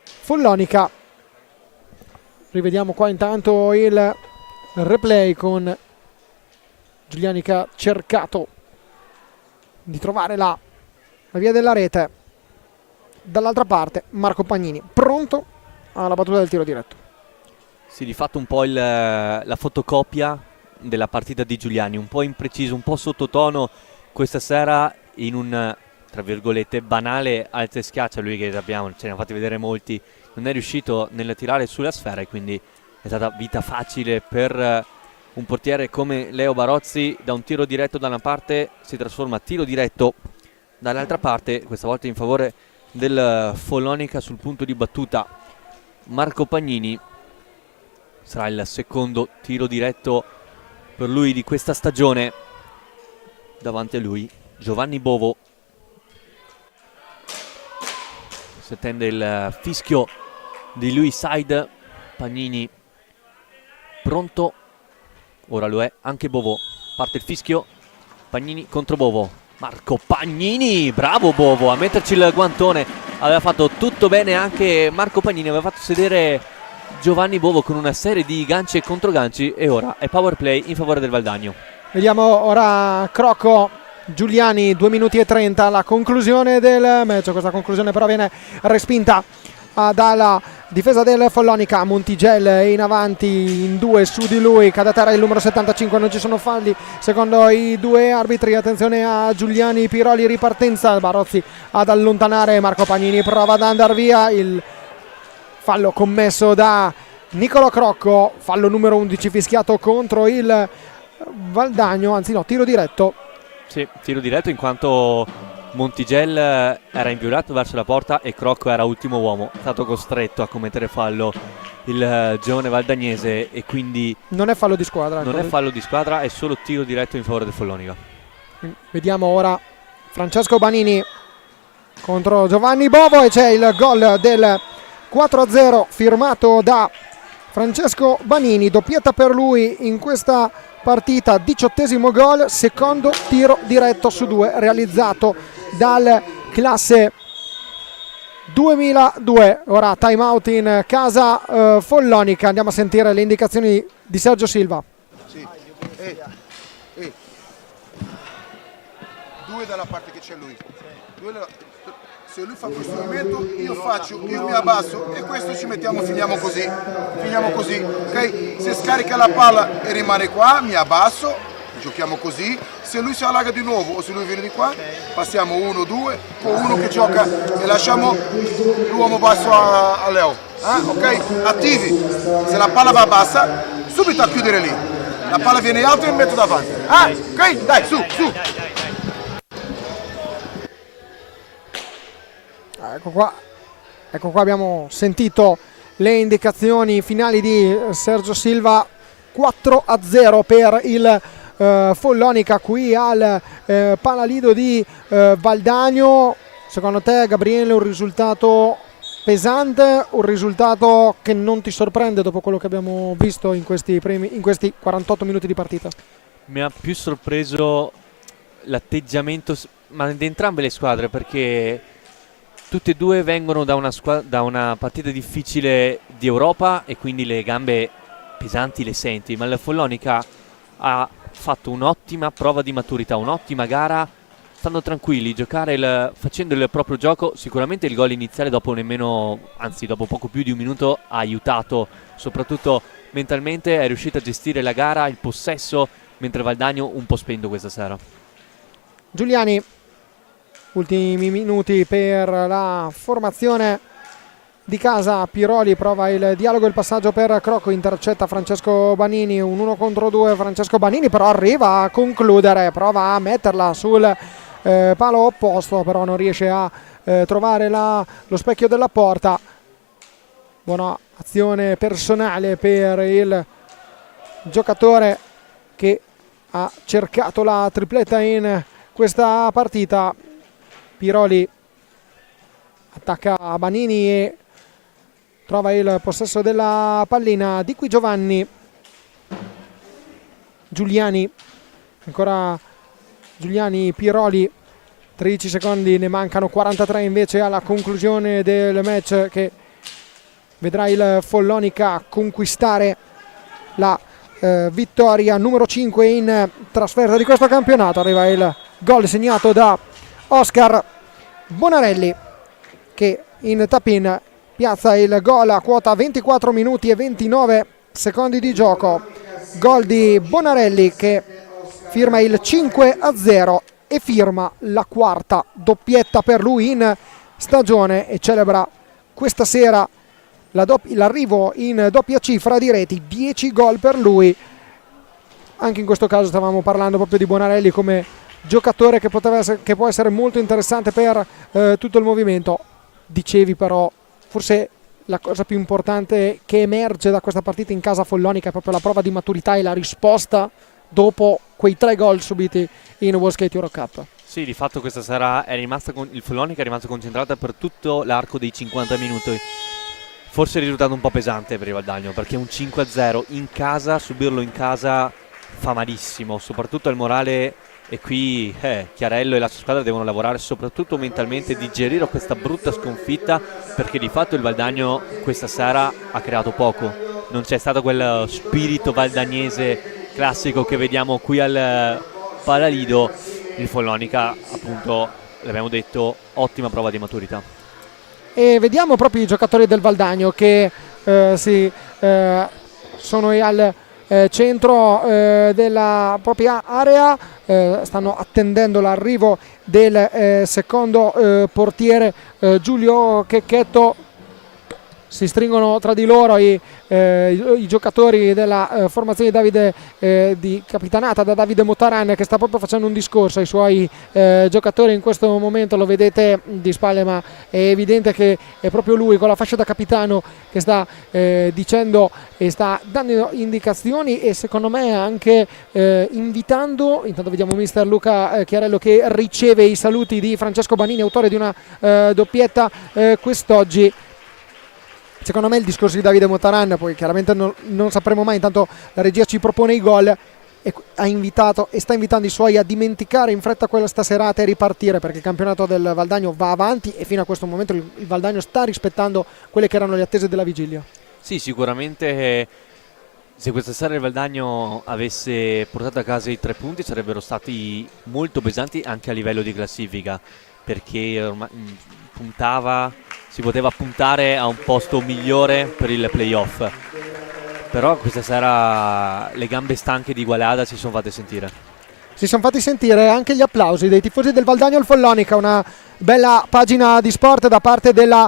Follonica. Rivediamo qua intanto il replay con Giuliani che ha cercato di trovare la via della rete. Dall'altra parte Marco Pagnini pronto alla battuta del tiro diretto. Sì, di fatto un po' la fotocopia della partita di Giuliani, un po' impreciso, un po' sottotono questa sera in un, tra virgolette, banale alza e schiaccia. Lui, che sappiamo, ce ne ha fatti vedere molti, non è riuscito nel tirare sulla sfera e quindi è stata vita facile per un portiere come Leo Barozzi. Da un tiro diretto da una parte si trasforma a tiro diretto dall'altra parte, questa volta in favore del Follonica sul punto di battuta Marco Pagnini. sarà il secondo tiro diretto per lui di questa stagione. Davanti a lui Giovanni Bovo. Si attende il fischio di lui side. Pagnini pronto, ora lo è anche Bovo. Parte il fischio, Pagnini contro Bovo. Marco Pagnini, bravo Bovo a metterci il guantone, aveva fatto tutto bene anche Marco Pagnini, aveva fatto sedere Giovanni Bovo con una serie di ganci e controganci, e ora è power play in favore del Valdagno. Vediamo ora Crocco, Giuliani, 2 minuti e 30, la conclusione del match. Questa conclusione però viene respinta dalla difesa del Follonica. Montigel in avanti in 2 su di lui, cade a terra il numero 75, non ci sono falli secondo i 2 arbitri. Attenzione a Giuliani, Piroli, ripartenza, Barozzi ad allontanare Marco Pagnini, prova ad andare via, il fallo commesso da Niccolò Crocco, fallo numero 11 fischiato contro il Valdagno, anzi no, tiro diretto. Sì, tiro diretto in quanto Montigel era inviolato verso la porta e Crocco era ultimo uomo, è stato costretto a commettere fallo il giovane valdagnese, e quindi non è fallo di squadra. Non è fallo di squadra, è solo tiro diretto in favore del Follonica. Vediamo ora Francesco Banini contro Giovanni Bovo e c'è il gol del 4-0 firmato da Francesco Banini, doppietta per lui in questa partita, 18° gol, secondo tiro diretto su 2 realizzato dal classe 2002. Ora time out in casa Follonica, andiamo a sentire le indicazioni di Sergio Silva. Sì. Due dalla parte che c'è lui. Se lui fa questo movimento, io mi abbasso e questo ci mettiamo, finiamo così, ok? Se scarica la palla e rimane qua, mi abbasso, giochiamo così. Se lui si allarga di nuovo o se lui viene di qua, passiamo 1-2 con uno che gioca e lasciamo l'uomo basso a Leo. Ok? Attivi. Se la palla va bassa, subito a chiudere lì. La palla viene alta e mi metto davanti. Ok? Dai, su. Ecco qua abbiamo sentito le indicazioni finali di Sergio Silva. 4-0 per il Follonica qui al Palalido di Valdagno. Secondo te, Gabriele, un risultato pesante, un risultato che non ti sorprende dopo quello che abbiamo visto in questi 48 minuti di partita? Mi ha più sorpreso l'atteggiamento, ma di entrambe le squadre, perché tutte e due vengono da una partita difficile di Europa e quindi le gambe pesanti le senti, ma il Follonica ha fatto un'ottima prova di maturità, un'ottima gara, stando tranquilli, facendo il proprio gioco. Sicuramente il gol iniziale dopo poco più di un minuto ha aiutato, soprattutto mentalmente è riuscito a gestire la gara, il possesso, mentre Valdagno un po' spento questa sera. Giuliani, ultimi minuti per la formazione di casa. Piroli prova il dialogo e il passaggio per Crocco, intercetta Francesco Banini, un 1 contro 2. Francesco Banini però arriva a concludere, prova a metterla sul palo opposto, però non riesce a trovare lo specchio della porta. Buona azione personale per il giocatore che ha cercato la tripletta in questa partita. Piroli attacca a Banini e trova il possesso della pallina. Di qui Giovanni, Giuliani, ancora Giuliani, Piroli, 13 secondi, ne mancano 43 invece alla conclusione del match, che vedrà il Follonica conquistare la vittoria numero 5 in trasferta di questo campionato. Arriva il gol segnato da Oscar Bonarelli, che in tap-in piazza il gol a quota 24 minuti e 29 secondi di gioco. Gol di Bonarelli che firma il 5-0 e firma la quarta doppietta per lui in stagione, e celebra questa sera l'arrivo in doppia cifra di reti, 10 gol per lui. Anche in questo caso stavamo parlando proprio di Bonarelli come giocatore che può essere molto interessante per tutto il movimento. Dicevi però, forse la cosa più importante che emerge da questa partita in casa follonica è proprio la prova di maturità e la risposta dopo quei 3 gol subiti in World Skate Euro Cup. Sì, di fatto questa sera il Follonica è rimasto concentrata per tutto l'arco dei 50 minuti. Forse è risultato un po' pesante per il Valdagno, perché un 5-0 in casa, subirlo in casa fa malissimo, soprattutto al morale, e qui Chiarello e la sua squadra devono lavorare soprattutto mentalmente, digerire questa brutta sconfitta, perché di fatto il Valdagno questa sera ha creato poco. Non c'è stato quel spirito valdagnese classico che vediamo qui al Palalido. Il Follonica, appunto, l'abbiamo detto, ottima prova di maturità. E vediamo proprio i giocatori del Valdagno che sono al centro della propria area, stanno attendendo l'arrivo del secondo portiere Giulio Checchetto. Si stringono tra di loro i giocatori della formazione Davide capitanata da Davide Motaran, che sta proprio facendo un discorso ai suoi giocatori in questo momento. Lo vedete di spalle, ma è evidente che è proprio lui con la fascia da capitano che sta dicendo e sta dando indicazioni, e secondo me anche invitando. Intanto vediamo mister Luca Chiarello che riceve i saluti di Francesco Banini, autore di una doppietta quest'oggi. Secondo me il discorso di Davide Motaran, poi chiaramente non sapremo mai, intanto la regia ci propone i gol, e ha invitato e sta invitando i suoi a dimenticare in fretta questa serata e ripartire, perché il campionato del Valdagno va avanti e fino a questo momento il Valdagno sta rispettando quelle che erano le attese della vigilia. Sì, sicuramente se questa sera il Valdagno avesse portato a casa i 3 punti sarebbero stati molto pesanti anche a livello di classifica, perché ormai si poteva puntare a un posto migliore per il playoff, però questa sera le gambe stanche di Igualada si sono fatte sentire. Si sono fatti sentire anche gli applausi dei tifosi del Valdagno al Follonica, una bella pagina di sport da parte della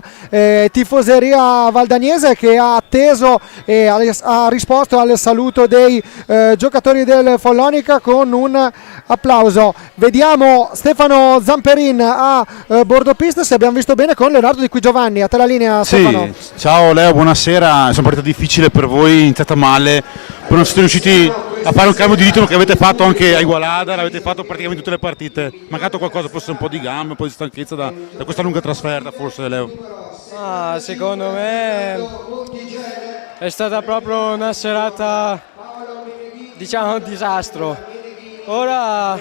tifoseria valdagnese, che ha atteso e ha risposto al saluto dei giocatori del Follonica con un applauso. Vediamo Stefano Zamperin a bordo pista, se abbiamo visto bene, con Leonardo Di Qui Giovanni. A te la linea, Stefano. Sì, ciao Leo, buonasera. Sono partita difficile per voi, iniziata male, poi non siete riusciti a fare un cambio di ritmo che avete fatto anche a Igualada, l'avete fatto praticamente tutte le partite. Mancato qualcosa, forse un po' di gambe, un po' di stanchezza da questa lunga trasferta, forse, Leo? Secondo me è stata proprio una serata, diciamo, un disastro. Ora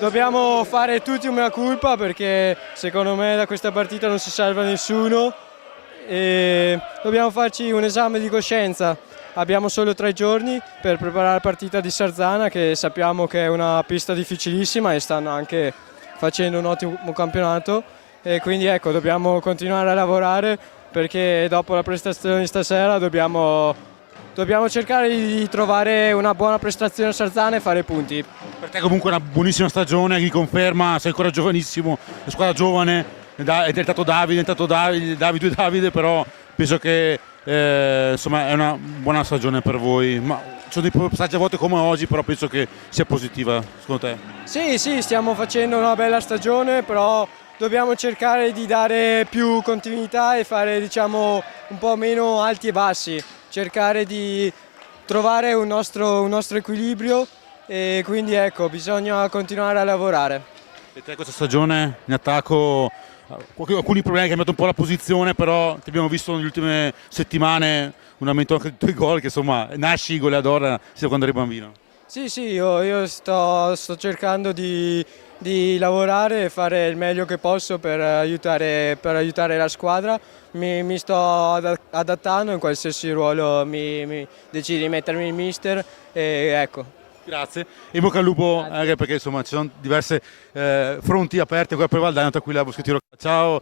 dobbiamo fare tutti una colpa, perché secondo me da questa partita non si salva nessuno, e dobbiamo farci un esame di coscienza. Abbiamo solo 3 giorni per preparare la partita di Sarzana, che sappiamo che è una pista difficilissima e stanno anche facendo un ottimo campionato, e quindi ecco, dobbiamo continuare a lavorare, perché dopo la prestazione di stasera dobbiamo cercare di trovare una buona prestazione a Sarzana e fare punti. Per te comunque è una buonissima stagione, chi conferma, sei ancora giovanissimo, la squadra giovane, è diventato Davide, però penso che insomma è una buona stagione per voi. Ma ci sono dei passaggi a volte come oggi, però penso che sia positiva, secondo te? Sì, stiamo facendo una bella stagione, però dobbiamo cercare di dare più continuità e fare, diciamo, un po' meno alti e bassi, cercare di trovare un nostro equilibrio, e quindi ecco, bisogna continuare a lavorare. E te questa stagione in attacco alcuni problemi, hai cambiato un po' la posizione, però ti abbiamo visto nelle ultime settimane un aumento anche dei tuoi gol, che insomma nasci goleador sia quando eri bambino. Sì, io sto cercando di lavorare e fare il meglio che posso per aiutare la squadra. Mi sto adattando in qualsiasi ruolo mi decidi di mettermi il mister, e ecco. Grazie, e in bocca al lupo, anche perché insomma ci sono diverse fronti aperte qua per Valdagno, tra cui la Boschettino. Ciao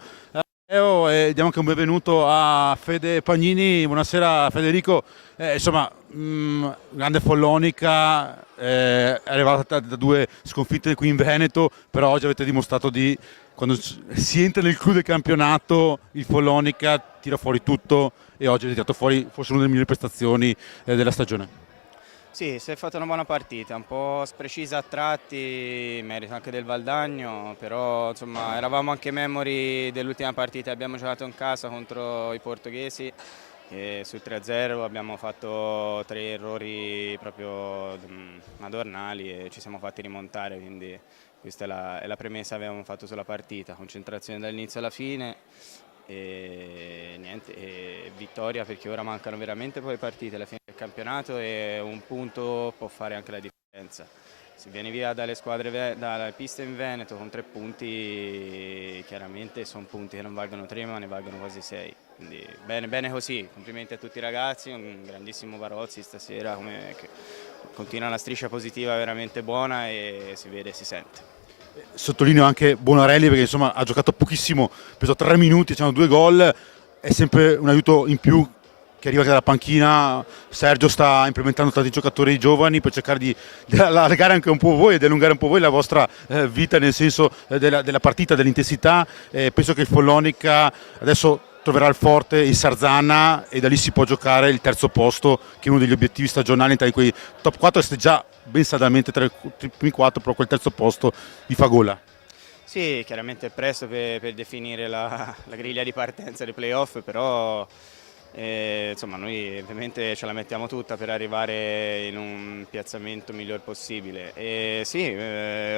Leo, e diamo anche un benvenuto a Fede Pagnini. Buonasera Federico. Insomma, grande Follonica, è arrivata da 2 sconfitte qui in Veneto, però oggi avete dimostrato quando si entra nel clou del campionato, il Follonica tira fuori tutto, e oggi avete tirato fuori forse una delle migliori prestazioni della stagione. Sì, si è fatta una buona partita, un po' sprecisa a tratti, merito anche del Valdagno, però insomma eravamo anche memori dell'ultima partita che abbiamo giocato in casa contro i portoghesi e sul 3-0 abbiamo fatto 3 errori proprio madornali e ci siamo fatti rimontare, quindi questa è la premessa che avevamo fatto sulla partita, concentrazione dall'inizio alla fine. E niente, e vittoria perché ora mancano veramente poche partite alla fine del campionato e un punto può fare anche la differenza. Se vieni via dalle squadre, dalle piste in Veneto con 3 punti, chiaramente sono punti che non valgono 3 ma ne valgono quasi 6, quindi bene, bene così, complimenti a tutti i ragazzi, un grandissimo Barozzi stasera, continua una striscia positiva veramente buona e si vede e si sente. Sottolineo anche Bonarelli perché insomma ha giocato pochissimo, preso 3 minuti, c'erano 2 gol, è sempre un aiuto in più che arriva dalla panchina. Sergio sta implementando tanti giocatori giovani per cercare di allargare anche un po' voi ed allungare un po' voi la vostra vita nel senso della partita, dell'intensità. Penso che il Follonica adesso troverà il forte il Sarzana e da lì si può giocare il terzo posto, che è uno degli obiettivi stagionali tra quei top 4. Siete già ben saldamente tra i primi 4, però quel terzo posto vi fa gola. Sì, chiaramente è presto per definire la griglia di partenza dei playoff, però insomma noi ovviamente ce la mettiamo tutta per arrivare in un piazzamento miglior possibile. E sì,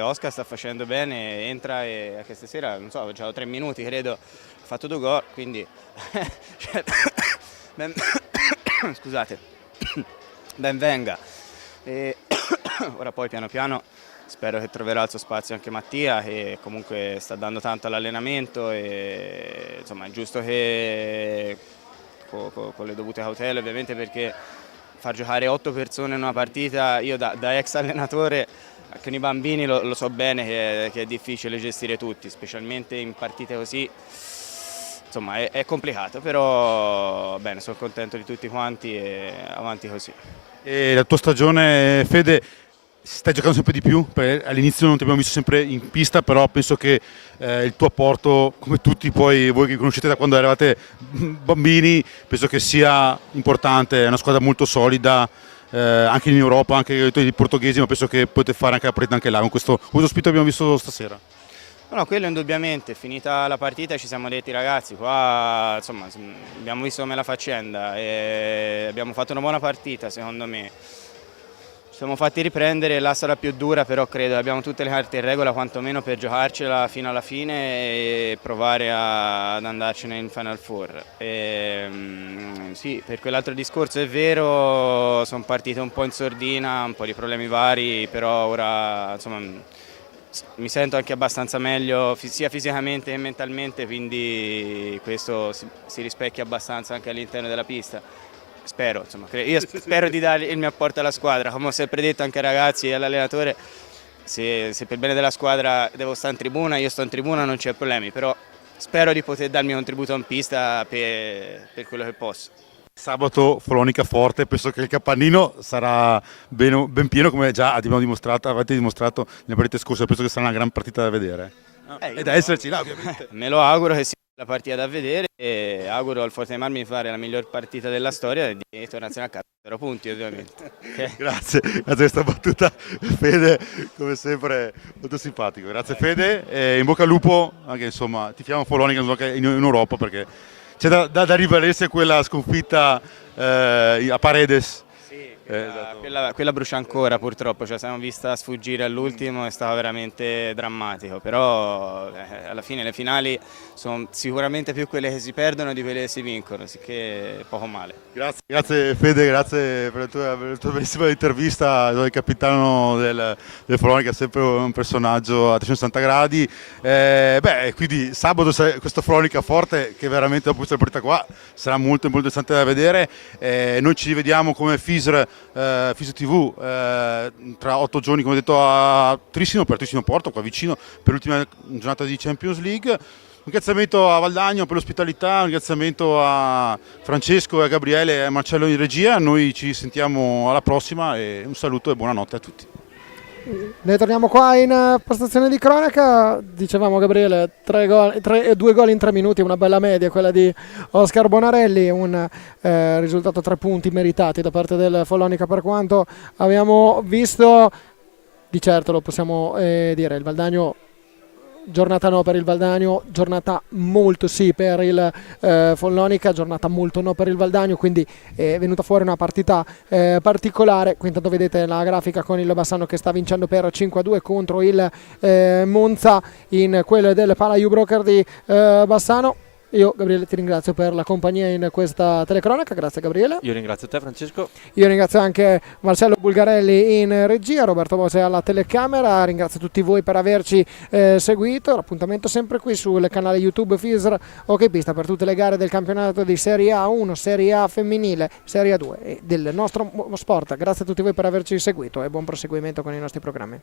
Oscar sta facendo bene, entra e anche stasera, non so, ha giocato 3 minuti credo, ha fatto 2 gol, quindi scusate, ben venga. E ora poi piano piano spero che troverà il suo spazio anche Mattia, che comunque sta dando tanto all'allenamento e insomma è giusto che con le dovute cautele ovviamente, perché far giocare 8 persone in una partita, io da ex allenatore con i bambini lo so bene che è difficile gestire tutti, specialmente in partite così, insomma è complicato, però bene, sono contento di tutti quanti e avanti così. E la tua stagione, Fede, stai giocando sempre di più? Perché all'inizio non ti abbiamo visto sempre in pista, però penso che il tuo apporto, come tutti poi voi che conoscete da quando eravate bambini, penso che sia importante, è una squadra molto solida, anche in Europa, anche i portoghesi, ma penso che potete fare anche la partita anche là, con questo spirito che abbiamo visto stasera. No, quello indubbiamente, finita la partita ci siamo detti ragazzi, qua insomma abbiamo visto come la faccenda e abbiamo fatto una buona partita secondo me. Ci siamo fatti riprendere, la sarà più dura, però credo che abbiamo tutte le carte in regola quantomeno per giocarcela fino alla fine e provare ad andarcene in Final Four. Sì, per quell'altro discorso è vero, sono partite un po' in sordina, un po' di problemi vari, però ora insomma mi sento anche abbastanza meglio sia fisicamente che mentalmente, quindi questo si rispecchia abbastanza anche all'interno della pista. Spero, insomma, io spero di dare il mio apporto alla squadra, come ho sempre detto anche ai ragazzi e all'allenatore, se per bene della squadra devo stare in tribuna, io sto in tribuna, non c'è problemi, però spero di poter darmi un contributo in pista per quello che posso. Sabato Follonica forte, penso che il capannino sarà ben pieno come già avete dimostrato nelle partite scorse, penso che sarà una gran partita da vedere. E da esserci là ovviamente. Me lo auguro che sia la partita da vedere e auguro al Forte dei Marmi di fare la miglior partita della storia e di tornarsi a casa, 0 punti ovviamente. Grazie per questa battuta, Fede, come sempre molto simpatico. Grazie Fede, e in bocca al lupo, anche insomma tifiamo Follonica in Europa perché c'è da rivalersi quella sconfitta a Paredes. Esatto. Quella brucia ancora purtroppo, cioè siamo vista sfuggire all'ultimo, è stato veramente drammatico, però alla fine le finali sono sicuramente più quelle che si perdono di quelle che si vincono, sicché poco male. Grazie Fede, grazie per la tua bellissima intervista, il capitano del Follonica, sempre un personaggio a 360 gradi. Quindi sabato questo Follonica forte che veramente dopo questa partita qua sarà molto interessante da vedere. Noi ci rivediamo come FISR TV tra 8 giorni, come detto, a Trissino, per Trissino Porto, qua vicino, per l'ultima giornata di Champions League. Un ringraziamento a Valdagno per l'ospitalità, un ringraziamento a Francesco, a Gabriele e a Marcello in regia. Noi ci sentiamo alla prossima e un saluto e buonanotte a tutti. Noi torniamo qua in postazione di cronaca. Dicevamo, Gabriele, 2 gol in 3 minuti, una bella media quella di Oscar Bonarelli, un risultato 3 punti meritati da parte del Follonica per quanto abbiamo visto. Di certo lo possiamo dire, il Valdagno, giornata no per il Valdagno, giornata molto sì per il Follonica, giornata molto no per il Valdagno, quindi è venuta fuori una partita particolare. Qui intanto vedete la grafica con il Bassano che sta vincendo per 5-2 contro il Monza in quelle del Pala Broker di Bassano. Io, Gabriele, ti ringrazio per la compagnia in questa telecronaca. Grazie, Gabriele. Io ringrazio te, Francesco. Io ringrazio anche Marcello Bulgarelli in regia, Roberto Bose alla telecamera. Ringrazio tutti voi per averci seguito. L'appuntamento sempre qui sul canale YouTube FISR OK Pista per tutte le gare del campionato di Serie A1, Serie A femminile, Serie A2 e del nostro sport. Grazie a tutti voi per averci seguito e buon proseguimento con i nostri programmi.